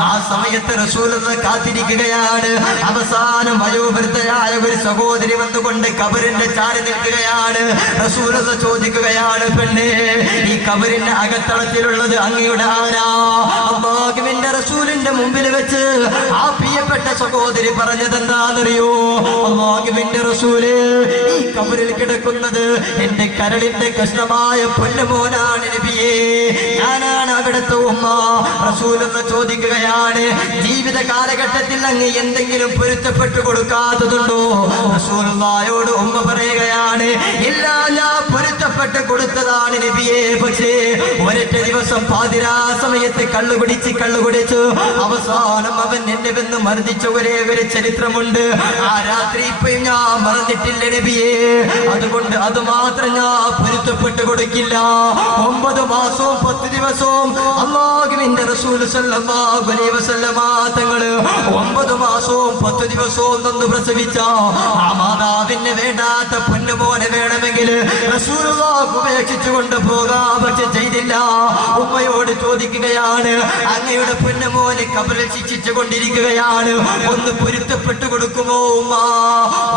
ആ സമയത്ത് റസൂലുള്ളാഹി കാത്തിരിക്കുകയാണ്. അവസാനം വയോവൃദ്ധയായ ഒരു സഹോദരി വന്നുകൊണ്ട് ഖബറിന്റെ ചാരി നിൽക്കുകയാണ്. റസൂലുള്ളാഹി ചോദിക്കുകയാണ്, പെണ്ണേ ഈ ഖബറിന്റെ അകത്തളത്തിലുള്ളത് അങ്ങയുടെ ആരാ? അല്ലാഹുവിന്റെ റസൂലിന്റെ മുമ്പിൽ വെച്ച് ആ പ്രിയപ്പെട്ട സഹോദരി പറഞ്ഞതെന്താണെന്നറിയോ? അല്ലാഹുവിന്റെ റസൂലേ, ഈ ഖബറിൽ കിടക്കുന്നത് എന്റെ കരളിന്റെ കഷ്ണമായ പൊന്നുമോനാണ് നബിയേ, ഞാനാണ് അവിടുത്തെ ഉമ്മ. റസൂലുള്ളാഹി ചോദിക്കുകയാണ്, ജീവിത കാലഘട്ടത്തിൽ അങ്ങ് എന്തെങ്കിലും പൊരുത്തപ്പെട്ടു കൊടുക്കാത്തതുണ്ടോ? റസൂലുള്ളാഹിയോട് ഉമ്മ പറയുകയാണ്, എല്ലാം ഞാൻ പൊരുത്തപ്പെട്ട് കൊടുത്തതാണ് നബിയേ. പക്ഷേ ഒരൊറ്റ ദിവസം പാതിരാ സമയത്ത് കള്ളുകുടിച്ച് അവസാനം അവൻ എന്നെ വന്ന് മർദ്ദിച്ച ഒരേ ഒരു ചരിത്രമുണ്ട്. ആ രാത്രി ഇപ്പോഴും ഞാൻ മറന്നിട്ടില്ല നബിയേ. അതുകൊണ്ട് അത് മാത്രം ഞാൻ പൊരുത്തപ്പെട്ട് കൊടുക്കില്ല. 9 മാസവും 10 ദിവസവും അല്ലാഹുവിന്റെ റസൂൽ സല്ലല്ലാഹു അലൈഹി വസല്ലമ തങ്ങള് 9 മാസവും 10 ദിവസവും നൊന്ന് പ്രസവിച്ച ആ മാതാവിന് വേണ്ടാത്ത പൊന്നുമോനെ വേണമെങ്കിൽ റസൂലുള്ളാഹി ഉപേക്ഷിച്ചു കൊണ്ടുപോകാം. പക്ഷെ ചെയ്തില്ല. ഉമ്മയോട് ചോദിക്കുകയാണ്, അങ്ങയുടെ പൊന്നുമോനെ ഖബറിൽ ശിക്ഷിച്ചു കൊണ്ടിരിക്കുകയാണ്, ഒന്ന് പൊരുത്തപ്പെട്ടു കൊടുക്കുമോ ഉമ്മ?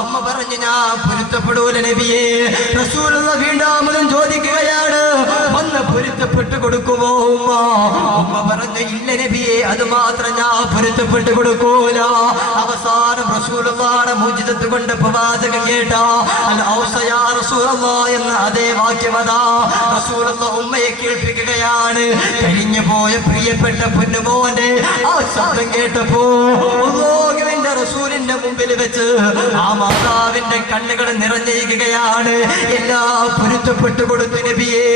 ഉമ്മ പറഞ്ഞു, ഞാൻ പൊരുത്തപ്പെടൂല നബിയേ. റസൂലുള്ളാഹി വീണ്ടും ചോദിക്കുകയാണ്, ഒന്ന് പൊരുത്തപ്പെട്ടു കൊടുക്കുമോ ഉമ്മ? ഉമ്മ പറഞ്ഞു, ഇല്ല നബിയേ, അത് മാത്രം ഞാൻ പൊരുത്തപ്പെട്ടു കൊടുക്കൂല. അവസാനം റസൂലുള്ളാഹിയുടെ മുഅ്ജിസത്ത് കൊണ്ട് പ്രവാചകൻ കേട്ട അൽ ഔസ യാ റസൂലല്ലാഹ് എന്ന അതേ വാക്യമതാ റസൂലുള്ളാഹി ഉമ്മയെ കേൾപ്പിക്കുകയാണ്. കഴിഞ്ഞു പോയ പ്രിയപ്പെട്ട പൊന്നുമോന്റെ ആ ശബ്ദം കേട്ടപ്പോ അല്ലാഹുവിന്റെ റസൂലിന്റെ മുമ്പിൽ വെച്ച് ആ മാതാവിന്റെ കണ്ണുകൾ നിറഞ്ഞിരിക്കുകയാണ്. എല്ലാം പൊരുത്തപ്പെട്ടു കൊടുത്തു നബിയേ,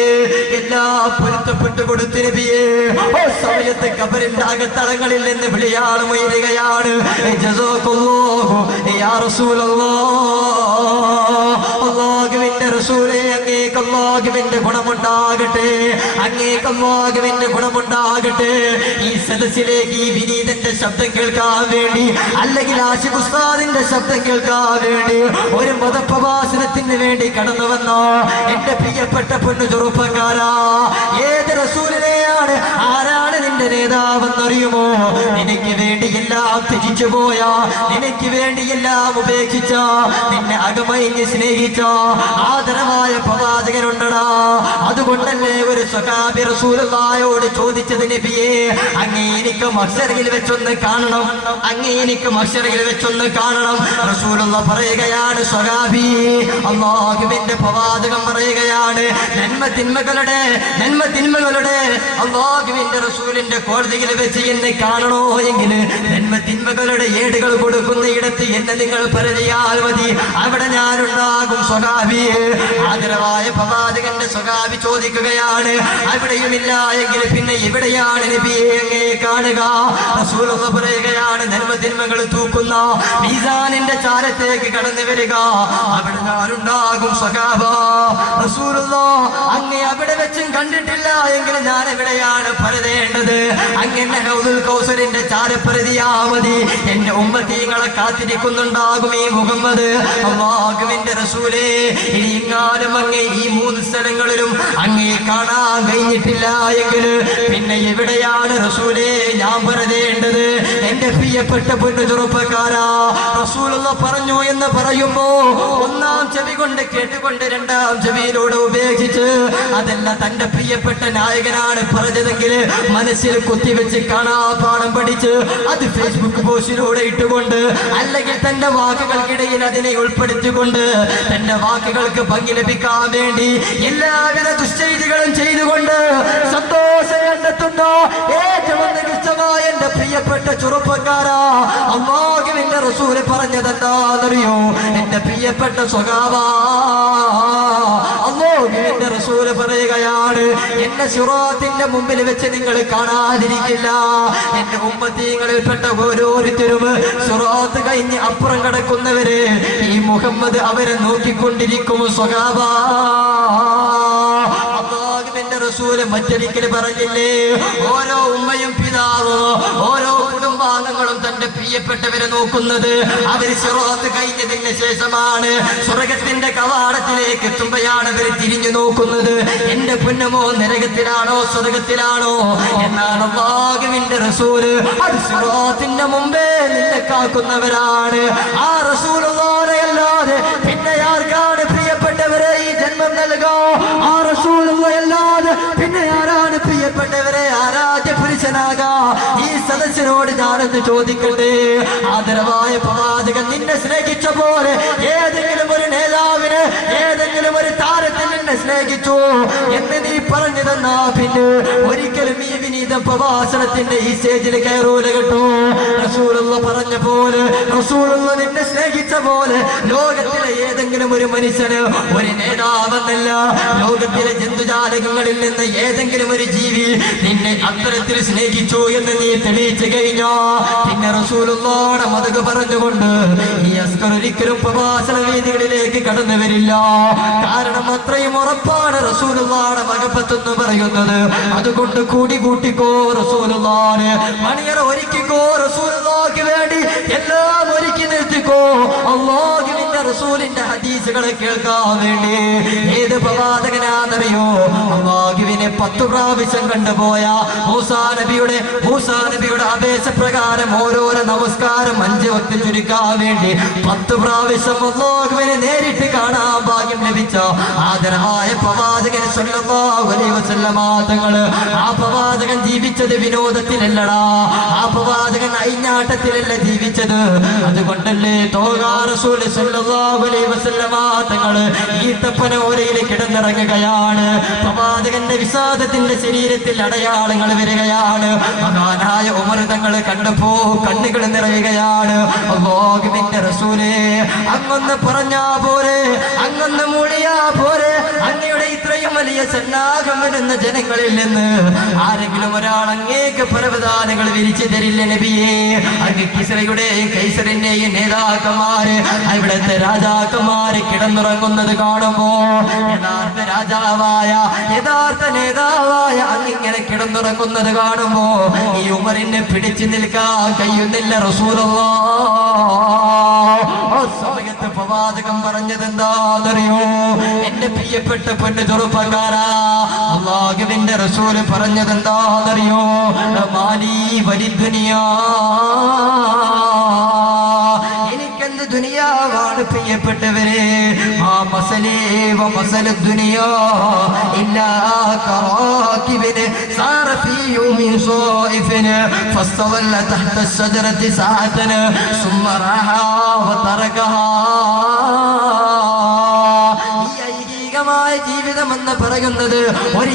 എല്ലാം പൊരുത്തപ്പെട്ടു കൊടുത്തു നബിയേ. ആ സമയത്ത് ഖബറിന്റെ അകത്തളങ്ങളിൽ നിന്ന് വിളിയാൾ ഉയരുകയാണ്, ജസാക്കല്ലാഹു യാ റസൂലല്ലാഹ്. അല്ലാഹുവിന്റെ റസൂലേ, അങ്ങേക്ക് അല്ലാഹുവിന്റെ ഗുണമുണ്ടാകട്ടെ, അങ്ങേക്ക് അല്ലാഹുവിന്റെ ഗുണമുണ്ടാകട്ടെ. ഈ സദസ്സിലേക്ക് ഈ വിനീതന്റെ ശബ്ദം കേൾക്കാൻ വേണ്ടി, അല്ലെങ്കിൽ ആശിഖ് ഉസ്താദിന്റെ ശബ്ദം കേൾക്കാൻ വേണ്ടി, ഒരു മതപ്രഭാഷണത്തിന് വേണ്ടി കടന്നു വന്ന എന്റെ പ്രിയപ്പെട്ട പൊന്നു ചെറുപ്പക്കാരാ, ഏത് റസൂലിനെയാണ്, ആരാണ് നിന്റെ നേതാവെന്നറിയുമോ? നിനക്ക് വേണ്ടി എല്ലാം ത്യജിച്ചു പോയ, നിനക്ക് വേണ്ടി എല്ലാം ഉപേക്ഷിച്ച, നിന്നെ അകമയിഞ്ഞ് സ്നേഹിച്ച ആദരവായ പ്രവാചകനുണ്ടടാ. അതുകൊണ്ടല്ലേ ഒരു സ്വഹാബി റസൂലുള്ളാഹിയോട് ചോദിച്ചത്, നബിയേ അങ്ങേ എനിക്ക് മഹ്ശറിൽ വെച്ചൊന്ന് കാണണം, അങ്ങേ എനിക്ക് മഹ്ശറിൽ വെച്ചൊന്ന് കാണണം. റസൂലുള്ളാഹി പറയുകയാണ്, സ്വഹാബി അല്ലാഹുവിന്റെ പ്രവാചകൻ പറയുകയാണ്, നന്മ തിന്മകളുടെ അല്ലാഹുവിന്റെ റസൂലിന്റെ കോടതിയിൽ വെച്ച് എന്നെ കാണണോ എങ്കിൽ നന്മ തിന്മകളുടെ ഏടുകൾ കൊടുക്കുന്ന ഇടത്ത് എന്നെ നിങ്ങൾ പരിചയാൽ മതി, അവിടെ ഞാനുണ്ടാകും സ്വഹാബിയെ. ആദരവായ പ്രവാചകന്റെ സ്വഹാബി ചോദിക്കുകയാണ്, അവിടെയുമില്ല എങ്കിൽ പിന്നെ എവിടെയാണ് നബിയെ അങ്ങേ കാണുക? റസൂലുള്ളാഹി പറയുകയാണ്, നന്മ തിന്മകൾ തൂക്കുന്ന മീസാനിന്റെ ചാരത്തേക്ക് കടന്നു വരിക, അവിടെ ഞാനുണ്ടാകും സ്വഹാബ. റസൂലുള്ളാഹി അങ്ങേ അവിടെ വെച്ചും കണ്ടിട്ടില്ല എങ്കിൽ ഞാൻ എവിടെയാണ് പരതേണ്ടത്? അങ്ങനെ ഹൗദുൽ കൗസറിന്റെ ചാരപ്പരതിയാ മതി, എന്റെ ഉമ്മത്തീങ്ങളെ കാത്തിരിക്കുന്നുണ്ടാകും ഈ മുഹമ്മദ്. അല്ലാഹുവിന്റെ റസൂലേ, ഇനി ഇങ്ങാനും അങ്ങേ ഈ 3 സ്ഥലങ്ങളിലും അങ്ങേ കാണാൻ കഴിഞ്ഞിട്ടില്ല എങ്കിൽ പിന്നെ എവിടെയാണ് റസൂലേ ഞാൻ പരതേണ്ടത്? എന്റെ പ്രിയപ്പെട്ട പൊന്നു ചെറുപ്പക്കാരാ, റസൂലുള്ളാഹി പറഞ്ഞു എന്ന് പറയുമ്പോ ഒന്നാം ചെവി കൊണ്ട് കേട്ടുകൊണ്ട് രണ്ടാം ചെവിയിലൂടെ ഉപേക്ഷിച്ച്, അതല്ല തന്റെ പ്രിയപ്പെട്ട നായകനാണ് പറഞ്ഞതെങ്കിൽ മനസ്സിൽ കുത്തിവെച്ച് കാണാപാഠം പഠിച്ച് അത് ഫേസ്ബുക്ക് പോസ്റ്റിലൂടെ ഇട്ടുകൊണ്ട്, അല്ലെങ്കിൽ തന്റെ വാക്കുകൾക്കിടയിൽ അതിനെ ഉൾപ്പെടുത്തിക്കൊണ്ട് തന്റെ വാക്കുകൾക്ക് ഭംഗി ലഭിക്കാൻ വേണ്ടി എല്ലാവിധ ദുശ്ചെയ്തികളും ചെയ്തുകൊണ്ട് സന്തോഷം കണ്ടെത്തുന്ന ഏറ്റവും നികൃഷ്ടമായ എന്റെ പ്രിയപ്പെട്ട ചെറുപ്പക്കാരാ, അല്ലാഹുവിന്റെ റസൂൽ പറഞ്ഞതെന്താണെന്നറിയോ? എന്റെ പ്രിയപ്പെട്ട സ്വഹാബാ, അല്ലാഹുവിന്റെ റസൂൽ പറയുകയാണ്, എന്നെ സിറാത്തിന്റെ മുമ്പിൽ വെച്ച് നിങ്ങൾ കാണാതിരിക്കില്ല. എന്റെ ഉമ്മത്തീങ്ങളിൽപ്പെട്ട ഓരോരുത്തരും സിറാത്ത് കഴിഞ്ഞ് അപ്പുറം കടക്കുന്നവര് ഈ മുഹമ്മദ് അവരെ നോക്കിക്കൊണ്ടിരിക്കും സ്വഹാബാ. അല്ലാഹുവിന്റെ റസൂൽ മറ്റൊരിക്കൽ പറഞ്ഞില്ലേ, ഓരോ ഉമ്മയും പിതാവും ഓരോ കുടുംബാംഗങ്ങളും തന്റെ പ്രിയപ്പെട്ടവരെ നോക്കുന്നത് അവര് സിറാത്ത് കഴിഞ്ഞതിന് ശേഷമാണ്. സ്വർഗത്തിന്റെ കവാടത്തിലേക്ക് എത്തുമ്പോഴാണ് അവർ തിരിഞ്ഞു നോക്കുന്നത്, എന്റെ പൊന്നമോ നരകത്തിലാണോ സ്വർഗത്തിലാണോ എന്നാണ് അല്ലാഹുവിന്റെ റസൂല്. അത് സിറാത്തിന്റെ മുമ്പേ നിന്നെ കാക്കുന്നവരാണ്. ആ റസൂലുള്ളാഹിനെ അല്ലാതെ പിന്നെ ആർക്കാണ് പ്രിയപ്പെട്ടവരെ ഈ ജന്മം നൽകോ? ആ റസൂലുള്ളാഹി അല്ലാതെ പിന്നെ ആരാണ് പ്രിയപ്പെട്ടവരെ ആരാധ്യ പുരുഷനാകാ? ഈ സദസ്സിനോട് ഞാനെന്ന് ചോദിക്കട്ടെ, ആദരവായ പ്രവാചകൻ നിന്നെ സ്നേഹിച്ച പോലെ ഏതെങ്കിലും ഒരു നേതാവിന്, ഏതെങ്കിലും ഒരു താരത്തിൽ നിന്നെ സ്നേഹിച്ചു എന്ന് നീ പറഞ്ഞു തന്നാ പിന്നെ ഒരിക്കലും ഈ വിനീത പ്രഭാഷണത്തിന്റെ ഈ സ്റ്റേജിൽ കയറൂല കേട്ടോ. റസൂലുള്ളാഹി പറഞ്ഞ പോലെ, റസൂലുള്ളാഹി നിന്നെ സ്നേഹിച്ച പോലെ ലോകത്തിലെ ഏതെങ്കിലും ഒരു മനുഷ്യന്, ഒരു നേതാവെന്നല്ല, ലോകത്തിലെ ജന്തുജാലകങ്ങളിൽ നിന്ന് ഏതെങ്കിലും ഒരു ജീവി നിന്നെ അത്തരത്തിൽ സ്നേഹിച്ചു എന്ന് നീ തെളിയിച്ചു കഴിഞ്ഞോ പിന്നെ റസൂലുള്ളാഹിയുടെ മദഹ് പറഞ്ഞുകൊണ്ട് ഈ അസ്കർ ഒരിക്കലും പ്രഭാഷണ വേദികളിലേക്ക് കടന്നു വരില്ല. കാരണം അത്രയും ഉറപ്പാണ് റസൂലുള്ളാഹിയുടെ മഹബത്ത് എന്ന് പറയുന്നത്. അതുകൊണ്ട് കൂട്ടിക്കോ റസൂലുള്ളാഹിനെ, മണിയറ ഒരുക്കിക്കോ റസൂലുള്ളാഹിക്ക് വേണ്ടി, എല്ലാം ഒരുക്കി നിർത്തിക്കോ അല്ലാഹുവിന്റെ റസൂലിന്റെ ഹദീസുകളെ കേൾക്കാൻ വേണ്ടി. ഏത് പ്രവാചകനാണെന്നറിയോ? അല്ലാഹുവിനെ 10 പ്രാവശ്യം കണ്ടുപോയ മൂസാ നബിയുടെ അപേക്ഷപ്രകാരം ഓരോരോ നമസ്കാരം 5 വക്ത് ചുരുക്കാൻ വേണ്ടി 10 പ്രാവശ്യം അല്ലാഹുവിനെ നേരിട്ട് കാണാൻ ഭാഗ്യം ലഭിച്ച ആദരവായ പ്രവാചകൻ സല്ലല്ലാഹു അലൈഹി വസല്ലമ തങ്ങൾ. ആ പ്രവാചകൻ ജീവിച്ചത് വിനോദത്തിലല്ലടാ, ആ പ്രവാചകൻ അയിഞ്ഞാട്ടത്തിലല്ല ജീവിച്ചത്. അതുകൊണ്ടല്ലേ തോഹാ റസൂൽ സല്ലല്ലാഹു അലൈഹി വസല്ലമ തങ്ങൾ ഈത്തപ്പനോരയിൽ കിടന്നിറങ്ങുകയാണ്. പ്രവാചകന്റെ വിഷാദത്തിന്റെ ശരീരത്തിൽ അടയാളങ്ങൾ വരികയാണ്. മഹാനായ ഉമർ തങ്ങൾ കണ്ടപ്പോ കണ്ണുകൾ നിറയുകയാണ്. അല്ലാഹുവിന്റെ റസൂലേ, അങ്ങൊന്ന് പറഞ്ഞാ പോരെ, അങ്ങൊന്ന് മൂളിയാ പോരെ, അങ്ങയുടെ ഇത്രയും വലിയ സന്നാഹം വരുന്ന ജനങ്ങളിൽ നിന്ന് ആരെങ്കിലും ഒരാൾ അങ്ങേക്ക് പർവ്വതാനങ്ങൾ വിരിച്ചു തരില്ല നബിയേ? അങ്ങ് കിസ്രയുടെയും കൈസറിന്റെയും നേതാക്കന്മാര്, ഇവിടുത്തെ രാജാക്കന്മാര് കിടന്നുറങ്ങുന്നത് കാണുമ്പോ യഥാർത്ഥ രാജാവായ, യഥാർത്ഥ നേതാവായ അങ്ങിങ്ങനെ കിടന്നുറങ്ങുന്നത് കാണുമ്പോ ഈ ഉമറിനെ പിടിച്ചു നിൽക്കാൻ കഴിയുന്നില്ല റസൂലുള്ളാഹി. ആ സമയത്ത് പ്രവാചകൻ പറഞ്ഞത് എന്താണെന്നറിയോ? എന്റെ പ്രിയപ്പെട്ട പൊന്നു ചെറുപ്പക്കാരാ, അല്ലാഹുവിന്റെ റസൂൽ പറഞ്ഞതെന്താണെന്നറിയോ? മാലി വലിദ്ദുനിയാ, എനിക്കെന്ത് ദുനിയാവാണ് പ്രിയപ്പെട്ടവരെ. ആ മസലേ വ മസല ദുനിയാ ഇല്ലാ കറാകിബിൻ സാറ ഫീ യൗമിൻ സായിഫിൻ ഫസ്തവല്ല തഹ്ത الشجرة ساعة ثم راها وتركها. ജീവിതം എന്ന് പറയുന്നത് ഒരു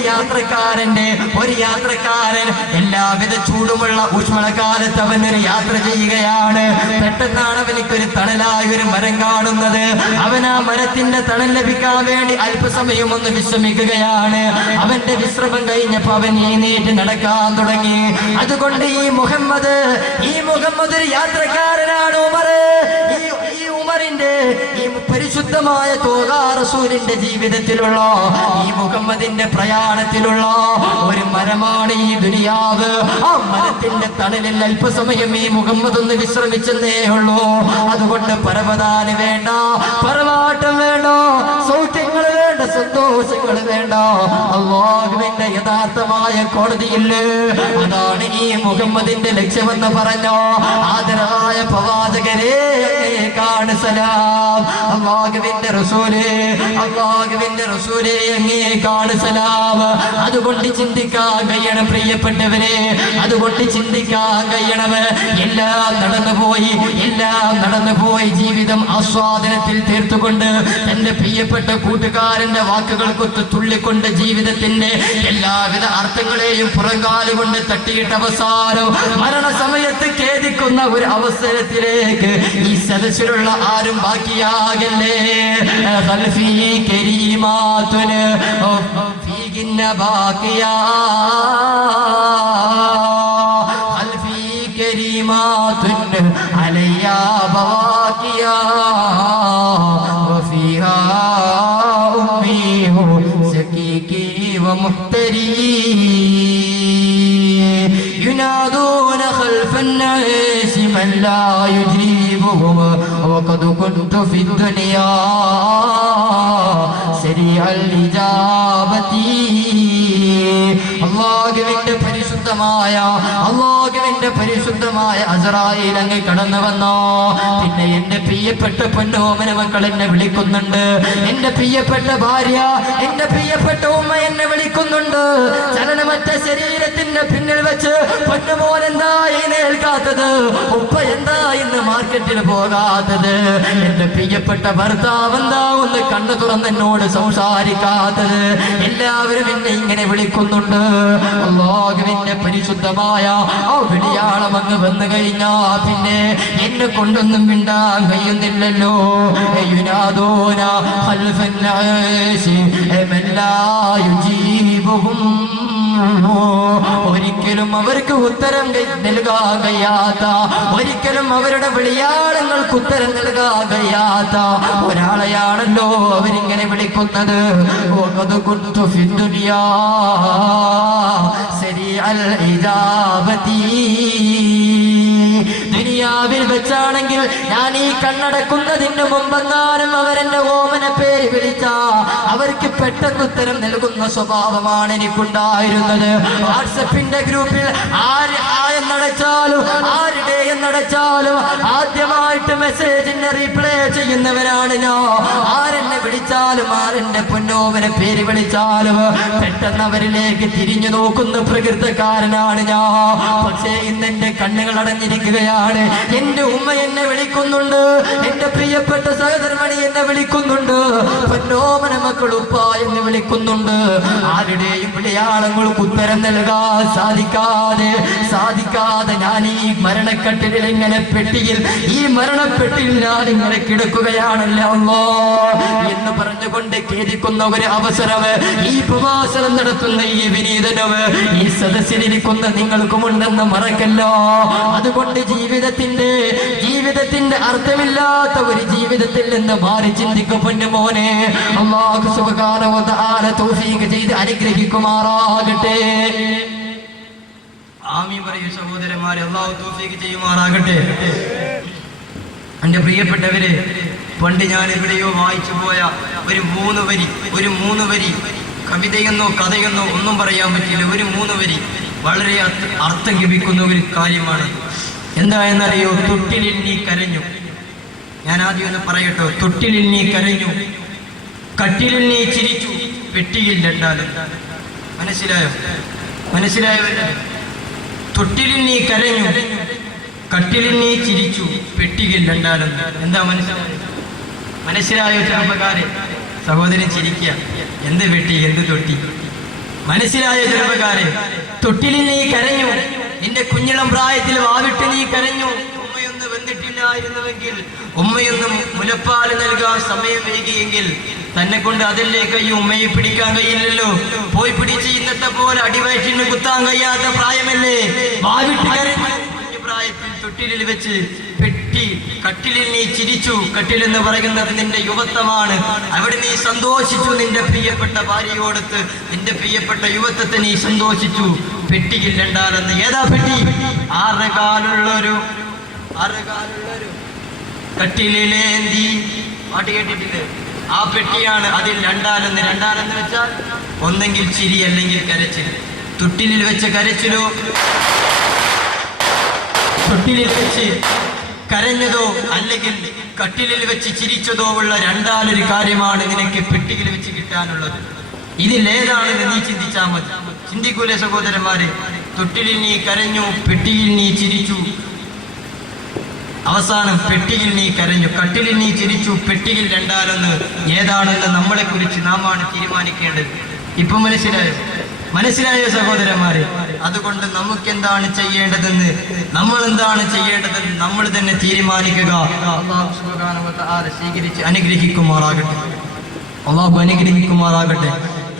യാത്രക്കാരൻ എല്ലാവിധ ചൂടുമുള്ള ഊഷ്മളകാലത്ത് അവനൊരു യാത്ര ചെയ്യുകയാണ്. പെട്ടെന്നാണ് അവനിക്കൊരു തണലായ ഒരു മരം കാണുന്നത്. അവൻ ആ മരത്തിന്റെ തണൽ ലഭിക്കാൻ വേണ്ടി അല്പസമയം ഒന്ന് വിശ്രമിക്കുകയാണ്. അവന്റെ വിശ്രമം കഴിഞ്ഞപ്പോ അവൻ എഴുന്നേറ്റ് നടക്കാൻ തുടങ്ങി. അതുകൊണ്ട് ഈ മുഹമ്മദ് ഒരു യാത്രക്കാരനാണ്. ഉമറിന്റെ ഈ പരിശുദ്ധമായ തോഹാ റസൂലിന്റെ ജീവിതത്തിലുള്ള ഈ മുഹമ്മദിന്റെ പ്രയാണത്തിലുള്ള ഒരു മരമാണ് ഈ ദുനിയാവ്. ആ മരത്തിന്റെ തണലിൽ അല്പസമയം ഈ മുഹമ്മദ് ഒന്ന് വിശ്രമിച്ചെന്നേ ഉള്ളൂ. അതുകൊണ്ട് പരവതാനി വേണ്ട, പരവാട്ടം വേണ്ട, സൗഖ്യങ്ങൾ വേണ്ട, സന്തോഷങ്ങൾ വേണ്ട. അല്ലാഹുവിന്റെ യഥാർത്ഥമായ കോടതിയില്ലേ, അതാണ് ഈ മുഹമ്മദിന്റെ ലക്ഷ്യമെന്ന് പറഞ്ഞോ. ആദരായ പ്രവാചകരെ സലാം, അല്ലാഹുവിന്റെ റസൂലേ അങ്ങേക്കാണ് സലാം. അതുകൊണ്ട് ചിന്തിക്കാൻ കഴിയണം പ്രിയപ്പെട്ടവരെ, അതുകൊണ്ട് ചിന്തിക്കാൻ കഴിയണം. എല്ലാം നടന്നുപോയി ജീവിതം ആസ്വാദനത്തിൽ തീർത്തുകൊണ്ട് തന്റെ പ്രിയപ്പെട്ട കൂട്ടുകാരന്റെ വാക്കുകൾക്കൊത്ത് തുള്ളിക്കൊണ്ട് ജീവിതത്തിന്റെ എല്ലാവിധ അർത്ഥങ്ങളെയും പുറങ്കാലുകൊണ്ട് തട്ടിയിട്ട് അവസാനം മരണസമയത്ത് ഖേദിക്കുന്ന ഒരു അവസരത്തിലേക്ക് ഈ സദസ്സിലുള്ള ആരും ബാക്കിയാകല്ലേ. ഖൽഫി കരീമാതുൻ ഫീകിന്ന ബാക്കിയാ, ഖൽഫി കരീമാതുൻ അലയ്യാ ബാക്കിയാ വഫീഹാ ഉമ്മീ സകീകി വമുഹ്തരീ ينادون خلف الناس من لا يجيبهم وقد كنت في الدنيا سريع الإجابة. അല്ലാഹുവിന്റെ പരിശുദ്ധമായ അസ്റായീൽ അങ്ങ് കടന്നു വന്നോ. പിന്നെ എന്റെ പ്രിയപ്പെട്ട പൊന്നോമന മക്കൾ എന്നെ വിളിക്കുന്നുണ്ട്, എന്റെ പ്രിയപ്പെട്ട ഭാര്യ, എന്റെ പ്രിയപ്പെട്ട ഉമ്മ എന്നെ വിളിക്കുന്നുണ്ട്. ചലനമറ്റ ശരീരത്തിന്റെ പിന്നിൽ വെച്ച് പൊന്നുമോൻ എന്താ എഴുന്നേൽക്കാത്തത്, ഉപ്പ എന്താ ഇന്ന് മാർക്കറ്റിൽ പോകാത്തത്, എന്റെ പ്രിയപ്പെട്ട ഭർത്താവ് എന്താ ഒന്ന് കണ്ണു തുറന്ന് എന്നോട് സംസാരിക്കാത്തത്. എല്ലാവരും എന്നെ ഇങ്ങനെ വിളിക്കുന്നുണ്ട്. അല്ലാഹുവിന്റെ പരിശുദ്ധമായ ആ വിളിയാളം അങ്ങ് വന്നു കഴിഞ്ഞാ പിന്നെ എന്നെ കൊണ്ടൊന്നും മിണ്ടാൻ കഴിയുന്നില്ലല്ലോ. യുനാദൂന ഖൽഫൻ നാസി മൻ ലാ യുജീബുഹും, ഒരിക്കലും അവർക്ക് ഉത്തരം നൽകാൻ കഴിയാത്ത, ഒരിക്കലും അവരുടെ വിളിയാളങ്ങൾക്ക് ഉത്തരം നൽകാൻ കഴിയാത്ത ഒരാളെയാണല്ലോ അവരിങ്ങനെ വിളിക്കുന്നത്. ദുനിയാവിൽ വെച്ചാണെങ്കിൽ ഞാൻ ഈ കണ്ണടക്കുന്നതിന് മുമ്പെങ്ങാനും അവരെന്റെ ഓമന പേര് വിളിച്ച അവർക്ക് പെട്ടെന്ന് ഉത്തരം നൽകുന്ന സ്വഭാവമാണ് എനിക്കുണ്ടായിരുന്നത്. വാട്സപ്പിന്റെ ഗ്രൂപ്പിൽ ആരുടെ എന്നടച്ചാലും ആദ്യമായിട്ട് മെസ്സേജിന് റീപ്ലൈ ചെയ്യുന്നവരാണ് ഞാൻ. ആരെന്നെ വിളിച്ചാലും ആരെന്റെ പൊന്നോമനെ പേര് വിളിച്ചാലും പെട്ടെന്ന് അവരിലേക്ക് തിരിഞ്ഞു നോക്കുന്ന പ്രകൃതക്കാരനാണ് ഞാൻ. പക്ഷേ ഇന്ന് എന്റെ കണ്ണുകൾ അടഞ്ഞിരിക്കുകയാണ്. എന്റെ ഉമ്മ എന്നെ വിളിക്കുന്നുണ്ട്, എന്റെ പ്രിയപ്പെട്ട സഹധർമ്മണി എന്നെ വിളിക്കുന്നുണ്ട്, പൊന്നോമന മക്കൾ ഉപ്പ എന്ന് വിളിക്കുന്നുണ്ട്. ആരുടെയും വിളിയാളങ്ങൾക്ക് ഉത്തരം നൽകാൻ സാധിക്കാതെ ഞാൻ ഈ മരണക്കെട്ടിൽ ഇങ്ങനെ ഈ മരണപ്പെട്ടിൽ ഞാൻ ഇങ്ങനെ കിടക്കുകയാണല്ലോ എന്ന് പറഞ്ഞുകൊണ്ട് ഖേദിക്കുന്ന ഒരു അവസരം ഈ പ്രഭാഷണം നടത്തുന്ന ഈ വിനീതനവ് ഈ സദസ്സിലിരിക്കുന്ന നിങ്ങൾക്കുമുണ്ടെന്ന് മറക്കല്ലോ. അതുകൊണ്ട് ജീവിതത്തിന്റെ അർത്ഥമില്ലാത്ത ഒരു ജീവിതത്തിൽ നിന്ന് മാറി ചിന്തിക്കും പൊന്നുമോനെ. അല്ലാഹു സുബ്ഹാനഹു വ തആല തൗഫീഖ് ചെയ്ത് അനുഗ്രഹിക്കുമാറാകട്ടെ. ആമീൻ പറയൂ സഹോദരന്മാരെ, അല്ലാഹു തൗഫീഖ് ചെയ്യുമാറാകട്ടെ. എന്റെ പ്രിയപ്പെട്ടവരെ, പണ്ട് ഞാൻ എവിടെയോ വായിച്ചു പോയ ഒരു മൂന്ന് വരി കവിതയെന്നോ കഥയെന്നോ ഒന്നും പറയാൻ പറ്റില്ല. ഒരു 3 വരി വളരെ അർത്ഥം ലഭിക്കുന്ന ഒരു കാര്യമാണ്. എന്താ എന്നറിയോ? തൊട്ടിലിൽ നീ കരഞ്ഞു. ഞാൻ ആദ്യം ഒന്ന് പറയട്ടോ. തൊട്ടിലിൽ നീ കരഞ്ഞു, കട്ടിലിൽ നീ ചിരിച്ചു, പെട്ടിയിൽ രണ്ടാലും. മനസ്സിലായോ? തൊട്ടിലിൽ നീ കരഞ്ഞു, കട്ടിലിൽ നീ ചിരിച്ചു, പെട്ടിയിൽ രണ്ടാലും. എന്താ മനസ്സിലായോ ചെറുപ്പക്കാരെ? സഹോദരൻ ചിരിക്കുക. എന്ത് പെട്ടി, എന്ത് തൊട്ടി? മനസ്സിലായോ ചെറുപ്പക്കാരെ? തൊട്ടിലിൽ നീ കരഞ്ഞു, നിന്റെ കുഞ്ഞിളം പ്രായത്തിൽ വാവിട്ട് നീ കരഞ്ഞു. ഉമ്മയൊന്ന് വന്നിട്ടില്ലായിരുന്നുവെങ്കിൽ, ഉമ്മയൊന്ന് മുലപ്പാൽ നൽകാൻ സമയം വൈകിയെങ്കിൽ തന്നെ കൊണ്ട് അതില്ലേ കയ്യും ഉമ്മയെ പിടിക്കാൻ കഴിയില്ലല്ലോ. പോയി പിടിച്ച് ഇന്നത്തെ പോലെ അടിവയറ്റിന് കുത്താൻ കഴിയാത്ത പ്രായമല്ലേ? വാവിട്ട് കരഞ്ഞു പ്രായത്തിൽ തൊട്ടിലിൽ വെച്ച് പെട്ടി. കട്ടിലിൽ നീ ചിരിച്ചു. കട്ടിൽ എന്ന് പറയുന്നത് നിന്റെ യുവത്വമാണ്. അവിടെ നീ സന്തോഷിച്ചു. നിന്റെ പ്രിയപ്പെട്ട ഭാര്യയോടത്ത് നിന്റെ പ്രിയപ്പെട്ട യുവത്വത്തെ നീ സന്തോഷിച്ചു. പെട്ടിയിൽ രണ്ടാലെന്ന്. ഏതാ പെട്ടി? 6 കാലുള്ളൊരു കട്ടിലേന്തി പാട്ട് കേട്ടിട്ടില്ലേ? ആ പെട്ടിയാണ്. അതിൽ രണ്ടാലെന്ന്. രണ്ടാലെന്ന് വെച്ചാൽ ഒന്നെങ്കിൽ ചിരി അല്ലെങ്കിൽ കരച്ചിൽ. തൊട്ടിലിൽ വെച്ച കരച്ചിലോ തൊട്ടിലിൽ വെച്ച് കരഞ്ഞതോ അല്ലെങ്കിൽ കട്ടിലിൽ വെച്ച് ചിരിച്ചതോ ഉള്ള രണ്ടാലൊരു കാര്യമാണ് നിനക്ക് പെട്ടിയിൽ വെച്ച് കിട്ടാനുള്ളത്. ഇതിലേതാണെന്ന് നീ ചിന്തിച്ചാൽ മതി. ചിന്തിക്കൂലേ സഹോദരന്മാരെ? തൊട്ടിലിൽ നീ കരഞ്ഞു, പെട്ടിയിൽ നീ ചിരിച്ചു. അവസാനം പെട്ടിയിൽ നീ കരഞ്ഞു, കട്ടിലിൽ നീ ചിരിച്ചു, പെട്ടിയിൽ രണ്ടാലെന്ന്. ഏതാണെന്ന് നമ്മളെ കുറിച്ച് നാം ആണ് തീരുമാനിക്കേണ്ടത്. ഇപ്പൊ മനസ്സിലായോ സഹോദരന്മാരെ? അതുകൊണ്ട് നമുക്ക് എന്താണ് ചെയ്യേണ്ടതെന്ന്, നമ്മൾ എന്താണ് ചെയ്യേണ്ടതെന്ന് നമ്മൾ തന്നെ തീരുമാനിക്കുക. അല്ലാഹു സുബ്ഹാനഹു വ തആല സ്വീകരിച്ച് അനുഗ്രഹിക്കുമാറാകട്ടെ.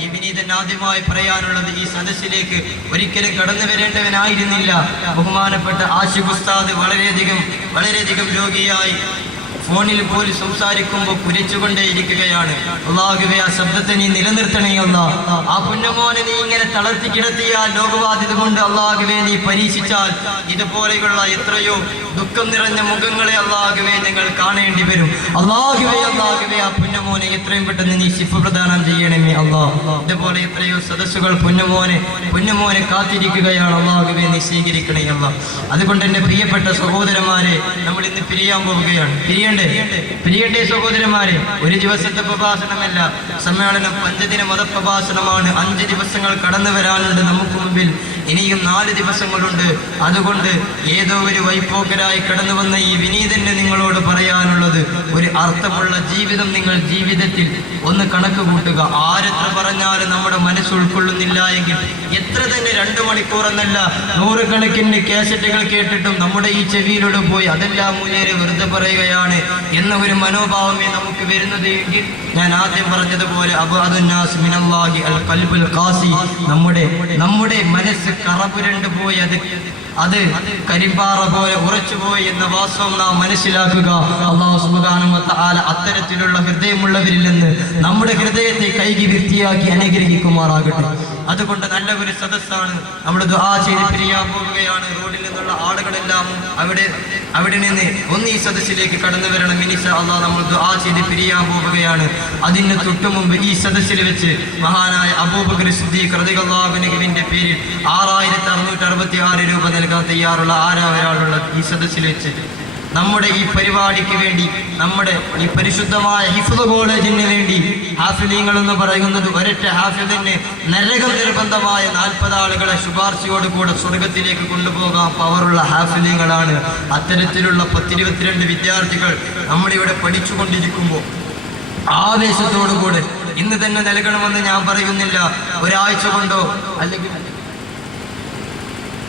ഈ വിനീതൻ ആദ്യമായി പറയാനുള്ളത്, ഈ സദസ്സിലേക്ക് ഒരിക്കലും കടന്നു വരേണ്ടവനായിരുന്നില്ല. ബഹുമാനപ്പെട്ട ആശിഖ് ഉസ്താദ് വളരെയധികം രോഗിയായി ഫോണിൽ പോലും സംസാരിക്കുമ്പോൾ കുരച്ചുകൊണ്ടേയിരിക്കുകയാണ്. അല്ലാഹുവേ, ആ ശബ്ദത്തെ നീ നിലനിർത്തണേ അല്ലാഹ്. ആ പുന്നമോനെ നീ ഇങ്ങനെ തളർത്തി കിടത്തിയാൽ, രോഗബാധിത കൊണ്ട് അല്ലാഹുവേ നീ പരീക്ഷിച്ചാൽ, ഇതുപോലെയുള്ള എത്രയോ ദുഃഖം നിറഞ്ഞ മുഖങ്ങളെ അല്ലാഹുവേ നിങ്ങൾ കാണേണ്ടി വരും. അല്ലാഹുവേ ആ പുന്നമോനെ എത്രയും പെട്ടെന്ന് നീ ശിഫ പ്രദാനം ചെയ്യണമേ അല്ലാഹ്. ഇതുപോലെ എത്രയോ സദസ്സുകൾ പുന്നമോനെ കാത്തിരിക്കുകയാണ്. അല്ലാഹുവേ നീ സ്വീകരിക്കണേ അല്ലാഹ്. അതുകൊണ്ട് എന്റെ പ്രിയപ്പെട്ട സഹോദരന്മാരെ, നമ്മൾ ഇന്ന് പിരിയാൻ പോവുകയാണ്. പിരിയട്ടെ സഹോദരന്മാരെ. ഒരു ദിവസത്തെ പ്രഭാഷണമല്ല, സമ്മേളനം 5 ദിന മതപ്രഭാഷണമാണ്. 5 ദിവസങ്ങൾ കടന്നു വരാനുണ്ട് നമുക്ക് മുമ്പിൽ. ഇനിയും 4 ദിവസങ്ങളുണ്ട്. അതുകൊണ്ട് ഏതോ ഒരു വൈപ്പോക്കരായി കടന്നു വന്ന ഈ വിനീതന് നിങ്ങളോട് പറയാനുള്ളത്, ഒരു അർത്ഥമുള്ള ജീവിതം നിങ്ങൾ ജീവിതത്തിൽ ഒന്ന് കണക്ക് കൂട്ടുക. ആരെത്ര പറഞ്ഞാലും നമ്മുടെ മനസ്സ് ഉൾക്കൊള്ളുന്നില്ല എങ്കിൽ, എത്ര തന്നെ 2 മണിക്കൂർ എന്നല്ല 100 കണക്കിന് കാസറ്റുകൾ കേട്ടിട്ടും നമ്മുടെ ഈ ചെവിയിലൂടെ പോയി അതെല്ലാം മുന്നേറി വെറുതെ പറയുകയാണ് എന്ന ഒരു മനോഭാവമേ നമുക്ക് വരുന്നത് എങ്കിൽ, ഞാൻ ആദ്യം പറഞ്ഞതുപോലെ അബ്അദുന്നാസ് മിനല്ലാഹി അൽ ഖൽബുൽ ഖാസി, നമ്മുടെ മനസ്സ് കറപുരണ്ടു പോയി അത് കരിമ്പാറ പോലെ ഉറച്ചുപോയി എന്ന വാസ്തവം നാം മനസ്സിലാക്കുക. അല്ലാഹു സുബ്ഹാനഹു വ തആല അത്തരത്തിലുള്ള ഹൃദയമുള്ളവരിൽ നിന്ന് നമ്മുടെ ഹൃദയത്തെ കൈകി വൃത്തിയാക്കി അനുഗ്രഹിക്കുമാറാകട്ടെ. അതുകൊണ്ട് നല്ല ഒരു സദസ്സാണ്. നമ്മൾ ദുആ ചെയ്ത് പിരിയാൻ പോവുകയാണ്. റോഡിൽ നിന്നുള്ള ആളുകളെല്ലാം അവിടെ നിന്ന് ഒന്ന് ഈ സദസ്സിലേക്ക് കടന്നു വരണം. ഇൻഷാ അല്ലാഹ് നമ്മൾ ദുആ ചെയ്ത് പിരിയാൻ പോവുകയാണ്. അതിന് തൊട്ടു മുമ്പ് ഈ സദസ്സിൽ വെച്ച് മഹാനായ അബൂബക്കർ സിദ്ദീഖ് റളിയല്ലാഹു അൻഹുവിന്റെ പേരിൽ 6666 രൂപ നൽകാൻ തയ്യാറുള്ള ആരാളാണുള്ള ഈ സദസ്സിൽ വെച്ച് നമ്മുടെ ഈ പരിപാടിക്ക് വേണ്ടി, നമ്മുടെ ഈ പരിശുദ്ധമായ ഹിഫ്ള് കോളേജിന് വേണ്ടി ഹാഫിളീങ്ങൾ എന്ന് പറയുന്നത് ഒരൊറ്റ ഹാഫിളിന് നരകം നിർബന്ധമായ 40 ആളുകളെ ശുപാർശയോടുകൂടെ സ്വർഗത്തിലേക്ക് കൊണ്ടുപോകാൻ പവറുള്ള ഹാഫിളീങ്ങളാണ്. അത്തരത്തിലുള്ള 10-22 വിദ്യാർത്ഥികൾ നമ്മളിവിടെ പഠിച്ചുകൊണ്ടിരിക്കുമ്പോൾ ആവേശത്തോടുകൂടെ ഇന്ന് തന്നെ നൽകണമെന്ന് ഞാൻ പറയുന്നില്ല. ഒരാഴ്ച കൊണ്ടോ അല്ലെങ്കിൽ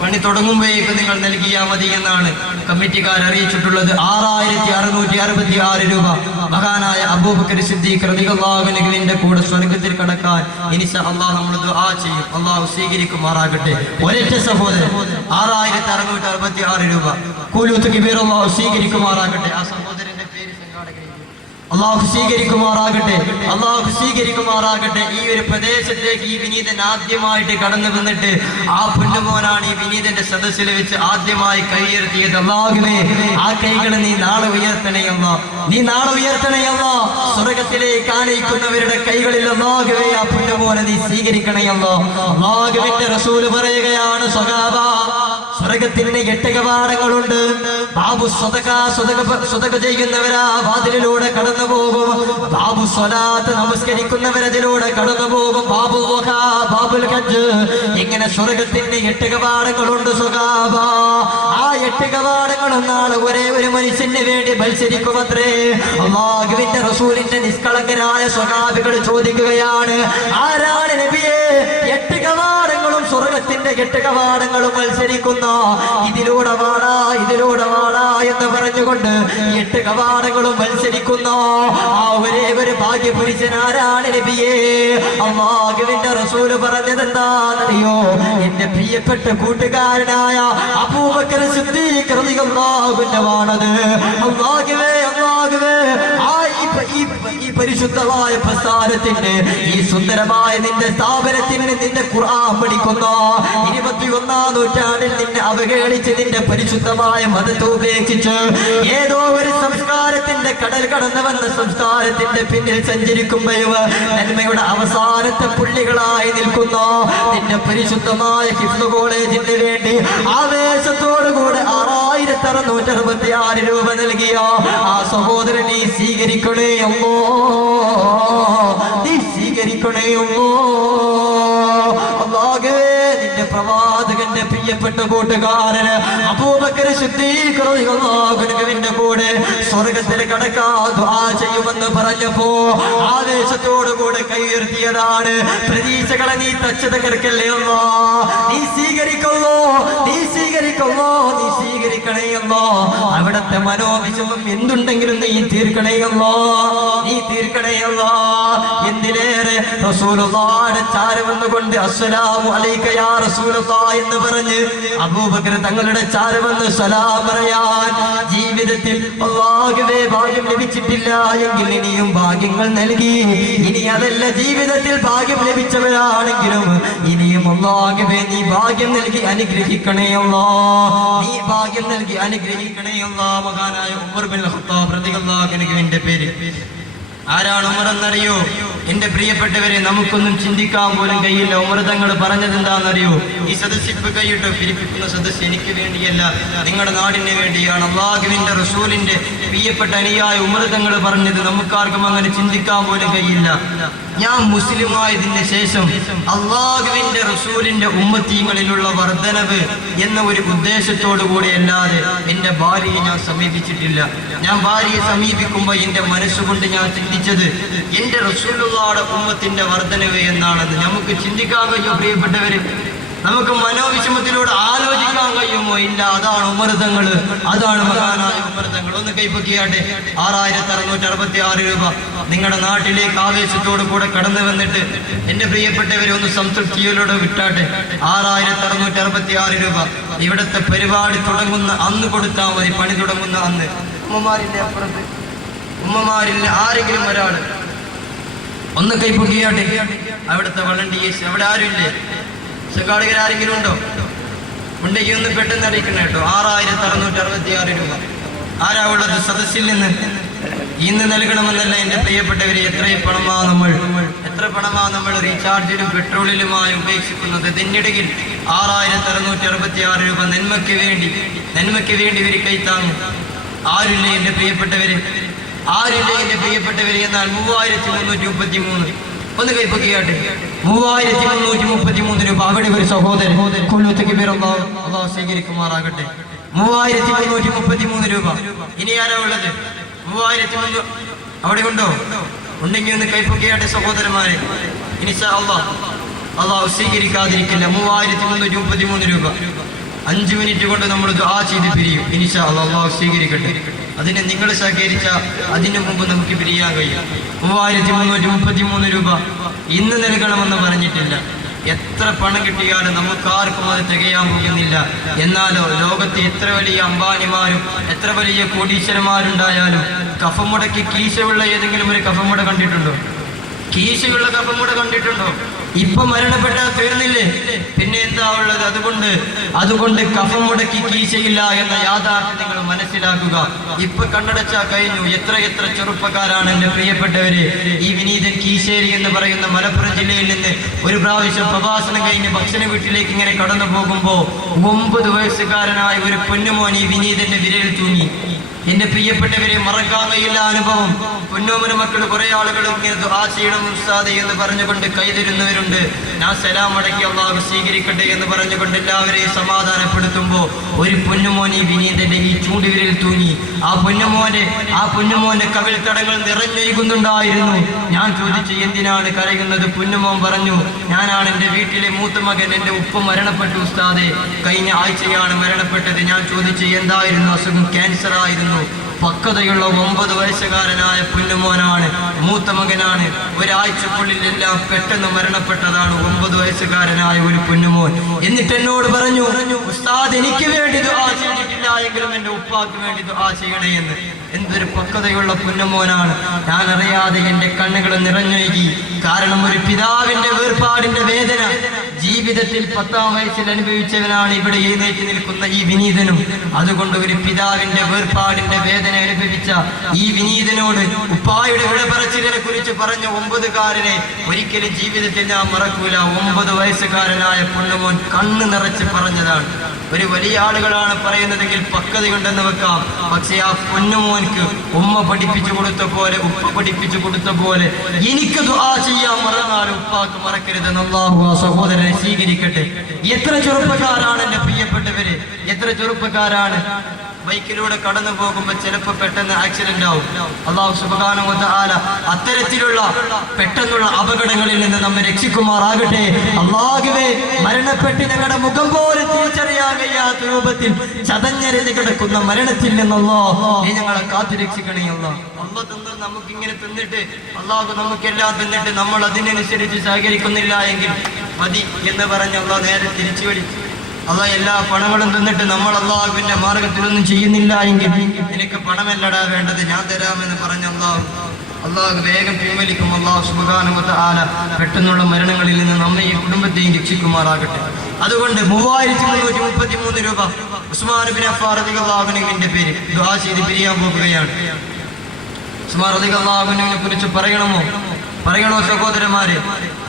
പണി തുടങ്ങുമ്പോഴേക്കും നിങ്ങൾ നൽകിയാൽ മതി എന്നാണ് കമ്മിറ്റിക്കാർ അറിയിച്ചിട്ടുള്ളത്. 6666 രൂപ മഹാനായ അബൂബക്കർ സിദ്ദീഖ് റളിയല്ലാഹു അൻഹുവിന്റെ കൂടെ സ്വർഗ്ഗത്തിൽ കടക്കാൻ ഇൻഷാ അല്ലാഹ് നമ്മൾ ദുആ ചെയ്യും. അല്ലാഹു സ്വീകരിക്കുമാറാകട്ടെ. ഒരൊറ്റ സഹോദരൻ 6666 രൂപ കൂലൂത്ത് കിബീർ അല്ലാഹു സ്വീകരിക്കുമാറാകട്ടെ. ആ സഹോദരന്റെ പേര് സംഘാടകരെ അള്ളാഹു സ്വീകരിക്കുമാറാകട്ടെ, അള്ളാഹു സ്വീകരിക്കുമാറാകട്ടെ. ഈ ഒരു പ്രദേശത്തേക്ക് ഈ വിനീതൻ ആദ്യമായിട്ട് കടന്നു വന്നിട്ട് ആ പൊന്നുമോനാണ് ഈ വിനീതന്റെ സദസ്സിൽ വെച്ച് ആദ്യമായി കൈയുയർത്തിയത്. അള്ളാഹുവേ, ആ കൈകൾ നീ നാളെ ഉയർത്തണയല്ലോ, നീ നാളെ ഉയർത്തണയല്ലോ. സ്വർഗത്തിലേക്ക് ആനയിക്കുന്നവരുടെ കൈകളിൽ അള്ളാഹുവേ ആ പൊന്നുമോനെ നീ സ്വീകരിക്കണയല്ലോ. അള്ളാഹുവിന്റെ റസൂൽ പറയുകയാണ്, സ്വഹാബ, സ്വർഗത്തിന് 8 കവാടങ്ങളുണ്ട്. ബാബു സ്വതക ചെയ്യുന്നവരാ വാതിലിലൂടെ കടന്നു പോകും. ബാബു സ്വലാത്ത് നമസ്കരിക്കുന്നവരതിലൂടെ കടന്നു പോകും. ബാബു ബാബുൽ ഹജ്ജ്, ഇങ്ങനെ സ്വർഗത്തിന് 8 കവാടങ്ങളുണ്ട്. സ്വഹാബ, ആ 8 കവാടങ്ങളും നാളെ ഒരേ ഒരു മനുഷ്യന് വേണ്ടി മത്സരിക്കുമത്രേ. അല്ലാഹുവിന്റെ റസൂലിന്റെ നിഷ്കളങ്കരായ സ്വഹാബികൾ ചോദിക്കുകയാണ്, ആരാണ് നബിയേ 8 കവാടങ്ങളും സ്വർഗത്തിന്റെ 8 കവാടങ്ങളും മത്സരിക്കുന്ന, ഇതിലൂടെ വാടാ ഇതിലൂടെ വാടാ എന്ന് പറഞ്ഞുകൊണ്ട് 8 കവാടങ്ങളും മത്സരിക്കുന്ന ആ ഒരേ ഒരു ഭാഗ്യപുരുഷൻ ആരാണ് നബിയേ? അല്ലാഹുവിന്റെ റസൂൽ പറഞ്ഞത് എന്താണെന്നറിയോ? എന്റെ പ്രിയപ്പെട്ട കൂട്ടുകാരനായ അബൂബക്കർ സിദ്ദീഖ് റളിയല്ലാഹു അൻഹുവാണത്. അല്ലാഹുവേ, അല്ലാഹുവേ, ഈ പരിശുദ്ധമായ പ്രസ്ഥാനത്തിന്, ഈ സുന്ദരമായ നിന്റെ സ്ഥാപനത്തിന്, നിന്റെ ഖുർആൻ പഠിക്കുന്ന 21ാം നൂറ്റാണ്ടിൽ നിന്നെ അവഹേളിച്ച് നിന്റെ പരിശുദ്ധമായ മതത്തെ ഉപേക്ഷിച്ച് ഏതോ ഒരു സംസ്കാരത്തിന്റെ കടൽ കടന്നു വന്ന സംസ്കാരത്തിന്റെ പിന്നിൽ സഞ്ചരിക്കുമ്പോഴും നന്മയുടെ അവസാനത്തെ പുള്ളികളായി നിൽക്കുന്ന നിന്റെ പരിശുദ്ധമായ ഹിഫ്ള് കോളേജിന് വേണ്ടി ആവേശത്തോടുകൂടെ 6666 രൂപ നൽകിയ ആ സഹോദരൻ നീ സ്വീകരിക്കണേ അമ്മോ, നീ സ്വീകരിക്കണേ അമ്മോ. അല്ലാഹുവേ, നിന്റെ പ്രവാചകന്റെ പ്രിയപ്പെട്ട കൂട്ടുകാരന് അബൂബക്കർ സിദ്ദീഖ് റളിയല്ലാഹു അൻഹുവിന്റെ കൂടെ സ്വർഗ്ഗത്തിൽ കടക്കാൻ ദുആ ചെയ്യുമെന്ന് പറഞ്ഞപ്പോ ആവേശത്തോടുകൂടെ കൈയുയർത്തിയതാണ്. പ്രതീക്ഷകളെ നീ തച്ചു തകർക്കല്ലേ അല്ലാഹ്, നീ സ്വീകരിക്കല്ലോ, നീ സ്വീകരിക്കല്ലോ, നീ സ്വീകരിക്കണേ അല്ലാഹ്. അവിടത്തെ മനോവിഷമം എന്തുണ്ടെങ്കിലും നീ തീർക്കണേ അല്ലാഹ്, നീ തീർക്കണേ അല്ലാഹ്. എന്തിനേറെ റസൂലുള്ളാഹിയുടെ ചാരം വന്നുകൊണ്ട് അസ്സലാമു അലൈക യാ റസൂലുള്ളാഹ് എന്ന് പറഞ്ഞ് അബൂബക്കർ തങ്ങളുടെ ചാരം വന്ന് സലാം പറയാൻ ജീവിതത്തിൽ അല്ലാഹുവേ ഭാഗ്യം ലഭിച്ചിട്ടില്ല എങ്കിൽ ഇനിയും ഭാഗ്യങ്ങൾ നൽകി. ഇനി അതല്ല ജീവിതത്തിൽ ഭാഗ്യം ലഭിച്ചവരാണെങ്കിലും ഇനിയും അല്ലാഹുവേ നീ ഭാഗ്യം നൽകി അനുഗ്രഹിക്കണേ അല്ലാഹ്, നീ ഭാഗ്യം നൽകി അനുഗ്രഹിക്കണേ അല്ലാഹ്. മഹാനായ ഉമർ ബിൻ ഖത്താബ് റളിയല്ലാഹു അൻഹുവിന്റെ പേര്. ആരാണ് ഉമർ എന്നറിയോ? എന്റെ പ്രിയപ്പെട്ടവരെ, നമുക്കൊന്നും ചിന്തിക്കാൻ പോലും കഴിയില്ല. ഉമർ തങ്ങൾ പറഞ്ഞത് എന്താണെന്നറിയോ? ഈ സദസ്സിപ്പ് കൈയിട്ട് പിരിപ്പിക്കുന്ന സദസ്സ് എനിക്ക് വേണ്ടിയല്ല, നിങ്ങളുടെ നാടിന് വേണ്ടിയാണ്. അല്ലാഹുവിന്റെ റസൂലിന്റെ പ്രിയപ്പെട്ട അനുയായ ഉമർ തങ്ങൾ പറഞ്ഞത് നമുക്കാർക്കും അങ്ങനെ ചിന്തിക്കാൻ പോലും കഴിയില്ല. ഞാൻ മുസ്ലിമായതിന് ശേഷം അല്ലാഹുവിന്റെ റസൂലിന്റെ ഉമ്മത്തീങ്ങളിലുള്ള വർധനവ് എന്ന ഒരു ഉദ്ദേശത്തോടു കൂടി അല്ലാതെ എന്റെ ഭാര്യയെ ഞാൻ സമീപിച്ചിട്ടില്ല. ഞാൻ ഭാര്യയെ സമീപിക്കുമ്പോൾ എന്റെ മനസ്സുകൊണ്ട് ഞാൻ ചിന്തിച്ചത് എന്റെ റസൂലുള്ളാഹിയുടെ ഉമ്മത്തിന്റെ വർധനവ് എന്നാണെന്ന്. നമുക്ക് ചിന്തിക്കാൻ കഴിയുമോ പ്രിയപ്പെട്ടവര്? നമുക്ക് മനോവിഷമത്തിലൂടെ ആലോചിക്കാൻ കഴിയുമോ? ഇല്ല. അതാണ് ഉമർതങ്ങള്, അതാണ് മഹാനായ ഉമർതങ്ങൾ. ഒന്ന് കൈപ്പൊക്കിയാട്ടെ. 6666 രൂപ നിങ്ങളുടെ നാട്ടിലേക്ക് ആവേശത്തോടു കൂടെ കടന്നു വന്നിട്ട് എന്റെ പ്രിയപ്പെട്ടവരെ ഒന്ന് സംതൃപ്തിയിലൂടെ വിട്ടാട്ടെ. 6666 രൂപ ഇവിടുത്തെ പരിപാടി തുടങ്ങുന്ന അന്ന് കൊടുത്താൽ മതി. പണി തുടങ്ങുന്ന അന്ന്. ഉമ്മമാരില്ല അപ്പുറത്ത്, ഉമ്മമാരില്ല ആരെങ്കിലും ഒരാള് ഒന്ന് കൈപ്പൊക്കിയാട്ടെ. അവിടുത്തെ വളണ്ടിയേഴ്സ്, അവിടെ ആരുമില്ലേ? സംഘാടകരാരെങ്കിലും ഉണ്ടോ? ഉണ്ടെങ്കിൽ ഒന്ന് പെട്ടെന്ന് അറിയിക്കണം കേട്ടോ. 6666 രൂപ ആരാ ഉള്ളത് സദസ്സിൽ നിന്ന്? ഇന്ന് നൽകണമെന്നല്ല എൻ്റെ പ്രിയപ്പെട്ടവരെ. എത്ര പണമാ നമ്മൾ റീചാർജിലും പെട്രോളിലുമായി ഉപേക്ഷിക്കുന്നത്. ഇതിനിടയിൽ 6666 രൂപ നന്മയ്ക്ക് വേണ്ടി ഒരു കൈ താങ്ങും. ആരില്ലേ എൻ്റെ പ്രിയപ്പെട്ടവരെ? ആരില്ലേ എൻ്റെ പ്രിയപ്പെട്ടവരെ? എന്നാൽ 3333 ഒന്ന് കൈപ്പൊക്കിയാട്ടെ. 3333 രൂപ. അവിടെ ഒരു സഹോദരൻ അല്ലാഹു സ്വീകരിക്കുമാറാകട്ടെ. 3333 രൂപ. ഇനി ആരാ ഉള്ളത്? 3300 അവിടെ ഉണ്ടോ? ഉണ്ടെങ്കിൽ ഒന്ന് കൈപ്പൊക്കിയാട്ടെ സഹോദരന്മാരെ. ഇൻഷാ അല്ലാഹ് അല്ലാഹു സ്വീകരിക്കാതിരിക്കില്ല. 3333 രൂപ. 5 മിനിറ്റ് കൊണ്ട് നമ്മൾ ദുആ ചെയ്ത് പിരിയും. ഇൻഷാ അല്ലാഹ് അല്ലാഹു സ്വീകരിക്കട്ടെ. അതിനെ നിങ്ങൾ സഹകരിച്ച അതിനു മുമ്പ് നമുക്ക് പിരിയാൻ കഴിയും. 3333 രൂപ ഇന്ന് നൽകണമെന്ന് പറഞ്ഞിട്ടില്ല. എത്ര പണം കിട്ടിയാലും നമുക്കാർക്കും അത് തികയാൻ പോകുന്നില്ല. എന്നാലോ ലോകത്ത് എത്ര വലിയ അംബാനിമാരും എത്ര വലിയ കോടീശ്വരന്മാരുണ്ടായാലും കഫമുടക്കി കീശയുള്ള ഏതെങ്കിലും ഒരു കഫമുട കണ്ടിട്ടുണ്ടോ? കീശയുള്ള കഫമുട കണ്ടിട്ടുണ്ടോ? ഇപ്പൊ മരണപ്പെട്ടാൽ തീർന്നില്ലേ, പിന്നെ എന്താ ഉള്ളത്? അതുകൊണ്ട് കഫം മുടക്കി കീശയില്ല എന്ന യാഥാർത്ഥ്യം നിങ്ങൾ മനസ്സിലാക്കുക. ഇപ്പൊ കണ്ണടച്ചാൽ കഴിഞ്ഞു. എത്ര ചെറുപ്പക്കാരാണ് എൻ്റെ പ്രിയപ്പെട്ടവര്. ഈ വിനീതൻ കീശേരി എന്ന് പറയുന്ന മലപ്പുറം ജില്ലയിൽ നിന്ന് ഒരു പ്രാവശ്യം പ്രഭാഷണം കഴിഞ്ഞ് ഭക്ഷണ വീട്ടിലേക്ക് ഇങ്ങനെ കടന്നു പോകുമ്പോ 9 വയസ്സുകാരനായ ഒരു പൊന്നുമോൻ ഈ വിനീതന്റെ വിരൽ തൂങ്ങി. എന്റെ പ്രിയപ്പെട്ടവരെ, മറക്കാൻ കഴിയില്ല അനുഭവം. പൊന്നോമന മക്കൾ കുറെ ആളുകൾ ഇങ്ങനെ ദുആ ചെയ്യണം ഉസ്താദേ എന്ന് പറഞ്ഞുകൊണ്ട് കൈതരുന്നവരുണ്ട്. ഞാൻ സലാം അടക്കി അള്ളാഹു സ്വീകരിക്കട്ടെ എന്ന് പറഞ്ഞുകൊണ്ട് എല്ലാവരെയും സമാധാനപ്പെടുത്തുമ്പോൾ ഒരു പൊന്നുമോൻ ഈ വിനീതന്റെ ഈ ചൂണ്ടുവിരൽ തൂങ്ങി. ആ പൊന്നുമോന്റെ കവിൾ തടങ്ങൾ നിറഞ്ഞൊഴുകുന്നുണ്ടായിരുന്നു. ഞാൻ ചോദിച്ചു, എന്തിനാണ് കരയുന്നത്? പൊന്നുമോൻ പറഞ്ഞു, ഞാനാണ് എൻ്റെ വീട്ടിലെ മൂത്ത മകൻ, എൻ്റെ ഉപ്പ മരണപ്പെട്ടു ഉസ്താദേ, കഴിഞ്ഞ ആഴ്ചയാണ് മരണപ്പെട്ടത്. ഞാൻ ചോദിച്ചു, എന്തായിരുന്നു അസുഖം? ക്യാൻസർ ആയിരുന്നു. പക്വതയുള്ള 9 വയസ്സുകാരനായ പൊന്നുമോനാണ്, മൂത്ത മകനാണ്. ഒരാഴ്ചക്കുള്ളിൽ എല്ലാം പെട്ടെന്ന് മരണപ്പെട്ടതാണ് 9 വയസ്സുകാരനായ ഒരു പൊന്നുമോൻ. എന്നിട്ട് എന്നോട് പറഞ്ഞു, ഉസ്താദ് എനിക്ക് വേണ്ടി ദുആ ചെയ്തിട്ടില്ല എങ്കിലും എൻ്റെ ഉപ്പാക്ക് വേണ്ടി ദുആ ചെയ്യണേ എന്ന്. എന്തൊരു പക്വതയുള്ള പൊന്നുമോനാണ്. ഞാൻ അറിയാതെ എൻ്റെ കണ്ണുകൾ നിറഞ്ഞൊഴുകി. കാരണം ഒരു പിതാവിന്റെ വേർപാടിന്റെ വേദന ജീവിതത്തിൽ 10ാം വയസ്സിൽ അനുഭവിച്ചവനാണ് ഇവിടെ എഴുന്നേറ്റ് നിൽക്കുന്ന ഈ വിനീതനും. അതുകൊണ്ട് ഒരു പിതാവിന്റെ വേർപാടിന്റെ വേദന അനുഭവിച്ച ഈ വിനീതനോട് ഉപ്പായുടെ വിടപറച്ചിലിനെ കുറിച്ച് പറഞ്ഞ 9കാരനെ ഒരിക്കലും ജീവിതത്തിൽ ഞാൻ മറക്കൂല. 9 വയസ്സുകാരനായ പൊന്നുമോൻ കണ്ണ് നിറച്ച് പറഞ്ഞതാണ്. ഒരു വലിയ ആളുകളാണ് പറയുന്നതെങ്കിൽ പക്വതയുണ്ടെന്ന് വെക്കാം. പക്ഷെ ആ പൊന്നുമോൻക്ക് ഉമ്മ പഠിപ്പിച്ചു കൊടുത്ത പോലെ, ഉപ്പ പഠിപ്പിച്ചു കൊടുത്ത പോലെ എനിക്ക് ദുആ ചെയ്യാൻ മറന്നാലും ഉപ്പാക്ക് മറക്കരുതെന്ന് അല്ലാഹു ആ സഹോദരനെ സ്വീകരിക്കട്ടെ. എത്ര ചെറുപ്പക്കാരാണ് എൻ്റെ പ്രിയപ്പെട്ടവര്, എത്ര ചെറുപ്പക്കാരാണ് ബൈക്കിലൂടെ കടന്നു പോകുമ്പോൾ ചിലപ്പോൾ പെട്ടെന്ന് ആക്സിഡന്റ് ആവും. അല്ലാഹു സുബ്ഹാനഹു വ തആല അത്തരത്തിലുള്ള പെട്ടെന്നുള്ള അപകടങ്ങളിൽ നിന്ന് നമ്മെ രക്ഷിക്കുമാറാകട്ടെ. അല്ലാഹുവേ, മരണപ്പെട്ട് ഞങ്ങളുടെ മുഖം പോലും തിരിച്ചറിയാൻ കഴിയാത്ത രൂപത്തിൽ ചതഞ്ഞെറിഞ്ഞ് കിടക്കുന്ന മരണത്തിൽ നിന്നല്ലോ നീ ഞങ്ങളെ കാത്തു രക്ഷിക്കണേ. അല്ലാഹു തന്നത് നമുക്കിങ്ങനെ തിന്നിട്ട്, അല്ലാഹു നമുക്കെല്ലാം തിന്നിട്ട് നമ്മൾ അതിനനുസരിച്ച് സഹകരിക്കുന്നില്ല എങ്കിൽ മതി എന്ന് പറഞ്ഞ് അല്ലാഹു നേരെ തിരിച്ചു വിളിക്കും. അല്ലാഹ് എല്ലാ പണങ്ങളും തന്നിട്ട് നമ്മൾ അല്ലാഹുവിന്റെ മാർഗത്തിലൊന്നും ചെയ്യുന്നില്ല എങ്കിൽ നിനക്ക് പണമല്ലടാ വേണ്ടത്, ഞാൻ തരാമെന്ന് പറഞ്ഞ അല്ലാഹു വേഗം പിൻവലിക്കും. അല്ലാഹു സുബ്ഹാനഹു വ തആല പെട്ടെന്നുള്ള മരണങ്ങളിൽ നിന്ന് നമ്മയും കുടുംബത്തെയും രക്ഷിക്കുമാറാകട്ടെ. അതുകൊണ്ട് 3333 രൂപ ഉസ്മാൻ ഇബ്നു അഫ്ഫാൻ റളിയല്ലാഹു അൻഹുവിന്റെ പേര് ദുആ ചെയ്ത് പിരിയാൻ പോകുകയാണ്. ഉസ്മാൻ റളിയല്ലാഹു അൻഹുവിനെ കുറിച്ച് പറയണോ സഹോദരന്മാരെ?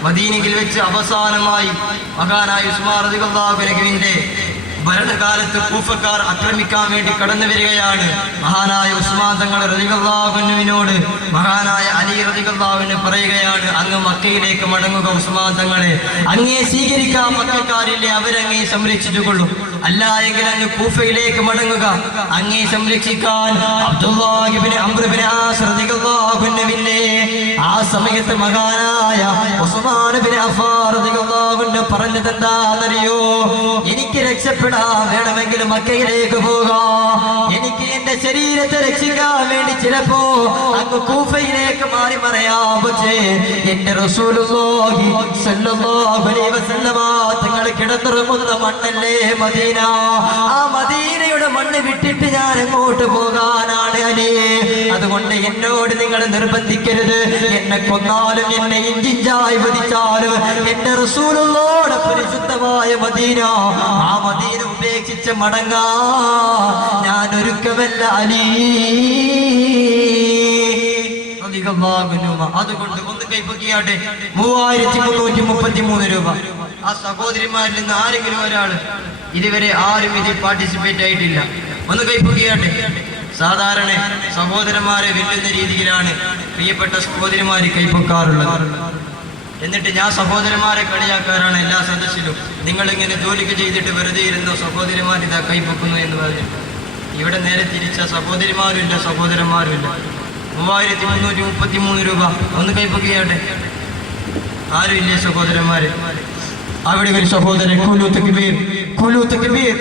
മദീനയിൽ വെച്ച് അവസാനമായി മഹാനായ ഉസ്മാൻ റളിയല്ലാഹു അൻഹുവിന്റെ ഭരണകാലത്ത് കൂഫക്കാർ ആക്രമിക്കാൻ വേണ്ടി കടന്നു വരികയാണ്. മഹാനായ ഉസ്മാൻ തങ്ങൾ റളിയല്ലാഹു അൻഹുവിനോട് മഹാനായ അലി റളിയല്ലാഹു അൻഹു പറയുകയാണ്, അങ്ങ് മക്കയിലേക്ക് മടങ്ങുക ഉസ്മാൻ തങ്ങളെ, അങ്ങേ സ്വീകരിക്കാൻ മക്കക്കാരില്ലേ, അവരങ്ങേ സംരക്ഷിച്ചുകൊള്ളും. അല്ല എങ്കിൽ അങ്ങ് കൂഫയിലേക്ക് മടങ്ങുക, അങ്ങേ സംരക്ഷിക്കാൻ അബ്ദുല്ലാഹി ഇബ്നു അംർ ഇബ്നു ആസ് റളിയല്ലാഹു അൻഹുവിനെ. ആ സമയത്ത് മഹാനായ ഉസ്മാൻ ഇബ്നു അഫ്ഫാൻ റളിയല്ലാഹു അൻഹു പറഞ്ഞത് എന്താണെന്നറിയോ? എനിക്ക് രക്ഷപ്പെടാൻ വേണമെങ്കിൽ മക്കയിലേക്ക് പോകാം, എനിക്ക് എന്റെ ശരീരത്തെ രക്ഷിക്കാൻ വേണ്ടി ചിലപ്പോ അങ്ങ് കൂഫയിലേക്ക് മാറി മറയാം. പക്ഷേ എന്റെ റസൂലുള്ളാഹി സ്വല്ലല്ലാഹു അലൈഹി വസല്ലമ തങ്ങൾ കിടന്നിറങ്ങുന്ന മണ്ണല്ലേ മദീന. ആ മദീനയുടെ മണ്ണ് വിട്ടിട്ട് ഞാൻ എങ്ങോട്ട് പോകാനാണ് അലി? അതുകൊണ്ട് എന്നോട് നിങ്ങൾ നിർബന്ധിക്കരുത്. എന്നെ കൊന്നാലും എന്നെ ഇഞ്ചിഞ്ചായി വധിച്ചാലും എന്റെ റസൂലുള്ളാഹിയുടെ പരിശുദ്ധമായ മദീന, ആ മദീന ഉപേക്ഷിച്ച് മടങ്ങാ ഞാൻ ഒരുക്കമല്ല അലി. അതുകൊണ്ട് ഒന്ന് കൈപ്പൊക്കിയാട്ടെ 3333 രൂപ. ആ സഹോദരിമാരിൽ നിന്ന് ആരെങ്കിലും ഒരാള് ഇതുവരെ ആരും ഇതിൽ പാർട്ടിസിപ്പേറ്റ് ആയിട്ടില്ല. ഒന്ന് കൈപ്പൊക്കിയാട്ടെ. സാധാരണ സഹോദരന്മാരെ വെല്ലുന്ന രീതിയിലാണ് പ്രിയപ്പെട്ട സഹോദരിമാര് കൈപ്പൊക്കാറുള്ളത്. എന്നിട്ട് ഞാൻ സഹോദരന്മാരെ കളിയാക്കാറാണ് എല്ലാ സദസ്സിലും. നിങ്ങളിങ്ങനെ ജോലിക്ക് ചെയ്തിട്ട് വെറുതെ ഇരുന്ന സഹോദരിമാർ ഇതാ കൈപ്പൊക്കുന്നു എന്ന് പറഞ്ഞു. ഇവിടെ നേരെ തിരിച്ച സഹോദരിമാരുമില്ല സഹോദരന്മാരുമില്ല. 3333 രൂപ. ഒന്ന് കൈപ്പൊക്കിയാട്ടെ. ആരുമില്ലേ സഹോദരന്മാര്? അവിടെ ഒരു സഹോദരൻ കുലു തക്ബീർ.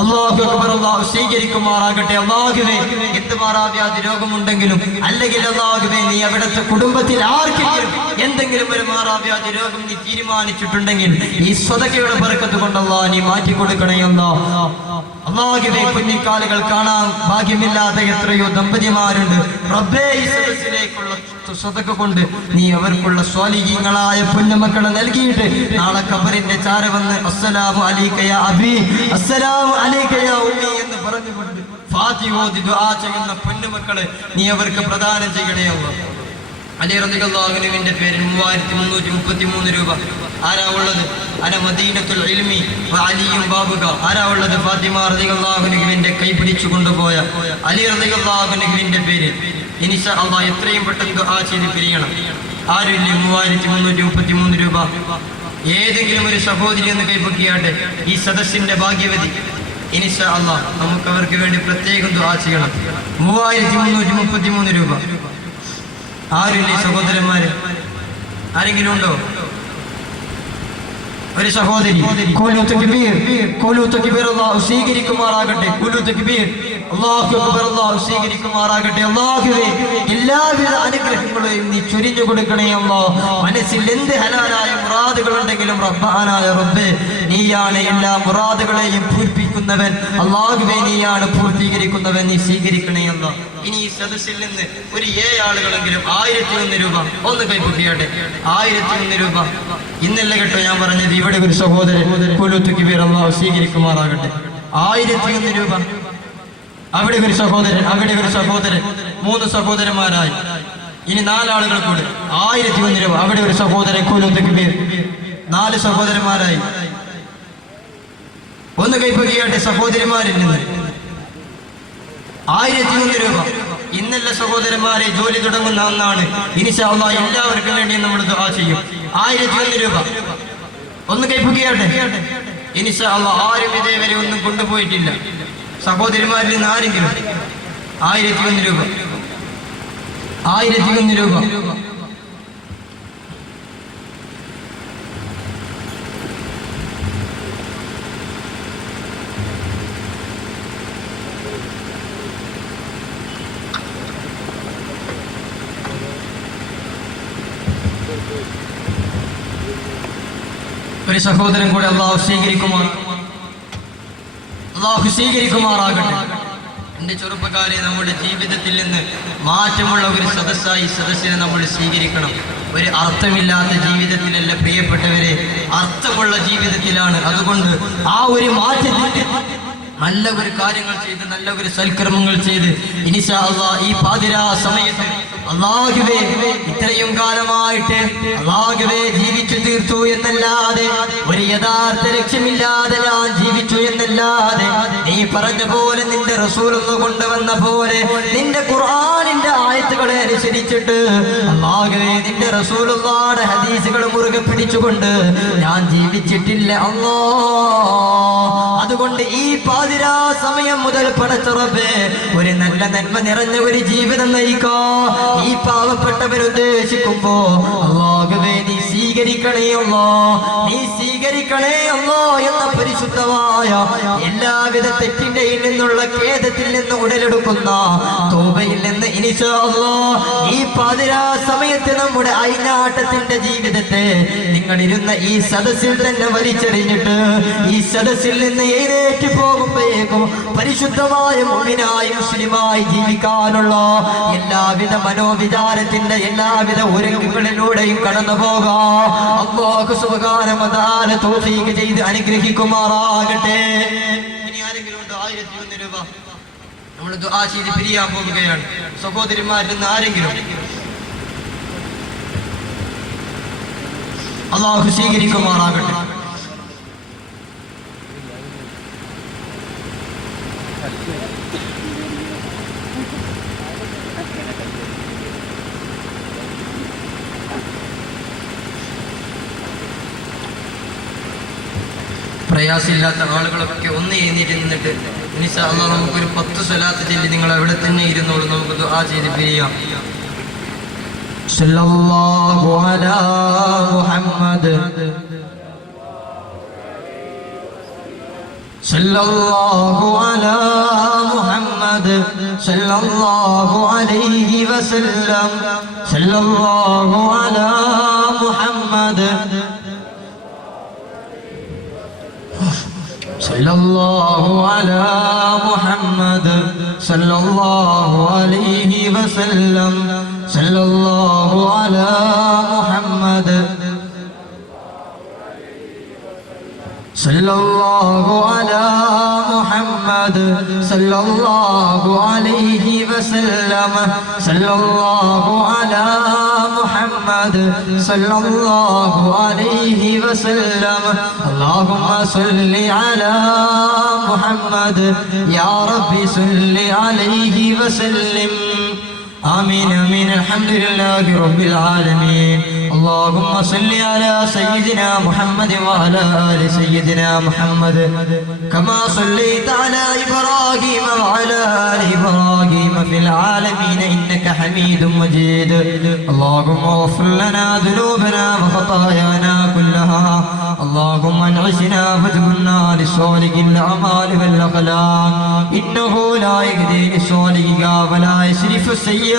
അല്ലാഹു അക്ബർ. അല്ലാഹു സ്വീകരിക്കുമാറാകട്ടെ. അല്ലാഹുവേ, എന്ത് മാറാവ്യാധി രോഗമുണ്ടെങ്കിലും അല്ലെങ്കിൽ അല്ലാഹുവേ നീ അവിടുത്തെ കുടുംബത്തിൽ ആർക്കെങ്കിലും എന്തെങ്കിലും ഒരു മാറാവ്യാധി രോഗം നീ തീരുമാനിച്ചിട്ടുണ്ടെങ്കിൽ ഈ സ്വതക്കയുടെ ബർക്കത്ത് കൊണ്ട് അല്ലാഹു നീ മാറ്റി കൊടുക്കണേ അല്ലാഹ്. അല്ലാഹുവേ, കുഞ്ഞിക്കാലുകൾ കാണാൻ ഭാഗ്യമില്ലാത്ത എത്രയോ ദമ്പതിമാരുണ്ട്. റബ്ബേ, ഈ സദസ്സിലേക്കുള്ള സ്വതക്ക കൊണ്ട് നീ അവർക്കുള്ള സ്വാലിഹീങ്ങളായ പൊന്നുമക്കളെ നൽകിയിട്ട് നാളെ ഖബറിന്റെ ചാര വന്ന് അസ്സലാമു അലൈക യാ അബി, അസ്സലാമു അലൈക യാ ഉമ്മി എന്ന് പറഞ്ഞുകൊണ്ട് ഫാത്തിഹ ഓതി ദുആ ചെയ്യുന്ന പൊന്നുമക്കളെ നീ അവർക്ക് പ്രദാനം ചെയ്യണേ അല്ലാഹ്. അലി റളിയല്ലാഹു അൻഹുവിന്റെ പേരിൽ 3333 രൂപ. ആരാ ഉള്ളത്? അന മദീനത്തുൽ ഇൽമി വ അലിയും ബാബുക. ആരാ ഉള്ളത്? ഫാത്തിമ റളിയല്ലാഹു അൻഹുവിന്റെ കൈ പിടിച്ചു കൊണ്ടുപോയ അലി റളിയല്ലാഹു അൻഹുവിന്റെ പേരിൽ ഇൻഷാ അല്ലാഹ് എത്രയും പെട്ടെന്ന് ദുആ ചെയ്ത് പിരിയണം. ആരുമില്ലേ? 3333 രൂപ. ഏതെങ്കിലും ഒരു സഹോദരി എന്ന് കൈപ്പൊക്കിയാട്ടെ, ഈ സദസ്സിന്റെ ഭാഗ്യവതി. ഇൻഷാ അല്ലാഹ് നമുക്ക് അവർക്ക് വേണ്ടി പ്രത്യേകം ദുആ ചെയ്യണം. 3333 രൂപ. ആരുമില്ലേ സഹോദരന്മാര്? ആരെങ്കിലും ഉണ്ടോ? ഒരു സഹോദരി. ഖുലൂ തക്ബീർ, ഖുലൂ തക്ബീർ. അല്ലാഹു സ്വീകരിക്കുമാറാകട്ടെ. ഖുലൂ തക്ബീർ. അല്ലാഹു അക്ബർ. അല്ലാഹു സ്വീകരിക്കുമാറാകട്ടെ. അല്ലാഹുവേ, എല്ലാവിധ അനുഗ്രഹങ്ങളെയും നീ ചൊരിഞ്ഞു കൊടുക്കണേ അല്ലാഹ്. മനസ്സിൽ എന്ത് ഹലാലായ മുറാദുകൾ ഉണ്ടെങ്കിലും റബ്ബാനായ റബ്ബേ, നീയാണ് എല്ലാ മുറാദുകളെയും പൂർത്തിക്കുന്നവൻ. അല്ലാഹുവേ, നീയാണ് പൂർത്തീകരിക്കുന്നവൻ. നീ സ്വീകരിക്കണേ അല്ലാഹ്. ഇനി ഈ സദസ്സിൽ നിന്ന് ഒരു 7 ആളുകളെങ്കിലും 1001 രൂപ ഒന്ന് കൈപ്പൊട്ടിയാട്ടെ. 1001 രൂപ. ഇന്നല്ല കേട്ടോ ഞാൻ പറഞ്ഞത്. ഇവിടെ ഒരു സഹോദരൻ അല്ലാഹു സ്വീകരിക്കുമാറാകട്ടെ. 1001 രൂപ. അവിടെ ഒരു സഹോദരൻ, അവിടെ ഒരു സഹോദരൻ. 3 സഹോദരന്മാരായി. ഇനി 4 ആളുകൾ കൂടെ 1001 രൂപ. അവിടെ ഒരു സഹോദരൻ 4 സഹോദരന്മാരായി. ഒന്ന് കൈപ്പൊട്ടിയാട്ടെ സഹോദരിമാരിൽ നിന്ന് 1001 രൂപ. ഇന്നല്ല സഹോദരന്മാരെ, ജോലി തുടങ്ങുന്ന ഒന്നാണ്. ഇൻഷാ അല്ലാഹ് എല്ലാവർക്കും വേണ്ടി നമ്മൾ ദുആ ചെയ്യും. 1001 രൂപ. ഒന്ന് കൈപ്പൊക്കിയാട്ടെ. ഇൻഷാ അല്ലാഹ് ആരും ഇതേവരെ ഒന്നും കൊണ്ടുപോയിട്ടില്ല. സഹോദരിമാരിൽ നിന്ന് ആരെങ്കിലും 1001 രൂപ. 1001 രൂപ. ഒരു സഹോദരൻ കൂടെ അല്ലാഹു സ്വീകരിക്കുമാറാകട്ടെ. എന്റെ ചെറുപ്പക്കാരെ, നമ്മുടെ ജീവിതത്തിൽ നിന്ന് മാറ്റമുള്ള ഒരു സദസ്സായി സദസ്സിനെ നമ്മൾ സ്വീകരിക്കണം. ഒരു അർത്ഥമില്ലാത്ത ജീവിതത്തിലല്ല പ്രിയപ്പെട്ടവരെ, അർത്ഥമുള്ള ജീവിതത്തിലാണ്. അതുകൊണ്ട് ആ ഒരു മാറ്റത്തിൽ നല്ല ഒരു കാര്യങ്ങൾ ചെയ്ത്, നല്ല ഒരു സൽക്കർമ്മങ്ങൾ ചെയ്ത് ഇൻഷാ അല്ലാഹ് ഈ പാതിരാ സമയത്ത് അല്ലാഹുവേ, ഇത്രയും കാലമായിട്ട് അല്ലാഹുവേ ജീവിച്ചു തീർത്തു എന്നല്ലാതെ, ഒരു യഥാർത്ഥ ലക്ഷ്യമില്ലാതെ ഞാൻ ജീവിച്ചു എന്നല്ലാതെ, നീ പറഞ്ഞ പോലെ നിന്റെ റസൂലൊന്ന് കൊണ്ടുവന്ന പോലെ നിന്റെ ഖുർആനിന്റെ ആയത്തുകളെ അനുസരിച്ചിട്ട് അല്ലാഹുവേ നിന്റെ റസൂലുള്ളാഹിയുടെ ഹദീസുകൾ മുറുകെ പിടിച്ചുകൊണ്ട് ഞാൻ ജീവിച്ചിട്ടില്ല അല്ലാഹ്. അതുകൊണ്ട് ഈ പാതിരാ സമയം മുതൽ പടച്ച റബ്ബേ, ഒരു നല്ല നന്മ നിറഞ്ഞ ഒരു ജീവിതം നയിക്കാ ഈ പാവപ്പെട്ടവരുദ്ദേശിക്കുമ്പോ അല്ലാഹുവേ നീ സ്വീകരിക്കണേ അല്ലാഹ്, നീ സ്വീകരിക്കണേ അല്ലാഹ് എന്ന പരിശുദ്ധമായ എല്ലാവിധ തെറ്റിന്റെയിൽ നിന്നുള്ള ഖേദത്തിൽ നിന്ന് ഉടലെടുക്കുന്ന തൗബയിൽ നിന്ന് ഇൻഷാ അല്ലാഹ് ഈ പാതിരാ സമയത്ത് നമ്മുടെ അയിനാട്ടത്തിന്റെ ജീവിതത്തെ നിങ്ങളിരുന്ന ഈ സദസ്സിൽ തന്നെ വലിച്ചെറിഞ്ഞിട്ട് ഈ സദസ്സിൽ നിന്ന് എഴുന്നേറ്റ് പോകുമ്പോഴേക്കും പരിശുദ്ധമായ മുഅ്മിനായി മുസ്ലിമായി ജീവിക്കാനുള്ള എല്ലാവിധ മനോവിചാരത്തിന്റെ എല്ലാവിധ ഒരുക്കങ്ങളിലൂടെയും കടന്നു പോകാം. അല്ലാഹു സുബ്ഹാനഹു വ തആല തൗഫീഖ് ചെയ്ത് അനുഗ്രഹിക്കുമാറാകട്ടെ. ഇനി ആരെങ്കിലും ഉണ്ടോ? 1001 രൂപ നമ്മൾ ദുആ ചെയ്ത് പിരിയാൻ പോവുകയാണ്. സഹോദരിമാരിൽ നിന്ന് ആരെങ്കിലും അല്ലാഹു സ്വീകരിക്കുമാറാകട്ടെ. പ്രയാസമില്ലാത്ത ആളുകളൊക്കെ ഒന്ന് എഴുന്നേറ്റ് നിന്നിട്ട് ഇൻഷാ അല്ലാഹ് നമുക്കൊരു 10 സ്വലാത്ത് ചൊല്ലി നിങ്ങൾ അവിടെ തന്നെ ഇരുന്നോളൂ. നമുക്ക് ദുആ ചെയ്ത് പിരിയാം. സല്ലല്ലാഹു അലാ മുഹമ്മദ് സല്ലല്ലാഹു അലാ മുഹമ്മദ് സല്ലല്ലാഹു അലൈഹി വസല്ലം സല്ലല്ലാഹു അലാ മുഹമ്മദ് സല്ലല്ലാഹു അലാ മുഹമ്മദ് സല്ലല്ലാഹു അലൈഹി വസല്ലം സല്ലല്ലാഹു അലാ മുഹമ്മദ് സല്ലല്ലാഹു അലാ മുഹമ്മദ് സല്ലല്ലാഹു അലൈഹി വസല്ലം സല്ലല്ലാഹു അലാ മുഹമ്മദ് സല്ലല്ലാഹു അലൈഹി വസല്ലം അല്ലാഹുമ്മ സ്വല്ലി അലാ മുഹമ്മദ് യാ റബ്ബി സ്വല്ലി അലൈഹി വസല്ലം آمين آمين الحمد لله رب العالمين اللهم صل على سيدنا محمد وعلى آل سيدنا محمد كما صليت على إبراهيم وعلى آل إبراهيم في العالمين إنك حميد مجيد اللهم اغفر لنا ذنوبنا وخطايانا كلها اللهم انعشنا فاجعلنا لصالح الأعمال والأخلاق إنه لا يهدي لصالحك ولا يصرف السيئات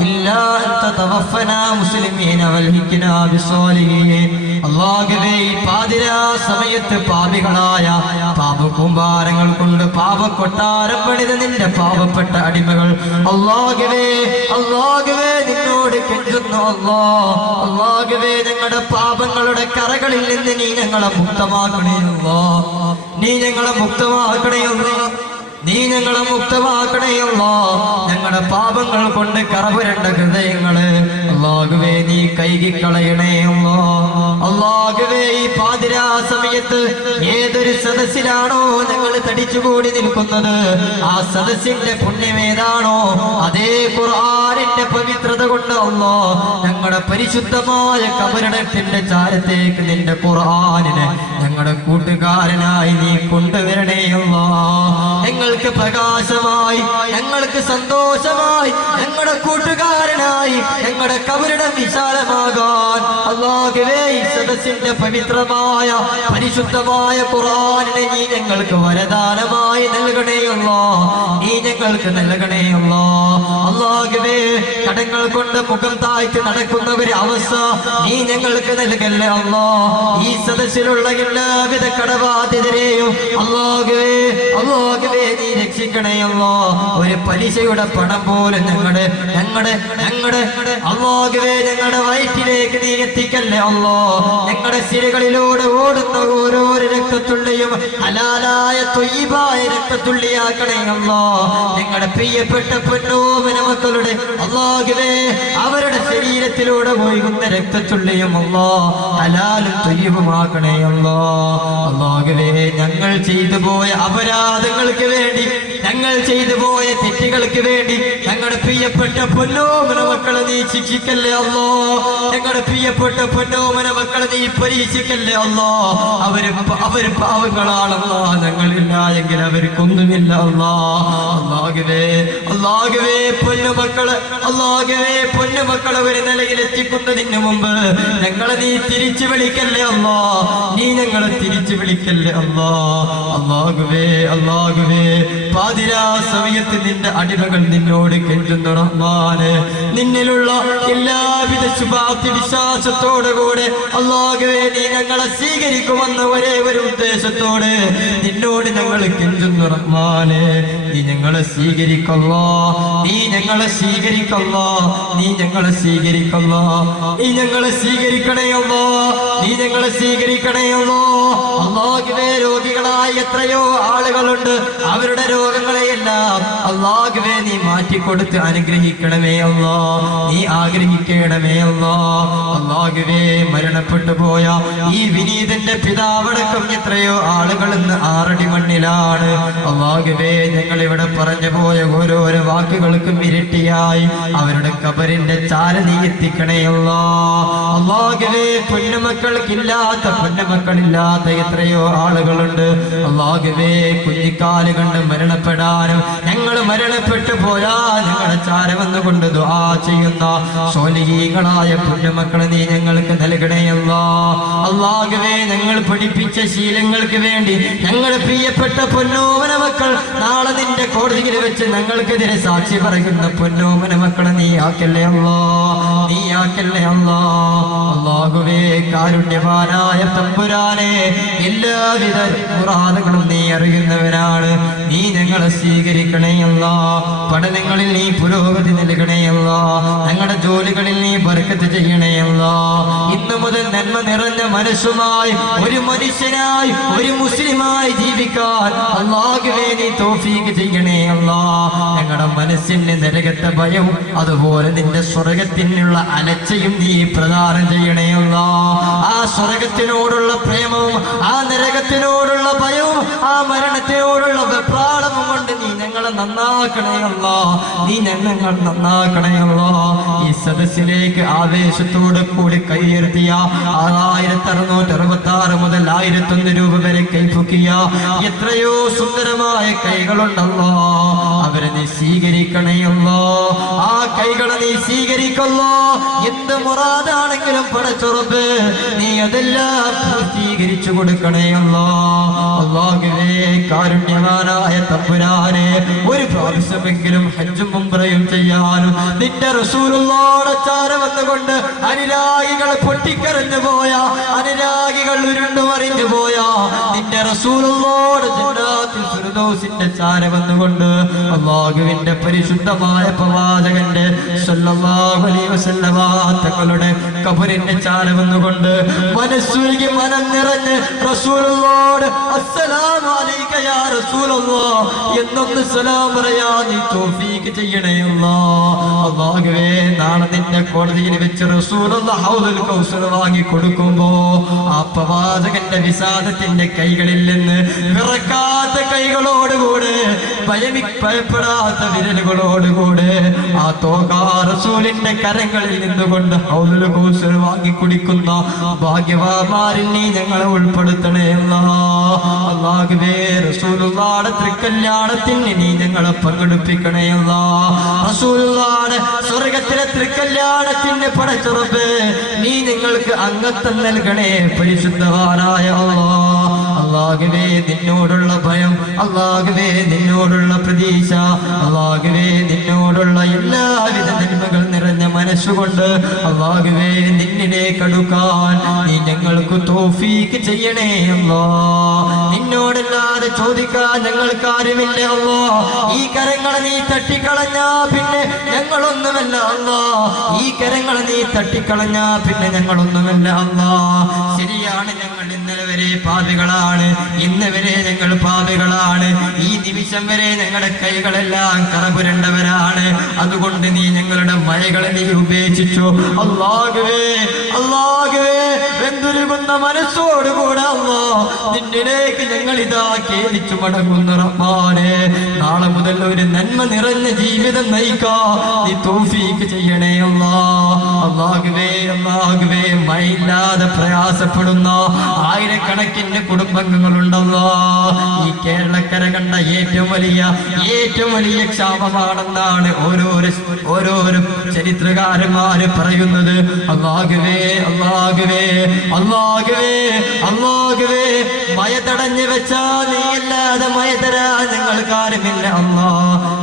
إلا أنت توفنا مسلمين والحقنا بالصالحين അല്ലാഹുവേ പാതിരാ സമയത്ത് പാപികളായ പാപകൂമ്പാരങ്ങൾ കൊണ്ട് പാപക്കൊട്ടാരം പണിത നിന്റെ പാവപ്പെട്ട അടിമകൾ അല്ലാഹുവേ അല്ലാഹുവേ നിന്നോട് കെഞ്ചുന്നു അല്ലാഹുവേ ഞങ്ങളുടെ പാപങ്ങളുടെ കറകളിൽ നിന്ന് നീ ഞങ്ങളെ മുക്തമാക്കണേ അല്ലാഹ് നീ ഞങ്ങളെ മുക്തമാക്കണേ അല്ലാഹ് നീ ഞങ്ങളെ മുക്തമാക്കണേ അല്ലാഹ് ഞങ്ങളുടെ പാപങ്ങൾ കൊണ്ട് കറപുരണ്ട ഹൃദയങ്ങള് അല്ലാഹുവേ നീ കൈകിക്കളയണേ അല്ലാഹ് അല്ലാഹുവേ ഈ പാതിരാ സമയത്ത് ഏതൊരു സദസ്സിലാണോ ഞങ്ങൾ തടിച്ചുകൂടി നിൽക്കുന്നത് ആ സദസ്സിന്റെ പുണ്യമേതാണോ അതേ ഖുർആനിന്റെ പവിത്രത കൊണ്ട് അല്ലാഹ് ഞങ്ങളുടെ പരിശുദ്ധമായ കബറിടത്തിന്റെ ചാരത്തേക്ക് നിന്റെ ഖുർആനിനെ ഞങ്ങളുടെ കൂട്ടുകാരനായി നീ കൊണ്ടുവരണേ അല്ലാഹ് ഞങ്ങൾക്ക് പ്രകാശമായി ഞങ്ങൾക്ക് സന്തോഷമായി ഞങ്ങളുടെ കൂട്ടുകാരനായി ഞങ്ങളുടെ കബറിടം വിശാലമാകാൻ അല്ലാഹുവേ ഈ സദസ്സിന്റെ പവിത്രമായ പരിശുദ്ധമായ ഖുർആനിനെ നീ ഞങ്ങൾക്ക് വരദാനമായി നൽകണേ അല്ലാഹ് നീ ഞങ്ങൾക്ക് നൽകണേ അല്ലാഹ് അല്ലാഹുവേ കടങ്ങൾ കൊണ്ട് മുഖം താഴ്ത്തി നടക്കുന്നവരെ അവസ്ഥ നീ ഞങ്ങൾക്ക് നൽകല്ലേ അല്ലാഹ് ഈ സദസ്സിലുള്ള എല്ലാവിധ കടബാധ്യതരെയും അല്ലാഹുവേ അല്ലാഹുവേ നീ രക്ഷിക്കണേ അല്ലാഹ് ഒരു പലിശയുടെ പണം പോലും ഞങ്ങളുടെ അല്ലാഹുവേ ഞങ്ങളുടെ വയറ്റിലേക്ക് നീ എത്തിക്കല്ലേ അല്ലാഹ് ഞങ്ങളുടെ സിരകളിലൂടെ ഓടുന്ന ഓരോരോ രക്തത്തുള്ളിയും ഹലാലായ ത്വയ്യിബായ രക്തത്തുള്ളിയാക്കണേ അല്ലാഹ് ഞങ്ങളുടെ പ്രിയപ്പെട്ട പൊന്നോമന മക്കളുടെ അല്ലാഹുവേ അവരുടെ ശരീരത്തിലൂടെ ഒഴുകുന്ന രക്തത്തുള്ളിയും അല്ലാഹ് ഹലാലും ത്വയ്യിബുമാക്കണേ അല്ലാഹ് അല്ലാഹുവേ ഞങ്ങൾ ചെയ്തു പോയ അപരാധങ്ങൾക്ക് വേണ്ടി ഞങ്ങൾ ചെയ്തു പോയ തെറ്റുകൾക്ക് വേണ്ടി ഞങ്ങളുടെ പ്രിയപ്പെട്ട പൊന്നോമന മക്കളെ നീ ശിക്ഷിക്കല്ലേ അല്ലാഹ് ഞങ്ങളുടെ പ്രിയപ്പെട്ട പൊന്നോമന മക്കളെ നീ പരീക്ഷിക്കല്ലേ അല്ലാഹ് അവര് പാവങ്ങളാണല്ലോ ഞങ്ങളില്ല എങ്കിൽ അവർക്കൊന്നുമില്ല അല്ലാഹുവേ പൊന്നുമക്കള് പൊന്നുമക്കളെ ഒരു നിലയിൽ എത്തിക്കുന്നതിന് മുമ്പ് ഞങ്ങളെ നീ തിരിച്ചു വിളിക്കല്ലേ അല്ലാഹ് നീ ഞങ്ങളെ തിരിച്ചു വിളിക്കല്ലേ അല്ലാഹുവേ പാതിരാ സമയത്ത് നിന്റെ അടിമകൾ നിന്നോട് കെഞ്ചുന്നു റഹ്മാനെ നിന്നിലുള്ള എല്ലാവിധ ശുഭാപ്തി വിശ്വാസത്തോടുകൂടെ അല്ലാഹുവേ നീ ഞങ്ങളെ സ്വീകരിക്കുമെന്ന ഒരേ ഒരു ഉദ്ദേശത്തോടെ നിന്നോട് ഞങ്ങൾ കെഞ്ചുന്നു റഹ്മാനെ നീ ഞങ്ങളെ സ്വീകരിക്കല്ലോ നീ ഞങ്ങളെ സ്വീകരിക്കല്ലോ നീ ഞങ്ങളെ സ്വീകരിക്കല്ലോ നീ ഞങ്ങളെ സ്വീകരിക്കണേയല്ലോ നീ ഞങ്ങളെ സ്വീകരിക്കണേയല്ലോ അല്ലാഹുവേ രോഗികളായ എത്രയോ ആളുകളുണ്ട് അവരുടെ രോഗങ്ങളെയെല്ലാം അല്ലാഹുവേ നീ മാറ്റിക്കൊടുത്ത് അനുഗ്രഹിക്കണമേ അല്ലാഹ് നീ ആഗ്രഹിക്കണമേ അല്ലാഹുവേ മരണപ്പെട്ടു പോയ ഈ വിനീതന്റെ പിതാവടക്കം എത്രയോ ആളുകൾ ഇന്ന് ആറടി മണ്ണിലാണ് അല്ലാഹുവേ ഞങ്ങൾ ഇവിടെ പറഞ്ഞു പോയ ഓരോരോ വാക്കുകൾക്കും ഇരട്ടിയായി അവരുടെ ഖബറിന്റെ ചാര നീ എത്തിക്കണേ അല്ലാഹുവേ പൊന്നുമക്കളില്ലാത്ത എത്രയോ ആളുകളുണ്ട് അല്ലാഹുവേ കുഞ്ഞിക്കാല് കണ്ട് മരണപ്പെടാനും ഞങ്ങൾ മരണപ്പെട്ടു പോയാൽ ഞങ്ങളുടെ ചാരമെന്നുകൊണ്ട് ദുആ ചെയ്യുന്ന സ്വാലിഹീങ്ങളായ പുണ്യമക്കളെ നീ ഞങ്ങൾക്ക് നൽകണേ അല്ലാഹുവേ ഞങ്ങൾ പഠിപ്പിച്ച ശീലങ്ങൾക്ക് വേണ്ടി ഞങ്ങളുടെ പ്രിയപ്പെട്ട പൊന്നോമന മക്കൾ നാളെ നിന്റെ കോടതിയിൽ വെച്ച് ഞങ്ങൾക്കെതിരെ സാക്ഷി പറയുന്ന പൊന്നോമന മക്കളെ നീ ആക്കല്ലേ നീ ആക്കല്ലേ അല്ലാഹുവേ കാരുണ്യവാനായ തമ്പുരാനെ എല്ലാവിധ മുറാദുകളും നീ അറിയുന്നവനാണ് നീ ഞങ്ങളെ സ്വീകരിക്കണേ പഠനങ്ങളിൽ നീ പുരോഗതി നൽകണേ ഞങ്ങളുടെ ജോലികളിൽ നീ ബർക്കത്ത് ചെയ്യണേ ഇന്നു മുതൽ നന്മ നിറഞ്ഞ മനസ്സുമായി ഒരു മനുഷ്യനായി ഒരു മുസ്ലിമായി ജീവിക്കാൻ അല്ലാഹുവേ നീ തൗഫീഖ് ചെയ്യണേ ഞങ്ങളുടെ മനസ്സിന് നരകത്തെ ഭയവും അതുപോലെ നിന്റെ സ്വർഗത്തിനുള്ള അലച്ചയും നീ പ്രദാനം ചെയ്യണേ ആ സ്വർഗത്തിനോടുള്ള പ്രേമവും ആ നരകത്തിനോടുള്ള ഭയവും ആ മരണത്തിനോടുള്ള വെപ്രാളവും കൊണ്ട് നീ ഞങ്ങളെ നന്നാക്കണേ നീ ഞങ്ങൾ നന്നാക്കണേ ഈ സദസ്സിലേക്ക് ആവേശത്തോടെ കൂടി കൈയുയർത്തിയ 6666 മുതൽ 1001 രൂപ വരെ കൈപ്പൊക്കിയ എത്രയോ സുന്ദരമായ കൈകളുണ്ടല്ലോ അവരെ നീ സ്വീകരിക്കണേ ആ കൈകളെ നീ സ്വീകരിക്കല്ലോ എന്ത് മുറാദാണെങ്കിലും പടച്ചുറപ്പ് നീ അതെല്ലാം പൂർത്തീകരിച്ചു കൊടുക്കണേ അല്ലാഹുവേ കാരുണ്യവാനായ തമ്പുരാനെ ഒരു പ്രാവശ്യമെങ്കിലും ഹജ്ജും ഉംറയും ചെയ്യാനും നിന്റെ റസൂലുള്ളാഹിയുടെ ചാര വന്നുകൊണ്ട് അനുരാഗികൾ പൊട്ടിക്കരഞ്ഞു പോയ അനുരാഗികൾ ഉരുണ്ടു മറിഞ്ഞു പോയ നിന്റെ റസൂലുള്ളാഹിയുടെ ജന്നാത്തുൽ ഫിർദൗസിന്റെ ചാര വന്നുകൊണ്ട് അല്ലാഹുവിന്റെ പരിശുദ്ധമായ പ്രവാചകന്റെ സല്ലല്ലാഹു അലൈഹി വസല്ലമ തങ്ങളുടെ ഖബറിന്റെ ചാര വന്നുകൊണ്ട് മനസ്സുരുകി മനം നിറഞ്ഞ് റസൂലുള്ളാഹിയുടെ അസ്സലാമു അലൈക യാ റസൂലുള്ളാഹ് എന്നൊന്ന് സലാം പറയാ നീ തൗഫീഖ് ചെയ്യണേ അല്ലാഹുവേ നാളെ നിന്റെ കോടതിയിൽ വെച്ച് റസൂലുള്ളാഹി ഹൗദുൽ കൗസർ വാങ്ങി കൊടുക്കുമ്പോ ആ പ്രവാചകന്റെ വിസാദത്തിന്റെ കൈകളിൽ നിന്ന് വിറക്കാത്ത കൈകളോടുകൂടെ ഭയപ്പെടാത്ത വിരലുകളോടുകൂടെ ആ തോകാ റസൂലിന്റെ കരങ്ങളിൽ നിന്നുകൊണ്ട് ഹൗദുൽ കൗസർ വാങ്ങി കുടിക്കുന്ന ഭാഗ്യവാന്മാരിൽ നീ ഞങ്ങളെ ഉൾപ്പെടുത്തണേ അല്ലാഹുവേ റസൂലുള്ളാഹിയുടെ തൃക്കല്യാണത്തിന് നീ ഞങ്ങളെ പങ്കെടുപ്പിക്കണേ റസൂലുള്ളാഹിയുടെ സ്വർഗ്ഗത്തിലെ തൃക്കല്യാണത്തിന് പടച്ചുറപ്പ് നീ ഞങ്ങൾക്ക് അംഗത്വം നൽകണേ പരിശുദ്ധവാനായ അല്ലാഹുവേ നിന്നോടുള്ള ഭയം അല്ലാഹുവേ നിന്നോടുള്ള പ്രതീക്ഷ അല്ലാഹുവേ നിന്നോടുള്ള എല്ലാവിധ നന്മകൾ നിറഞ്ഞ മനസ്സുകൊണ്ട് അല്ലാഹുവേ നിന്നിലേക്ക് അടുക്കാൻ നീ ഞങ്ങൾക്ക് തൗഫീഖ് ചെയ്യണേ നിന്നോടല്ലാതെ ചോദിക്കാൻ ഞങ്ങൾക്ക് ആരുമില്ല ഈ കരങ്ങളെ നീ തട്ടിക്കളഞ്ഞാ പിന്നെ ഞങ്ങളൊന്നുമല്ല ഈ കരങ്ങളെ നീ തട്ടിക്കളഞ്ഞാ പിന്നെ ഞങ്ങളൊന്നുമല്ല ശരിയാണ് ഞങ്ങൾ ഇന്നലെ വരെ പാപികളാണ് ഇന്ന് വരെ ഞങ്ങൾ പാപികളാണ് ഈ നിമിഷം വരെ ഞങ്ങളുടെ കൈകളെല്ലാം കറപുരണ്ടവരാണ് അതുകൊണ്ട് നീ ഞങ്ങളുടെ മഴകളെ നീ ഉപേക്ഷിച്ചു അല്ലാഹുവേ വെന്തുരുകുന്ന മനസ്സോടുകൂടെ നിന്നിലേക്ക് ഞങ്ങൾ ഇതാ കേളിച്ചു മടങ്ങുന്ന റഹ്മാനെ നാളെ മുതൽ ഒരു നന്മ നിറഞ്ഞ ജീവിതം നയിക്കാൻ നീ തൗഫീഖ് ചെയ്യണേ അല്ലാഹുവേ മഴയില്ലാതെ പ്രയാസപ്പെടുന്ന ആയിരക്കണക്കിന് കുടുംബങ്ങളുണ്ടല്ലോ ഈ കേരളക്കര കണ്ട ഏറ്റവും വലിയ ക്ഷാമമാണെന്നാണ് ഓരോരോ ചരിത്രകാരന്മാര് പറയുന്നത് അല്ലാഹുവേ മയ തടഞ്ഞു വെച്ചാ നീ അല്ലാതെ മയ തരാ ഞങ്ങൾക്ക് ആരുമില്ല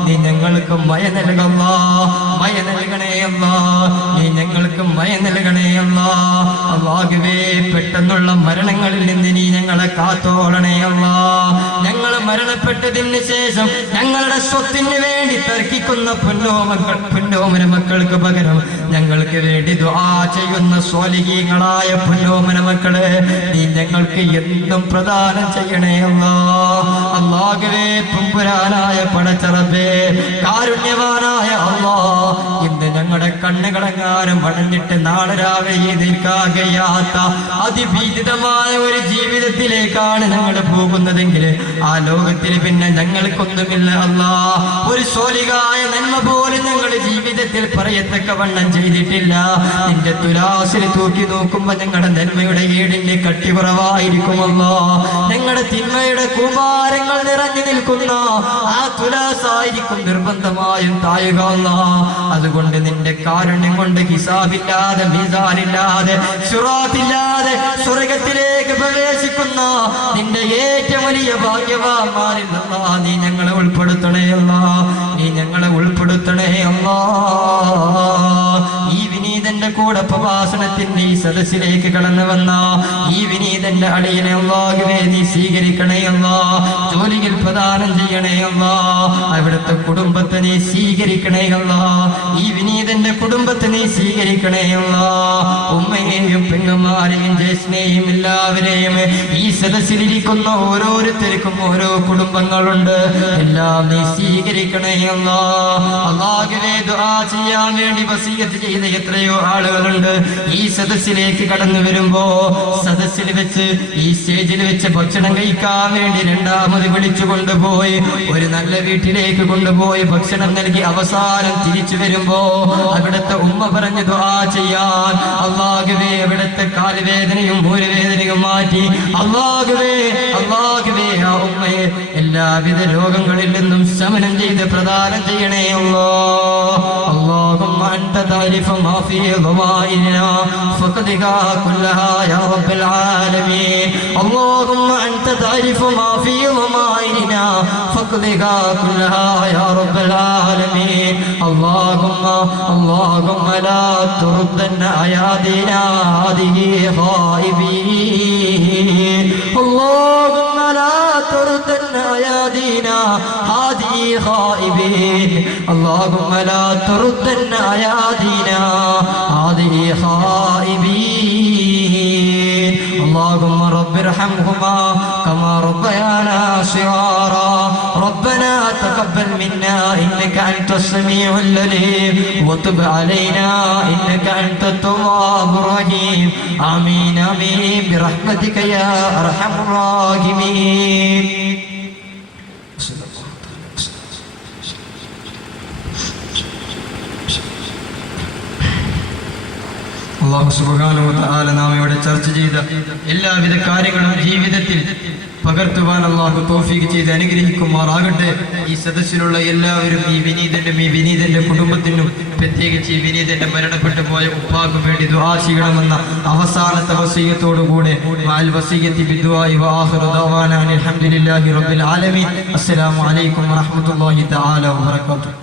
നീ ഞങ്ങൾക്ക് മയ നൽകണേ നീ ഞങ്ങൾക്ക് മയ നൽകണേ അല്ലാഹുവേ പെട്ടെന്നുള്ള മരണങ്ങളിൽ നിന്ന് നീ ഞങ്ങളെ കാത്തോളണേ ഞങ്ങൾ മരണപ്പെട്ടതിന് ശേഷം ഞങ്ങളുടെ സ്വത്തിന് വേണ്ടി തർക്കിക്കുന്ന പൊന്നോമന മക്കൾക്ക് പകരം ഞങ്ങൾക്ക് വേണ്ടി ദുആ ചെയ്യുന്ന സ്വാലിഹീങ്ങളായ പൊന്നോമന മക്കളെ നീ ഞങ്ങൾക്ക് എന്നും പ്രദാനം ചെയ്യണേ അല്ലാഹുവേ പുമ്പുരാനായ പടച്ചറബേ കാരുണ്യവാനായ അല്ലാഹ് ഇന്ന് ഞങ്ങളുടെ കണ്ണുകളെങ്ങാനും അടഞ്ഞിട്ട് നാളെ രാവിലെ എഴുന്നേൽക്കാൻ കഴിയാത്ത അതിഭീതിതമായ ഒരു ജീവിതത്തിലേക്കാണ് ഞങ്ങൾ പോകുന്നതെങ്കിൽ ആ ലോകത്തിൽ പിന്നെ ഞങ്ങൾക്കൊന്നുമില്ല അല്ലാ. ഒരു സ്വാലിഹായ നന്മ പോലും ഞങ്ങൾ ജീവിതത്തിൽ പറയത്തക്കവണ്ണം ചെയ്തിട്ടില്ല. നിന്റെ തുലാസിൽ തൂക്കി നോക്കുമ്പോ ഞങ്ങളുടെ നന്മയുടെ ഏടിന്റെ കട്ടി കുറവായിരിക്കുമല്ലോ. ഞങ്ങളുടെ തിന്മയുടെ കൂമാരങ്ങൾ നിറഞ്ഞു നിൽക്കുന്ന ആ തുലാസായിരിക്കും നിർബന്ധമായും തായുക അല്ലാ. അതുകൊണ്ട് നിന്റെ കാരുണ്യം കൊണ്ട് ഹിസാബില്ലാതെ മീസാനില്ലാതെ സിറാത്തില്ലാതെ സ്വർഗത്തിലേക്ക് പ്രവേശിക്കുന്ന നിന്റെ ഏറ്റവും വലിയ ഭാഗ്യവാന്മാരിൽ അല്ലാ നീ ഞങ്ങളെ ഉൾപ്പെടുത്തണേ അല്ലാ. നീ ഞങ്ങളെ ഉൾപ്പെടുത്തണേ അല്ലാ. ഈ വിനീതന്റെ കൂടെ പ്രഭാഷണത്തിന്റെ ഈ സദസ്സിലേക്ക് കടന്നു വന്ന ഈ വിനീതന്റെ അടിയനെ അല്ലാഹുവേ നീ സ്വീകരിക്കണേ അല്ലാ. ജോലിയിൽ പ്രദാനം ചെയ്യണേ അല്ലാ. അവിടുത്തെ കുടുംബത്തെ നീ സ്വീകരിക്കണേ അല്ലാ. ഈ വിനീതന്റെ കുടുംബത്തെ നീ സ്വീകരിക്കണേ അല്ലാ. ഉമ്മയെയും പെങ്ങന്മാരെയും ജ്യേഷ്ഠനെയും എല്ലാവരെയും ഈ സദസ്സിലിരിക്കുന്ന ഓരോരുത്തർക്കും ഓരോ കുടുംബങ്ങളുണ്ട്. എല്ലാം നീ സ്വീകരിക്കണേ അല്ലാ. അല്ലാഹുവേ ദുആ ചെയ്യാൻ വേണ്ടി വസിയത്ത് ചെയ്ത എത്രയോ ആളുകളുണ്ട്. ഈ സദസ്സിലേക്ക് കടന്നു വരുമ്പോ സദസ്സിൽ വെച്ച് ഈ സ്റ്റേജിൽ വെച്ച് ഭക്ഷണം കഴിക്കാൻ വേണ്ടി രണ്ടാമത് വിളിച്ചു കൊണ്ടുപോയി ഒരു നല്ല വീട്ടിലേക്ക് കൊണ്ടുപോയി ഭക്ഷണം നൽകി അവസാനം തിരിച്ചു വരുമ്പോ അവിടുത്തെ ഉമ്മ പറഞ്ഞു ദുആ ചെയ്യാൻ അല്ലാഹുവേ അവിടുത്തെ കാലുവേദനയും ഊരുവേദനയും മാറ്റി അല്ലാഹുവേ അല്ലാഹുവേ ആ ഉമ്മയെ എല്ലാവിധ രോഗങ്ങളിൽ നിന്നും ശമനം ചെയ്ത് പ്രദാനം ചെയ്യണേ اللهم أنت تعرف ما في ضمائرنا فقدها كلها يا رب العالمين اللهم أنت تعرف ما في ضمائرنا فقدها كلها يا رب العالمين اللهم لا تردن أيادينا هذه خائبين اللهم لا تردن أيادينا هذه خائبين اللهم لا تردن أيادينا هذه خائبين اللهم رب ارحمهما كما ربيانا صغارا ربنا تقبل منا إنك أنت السميع العليم وتب علينا إنك أنت التواب الرحيم آمين آمين برحمتك يا أرحم الراحمين. അല്ലാഹു സുബ്ഹാനഹു വ തആല നാം ഇവിടെ ചർച്ച ചെയ്ത എല്ലാവിധ കാര്യങ്ങളും ജീവിതത്തിൽ പകർത്തുവാൻ അല്ലാഹു തൗഫീഖ് ചെയ്ത് അനുഗ്രഹിക്കുമാറാകട്ടെ. ഈ സദസ്സിലുള്ള എല്ലാവരും ഈ വിനീതന്റെ കുടുംബത്തിനും പ്രത്യേകിച്ച് ഈ വിനീതന്റെ മരണപ്പെട്ടു പോയ ഉപ്പാക്കും വേണ്ടി ദുആ ചെയ്യണമെന്ന അവസാനത്തെ വസിയത്തോടുകൂടെ മഅൽ വസിയത്തി ബിദുആഇ വ ആഖിറു ദഅവാനാ അൽഹംദുലില്ലാഹി റബ്ബിൽ ആലമീൻ. അസ്സലാമു അലൈക്കും വറഹ്മത്തുള്ളാഹി തആല വബറകാതുഹു.